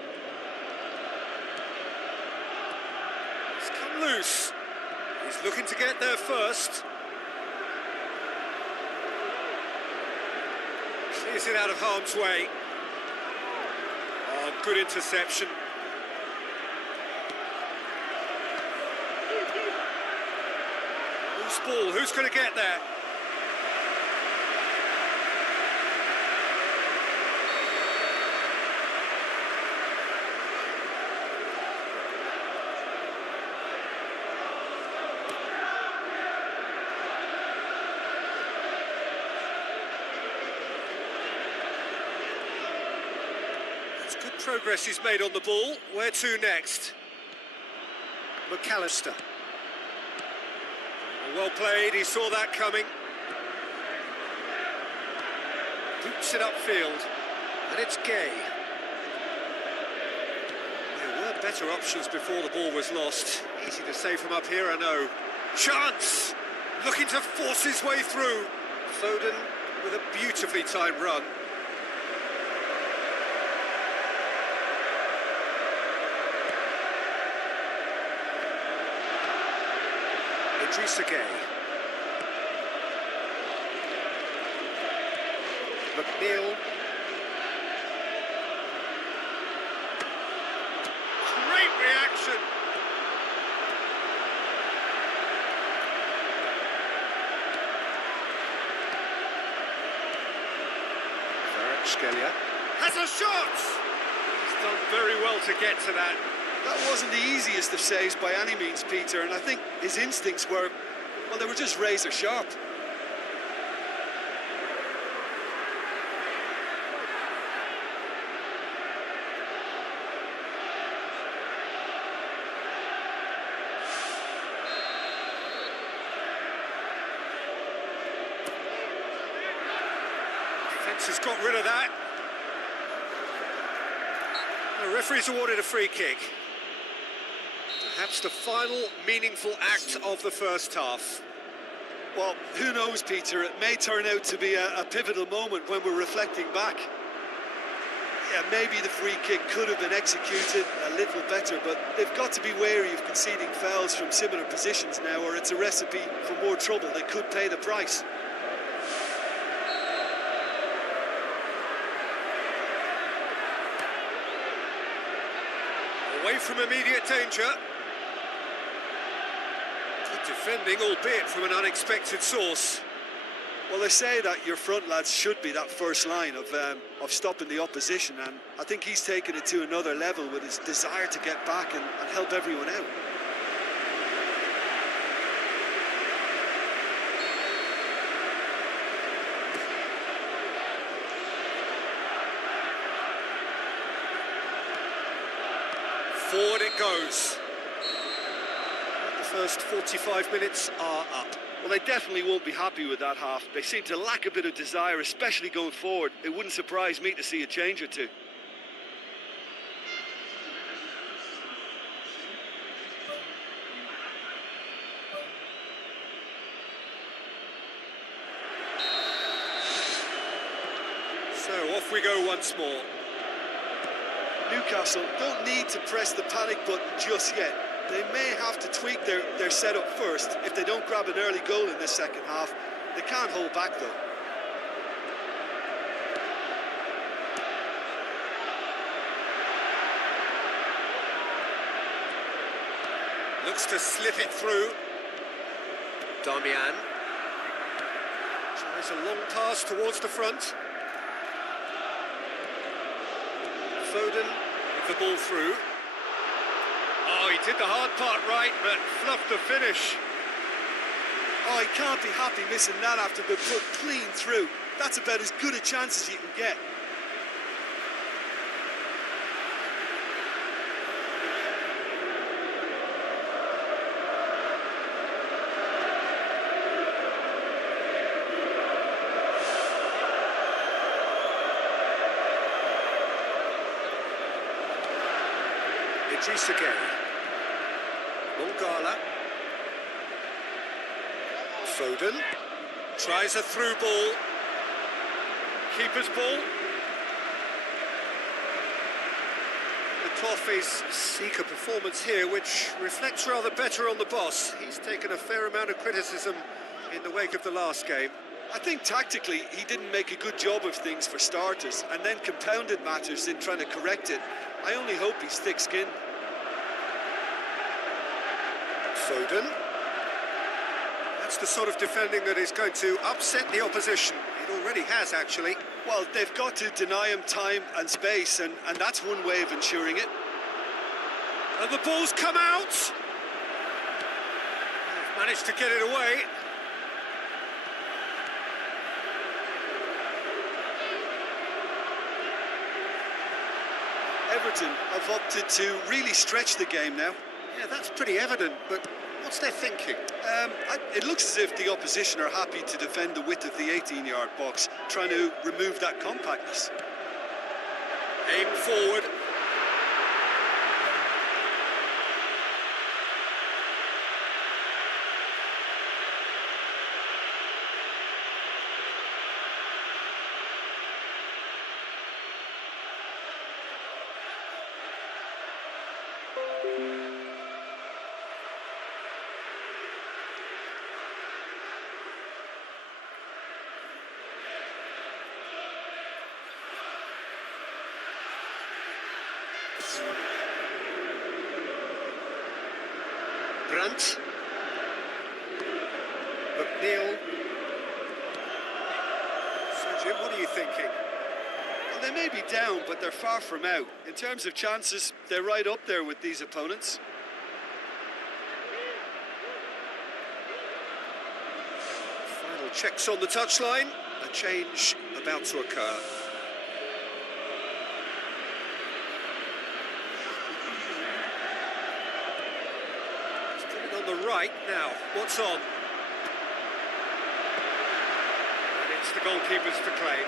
Loose. He's looking to get there first. Clears it out of harm's way. Oh, good interception. Loose ball, who's going to get there? Good progress he's made on the ball. Where to next? McAllister. Well played, he saw that coming. Boots it upfield. And it's Gay. There were better options before the ball was lost. Easy to say from up here, I know. Chance! Looking to force his way through. Foden with a beautifully timed run. Gay. McNeil. Great reaction. Has a shot! He's done very well to get to that. That wasn't the easiest of saves by any means, Peter, and I think his instincts were, well, they were just razor sharp. Defence has got rid of that. The referee's awarded a free kick. Perhaps the final meaningful act of the first half. Well, who knows, Peter? It may turn out to be a pivotal moment when we're reflecting back. Yeah, maybe the free kick could have been executed a little better, but they've got to be wary of conceding fouls from similar positions now, or it's a recipe for more trouble. They could pay the price. Away from immediate danger. Good defending, albeit from an unexpected source. Well, they say that your front lads should be that first line of stopping the opposition, and I think he's taken it to another level with his desire to get back and help everyone out. Forward it goes. The first 45 minutes are up. Well, they definitely won't be happy with that half. They seem to lack a bit of desire, especially going forward. It wouldn't surprise me to see a change or two. So off we go once more. Newcastle don't need to press the panic button just yet. They may have to tweak their setup first. If they don't grab an early goal in this second half, they can't hold back though. Looks to slip it through. Damian tries a long pass towards the front. Foden with the ball through. Oh, he did the hard part right, but fluffed the finish. Oh, he can't be happy missing that after being put clean through. That's about as good a chance as you can get. Idris again. Mongala. Foden tries a through ball. Keeper's ball. The Toffees seek a performance here which reflects rather better on the boss. He's taken a fair amount of criticism in the wake of the last game. I think tactically he didn't make a good job of things for starters, and then compounded matters in trying to correct it. I only hope he's thick-skinned. Foden. That's the sort of defending that is going to upset the opposition. It already has, actually. Well, they've got to deny him time and space, and that's one way of ensuring it. And the ball's come out. They've managed to get it away. Everton have opted to really stretch the game now. Yeah, that's pretty evident, but what's their thinking? It looks as if the opposition are happy to defend the width of the 18-yard box, trying to remove that compactness. Aim forward. Brandt. McNeil. So, Jim, what are you thinking? And they may be down, but they're far from out. In terms of chances, they're right up there with these opponents. Final checks on the touchline. A change about to occur. He's put it on the right now. What's on? And it's the goalkeepers to claim.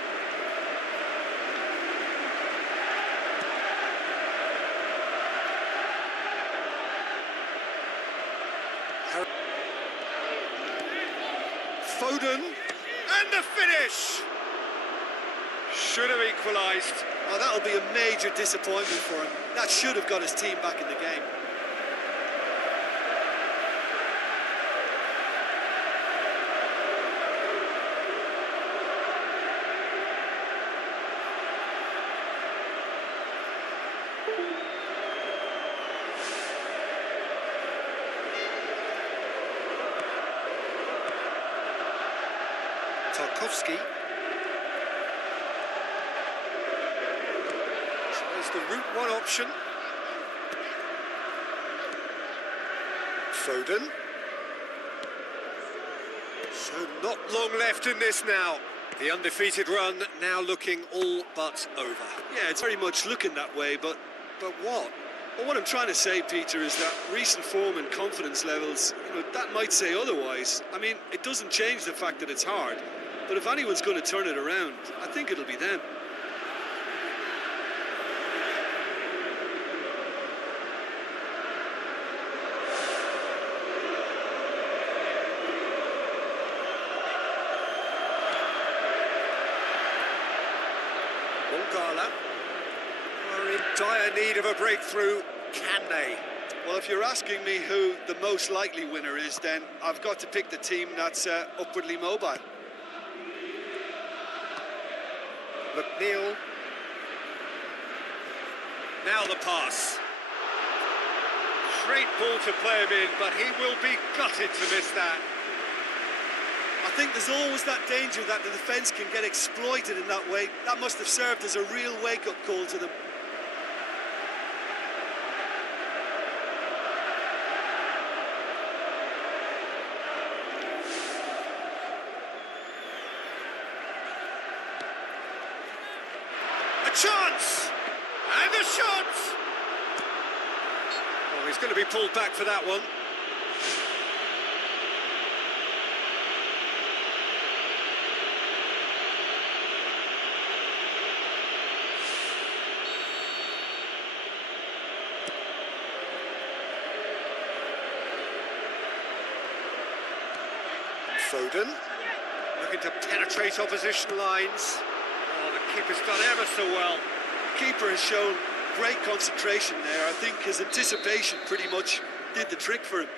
Foden, and the finish! Should have equalised. Oh, that'll be a major disappointment for him. That should have got his team back in the game. Tarkowski tries the route one option. Foden. So not long left in this now. The undefeated run now looking all but over. Yeah, it's very much looking that way, but what? Well, what I'm trying to say, Peter, is that recent form and confidence levels, that might say otherwise. I mean, it doesn't change the fact that it's hard. But if anyone's going to turn it around, I think it'll be them. Mongala are in dire need of a breakthrough. Can they? Well, if you're asking me who the most likely winner is, then I've got to pick the team that's upwardly mobile. McNeil. Now the pass. Great ball to play him in, but he will be gutted to miss that. I think there's always that danger that the defence can get exploited in that way. That must have served as a real wake-up call to them. A chance! And the shot! Oh, he's going to be pulled back for that one. Foden, looking to penetrate opposition lines. Oh, the keeper's done ever so well. The keeper has shown great concentration there. I think his anticipation pretty much did the trick for him.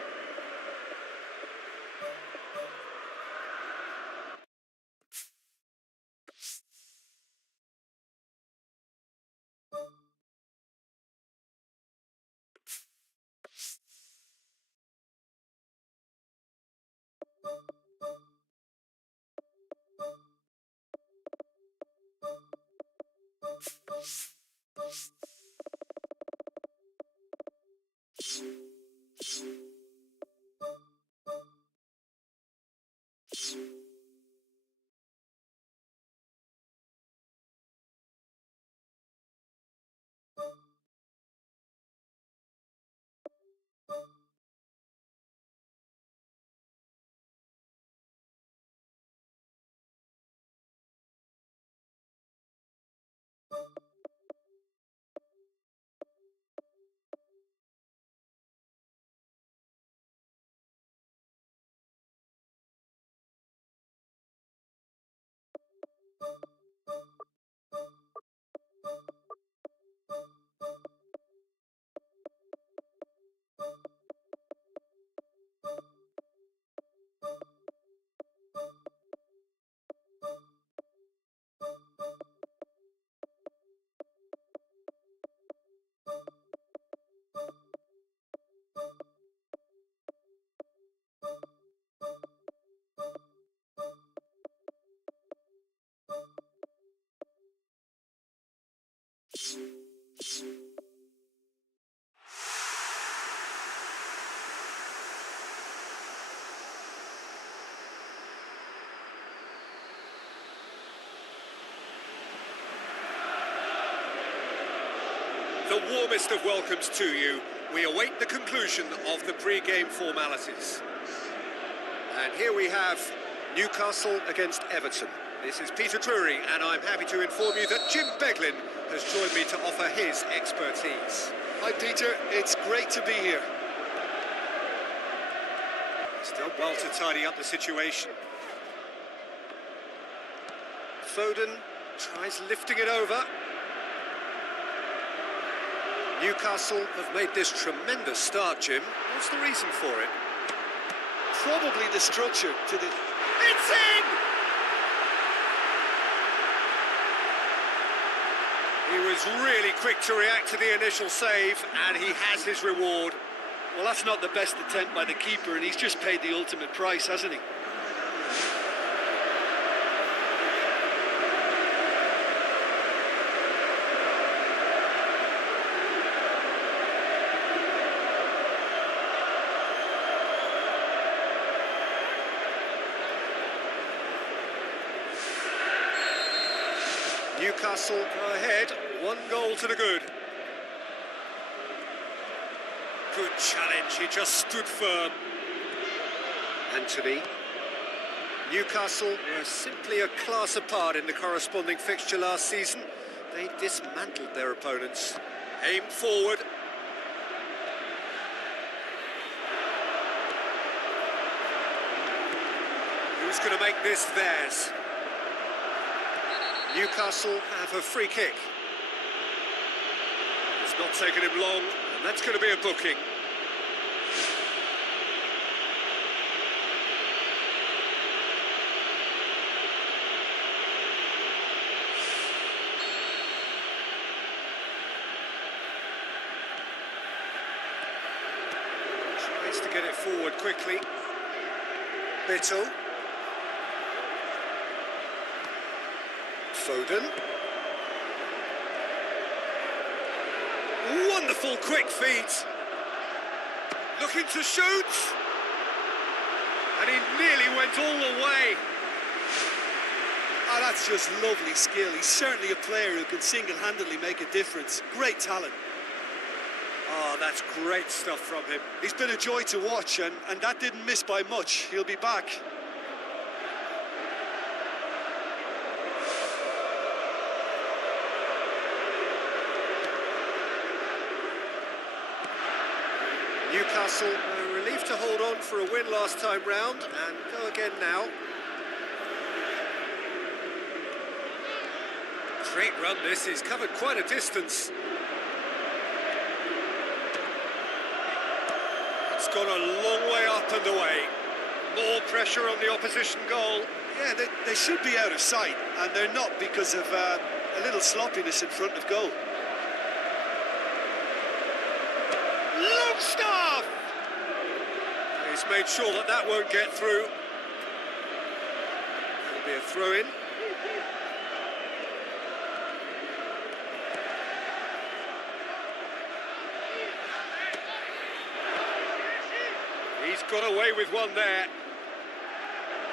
The warmest of welcomes to you. We await the conclusion of the pre-game formalities. And here we have Newcastle against Everton. This is Peter Drury, and I'm happy to inform you that Jim Beglin has joined me to offer his expertise. Hi Peter, it's great to be here. He's done well to tidy up the situation. Foden tries lifting it over. Newcastle have made this tremendous start, Jim. What's the reason for it? Probably the structure to the... It's in! He was really quick to react to the initial save, and he has his reward. Well, that's not the best attempt by the keeper, and he's just paid the ultimate price, hasn't he? Newcastle go ahead, 1 goal to the good. Good challenge, he just stood firm. Anthony. Newcastle were simply a class apart in the corresponding fixture last season. They dismantled their opponents. Aim forward. Who's going to make this theirs? Newcastle have a free kick. It's not taken him long, and that's going to be a booking. Tries to get it forward quickly. Bittle. Foden. Wonderful quick feet. Looking to shoot. And he nearly went all the way. Oh, that's just lovely skill. He's certainly a player who can single-handedly make a difference. Great talent. Oh, that's great stuff from him. He's been a joy to watch, and that didn't miss by much. He'll be back. Newcastle were relieved to hold on for a win last time round, and go again now. Great run this, he's covered quite a distance. It's gone a long way up and away. More pressure on the opposition goal. Yeah, they should be out of sight, and they're not because of a little sloppiness in front of goal. Longstaff! He's made sure that that won't get through. That'll be a throw-in. He's got away with one there.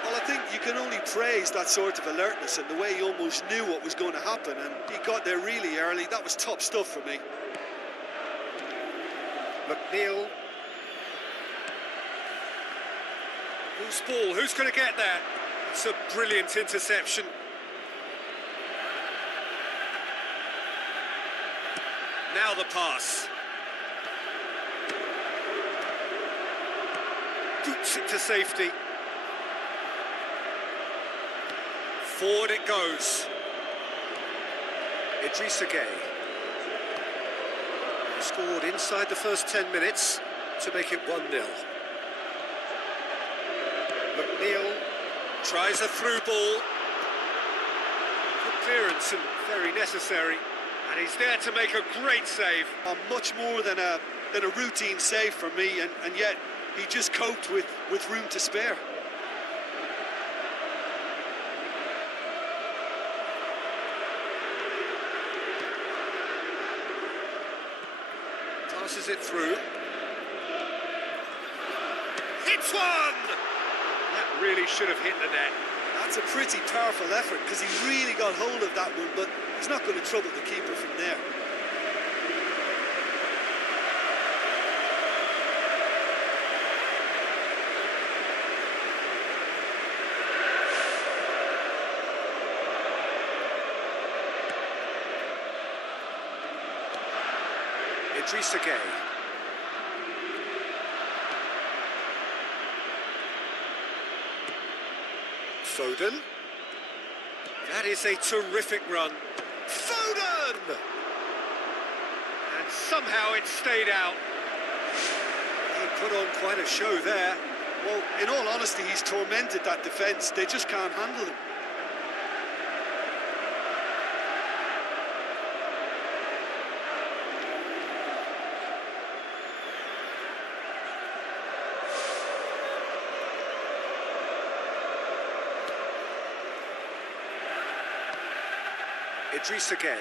Well, I think you can only praise that sort of alertness and the way he almost knew what was going to happen, and he got there really early. That was top stuff for me. McNeil. Who's ball? Who's going to get that? It's a brilliant interception. Now the pass. Boots it to safety. Forward it goes. Idrissa Gueye. He scored inside the first 10 minutes to make it 1-0. McNeil tries a through ball. Good clearance and very necessary. And he's there to make a great save. Much more than a routine save for me, and yet he just coped with room to spare. Passes it through. Hits one! That really should have hit the net. That's a pretty powerful effort, because he really got hold of that one, but he's not going to trouble the keeper from there. Idrissa Gueye. Foden. That is a terrific run. Foden! And somehow it stayed out. He put on quite a show there. Well, in all honesty, he's tormented that defence. They just can't handle him. Idrissa Gueye.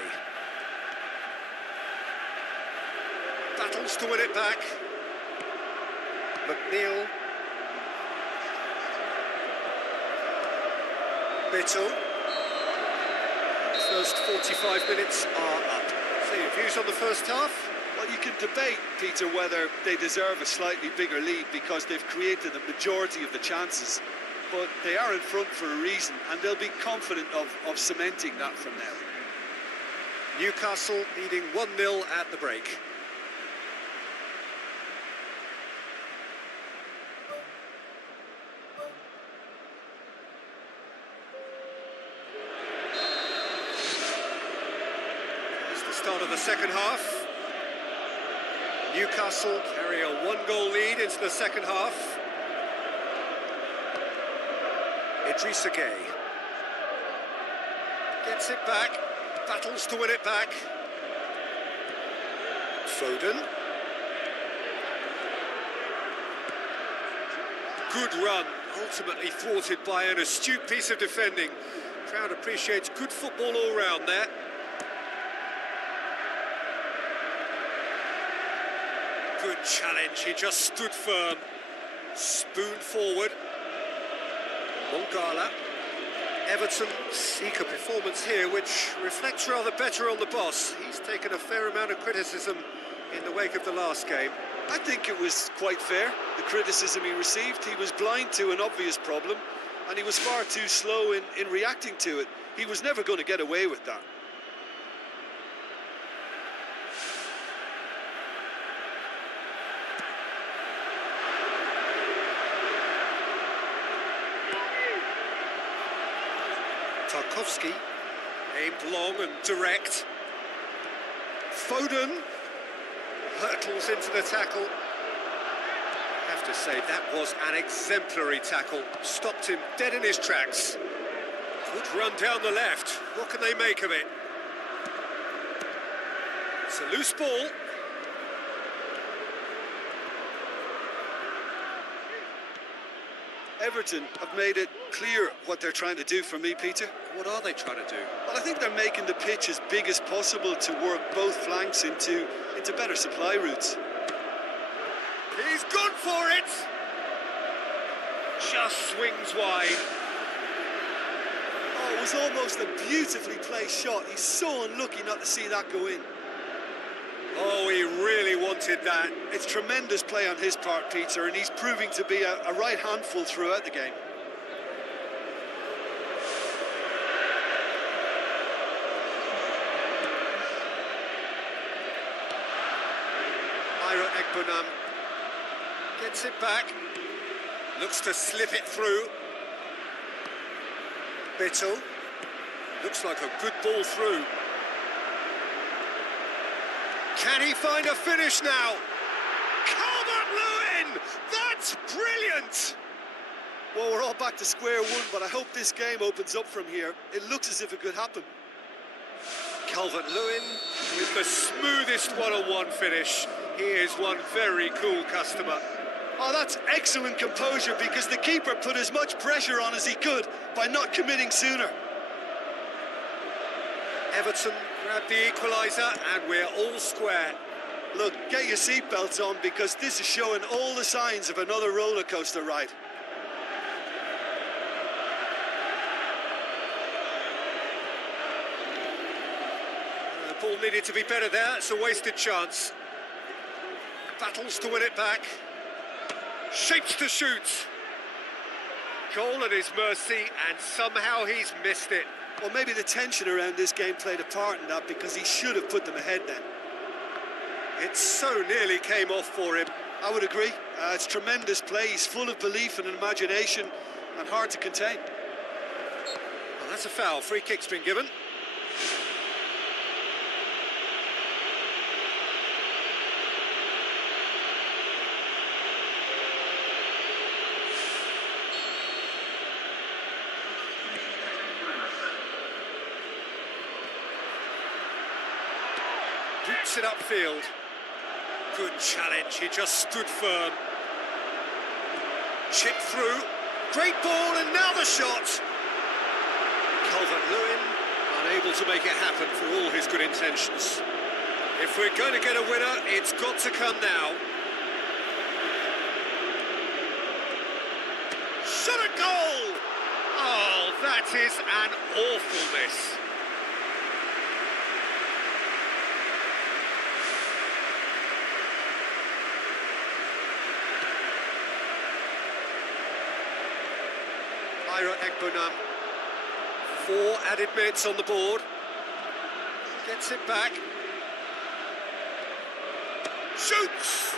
Battles to win it back. McNeil. Bittle. The first 45 minutes are up. So your views on the first half? Well, you can debate, Peter, whether they deserve a slightly bigger lead because they've created the majority of the chances. But they are in front for a reason, and they'll be confident of cementing that from now. Newcastle leading 1-0 at the break. It's the start of the second half. Newcastle carry a 1-goal lead into the second half. Idrissa Gueye gets it back. Battles to win it back. Foden. Good run, ultimately thwarted by an astute piece of defending. Crowd appreciates good football all round there. Good challenge, he just stood firm. Spoon forward. Mongala. Everton seek a performance here which reflects rather better on the boss. He's taken a fair amount of criticism in the wake of the last game. I think it was quite fair, the criticism he received. He was blind to an obvious problem, and he was far too slow in reacting to it. He was never going to get away with that. Tarkowski, aimed long and direct. Foden hurtles into the tackle. I have to say, that was an exemplary tackle. Stopped him dead in his tracks. Good run down the left. What can they make of it? It's a loose ball. Everton have made it clear what they're trying to do for me, Peter. What are they trying to do? Well, I think they're making the pitch as big as possible to work both flanks into better supply routes. He's gone for it! Just swings wide. Oh, it was almost a beautifully placed shot. He's so unlucky not to see that go in. Oh, he really wanted that. It's tremendous play on his part, Peter, and he's proving to be a right handful throughout the game. Ira Egbunam gets it back, looks to slip it through. Bittle, looks like a good ball through. Can he find a finish now? Calvert-Lewin! That's brilliant! Well, we're all back to square one, but I hope this game opens up from here. It looks as if it could happen. Calvert-Lewin with the smoothest one-on-one finish. He is one very cool customer. Oh, that's excellent composure, because the keeper put as much pressure on as he could by not committing sooner. Everton grab the equaliser and we're all square. Look, get your seatbelts on, because this is showing all the signs of another roller coaster ride. The ball needed to be better there. It's a wasted chance. Battles to win it back. Shapes to shoot. Goal at his mercy, and somehow he's missed it. Well, maybe the tension around this game played a part in that, because he should have put them ahead then. It so nearly came off for him. I would agree. It's tremendous play. He's full of belief and imagination and hard to contain. Well, that's a foul. Free kick's been given. Boots it upfield. Good challenge, he just stood firm. Chip through, great ball, and now the shot. Calvert-Lewin unable to make it happen for all his good intentions. If we're going to get a winner, it's got to come now. Shot a goal! Oh, that is an awful miss. Ekbunam, 4 added minutes on the board, gets it back, shoots!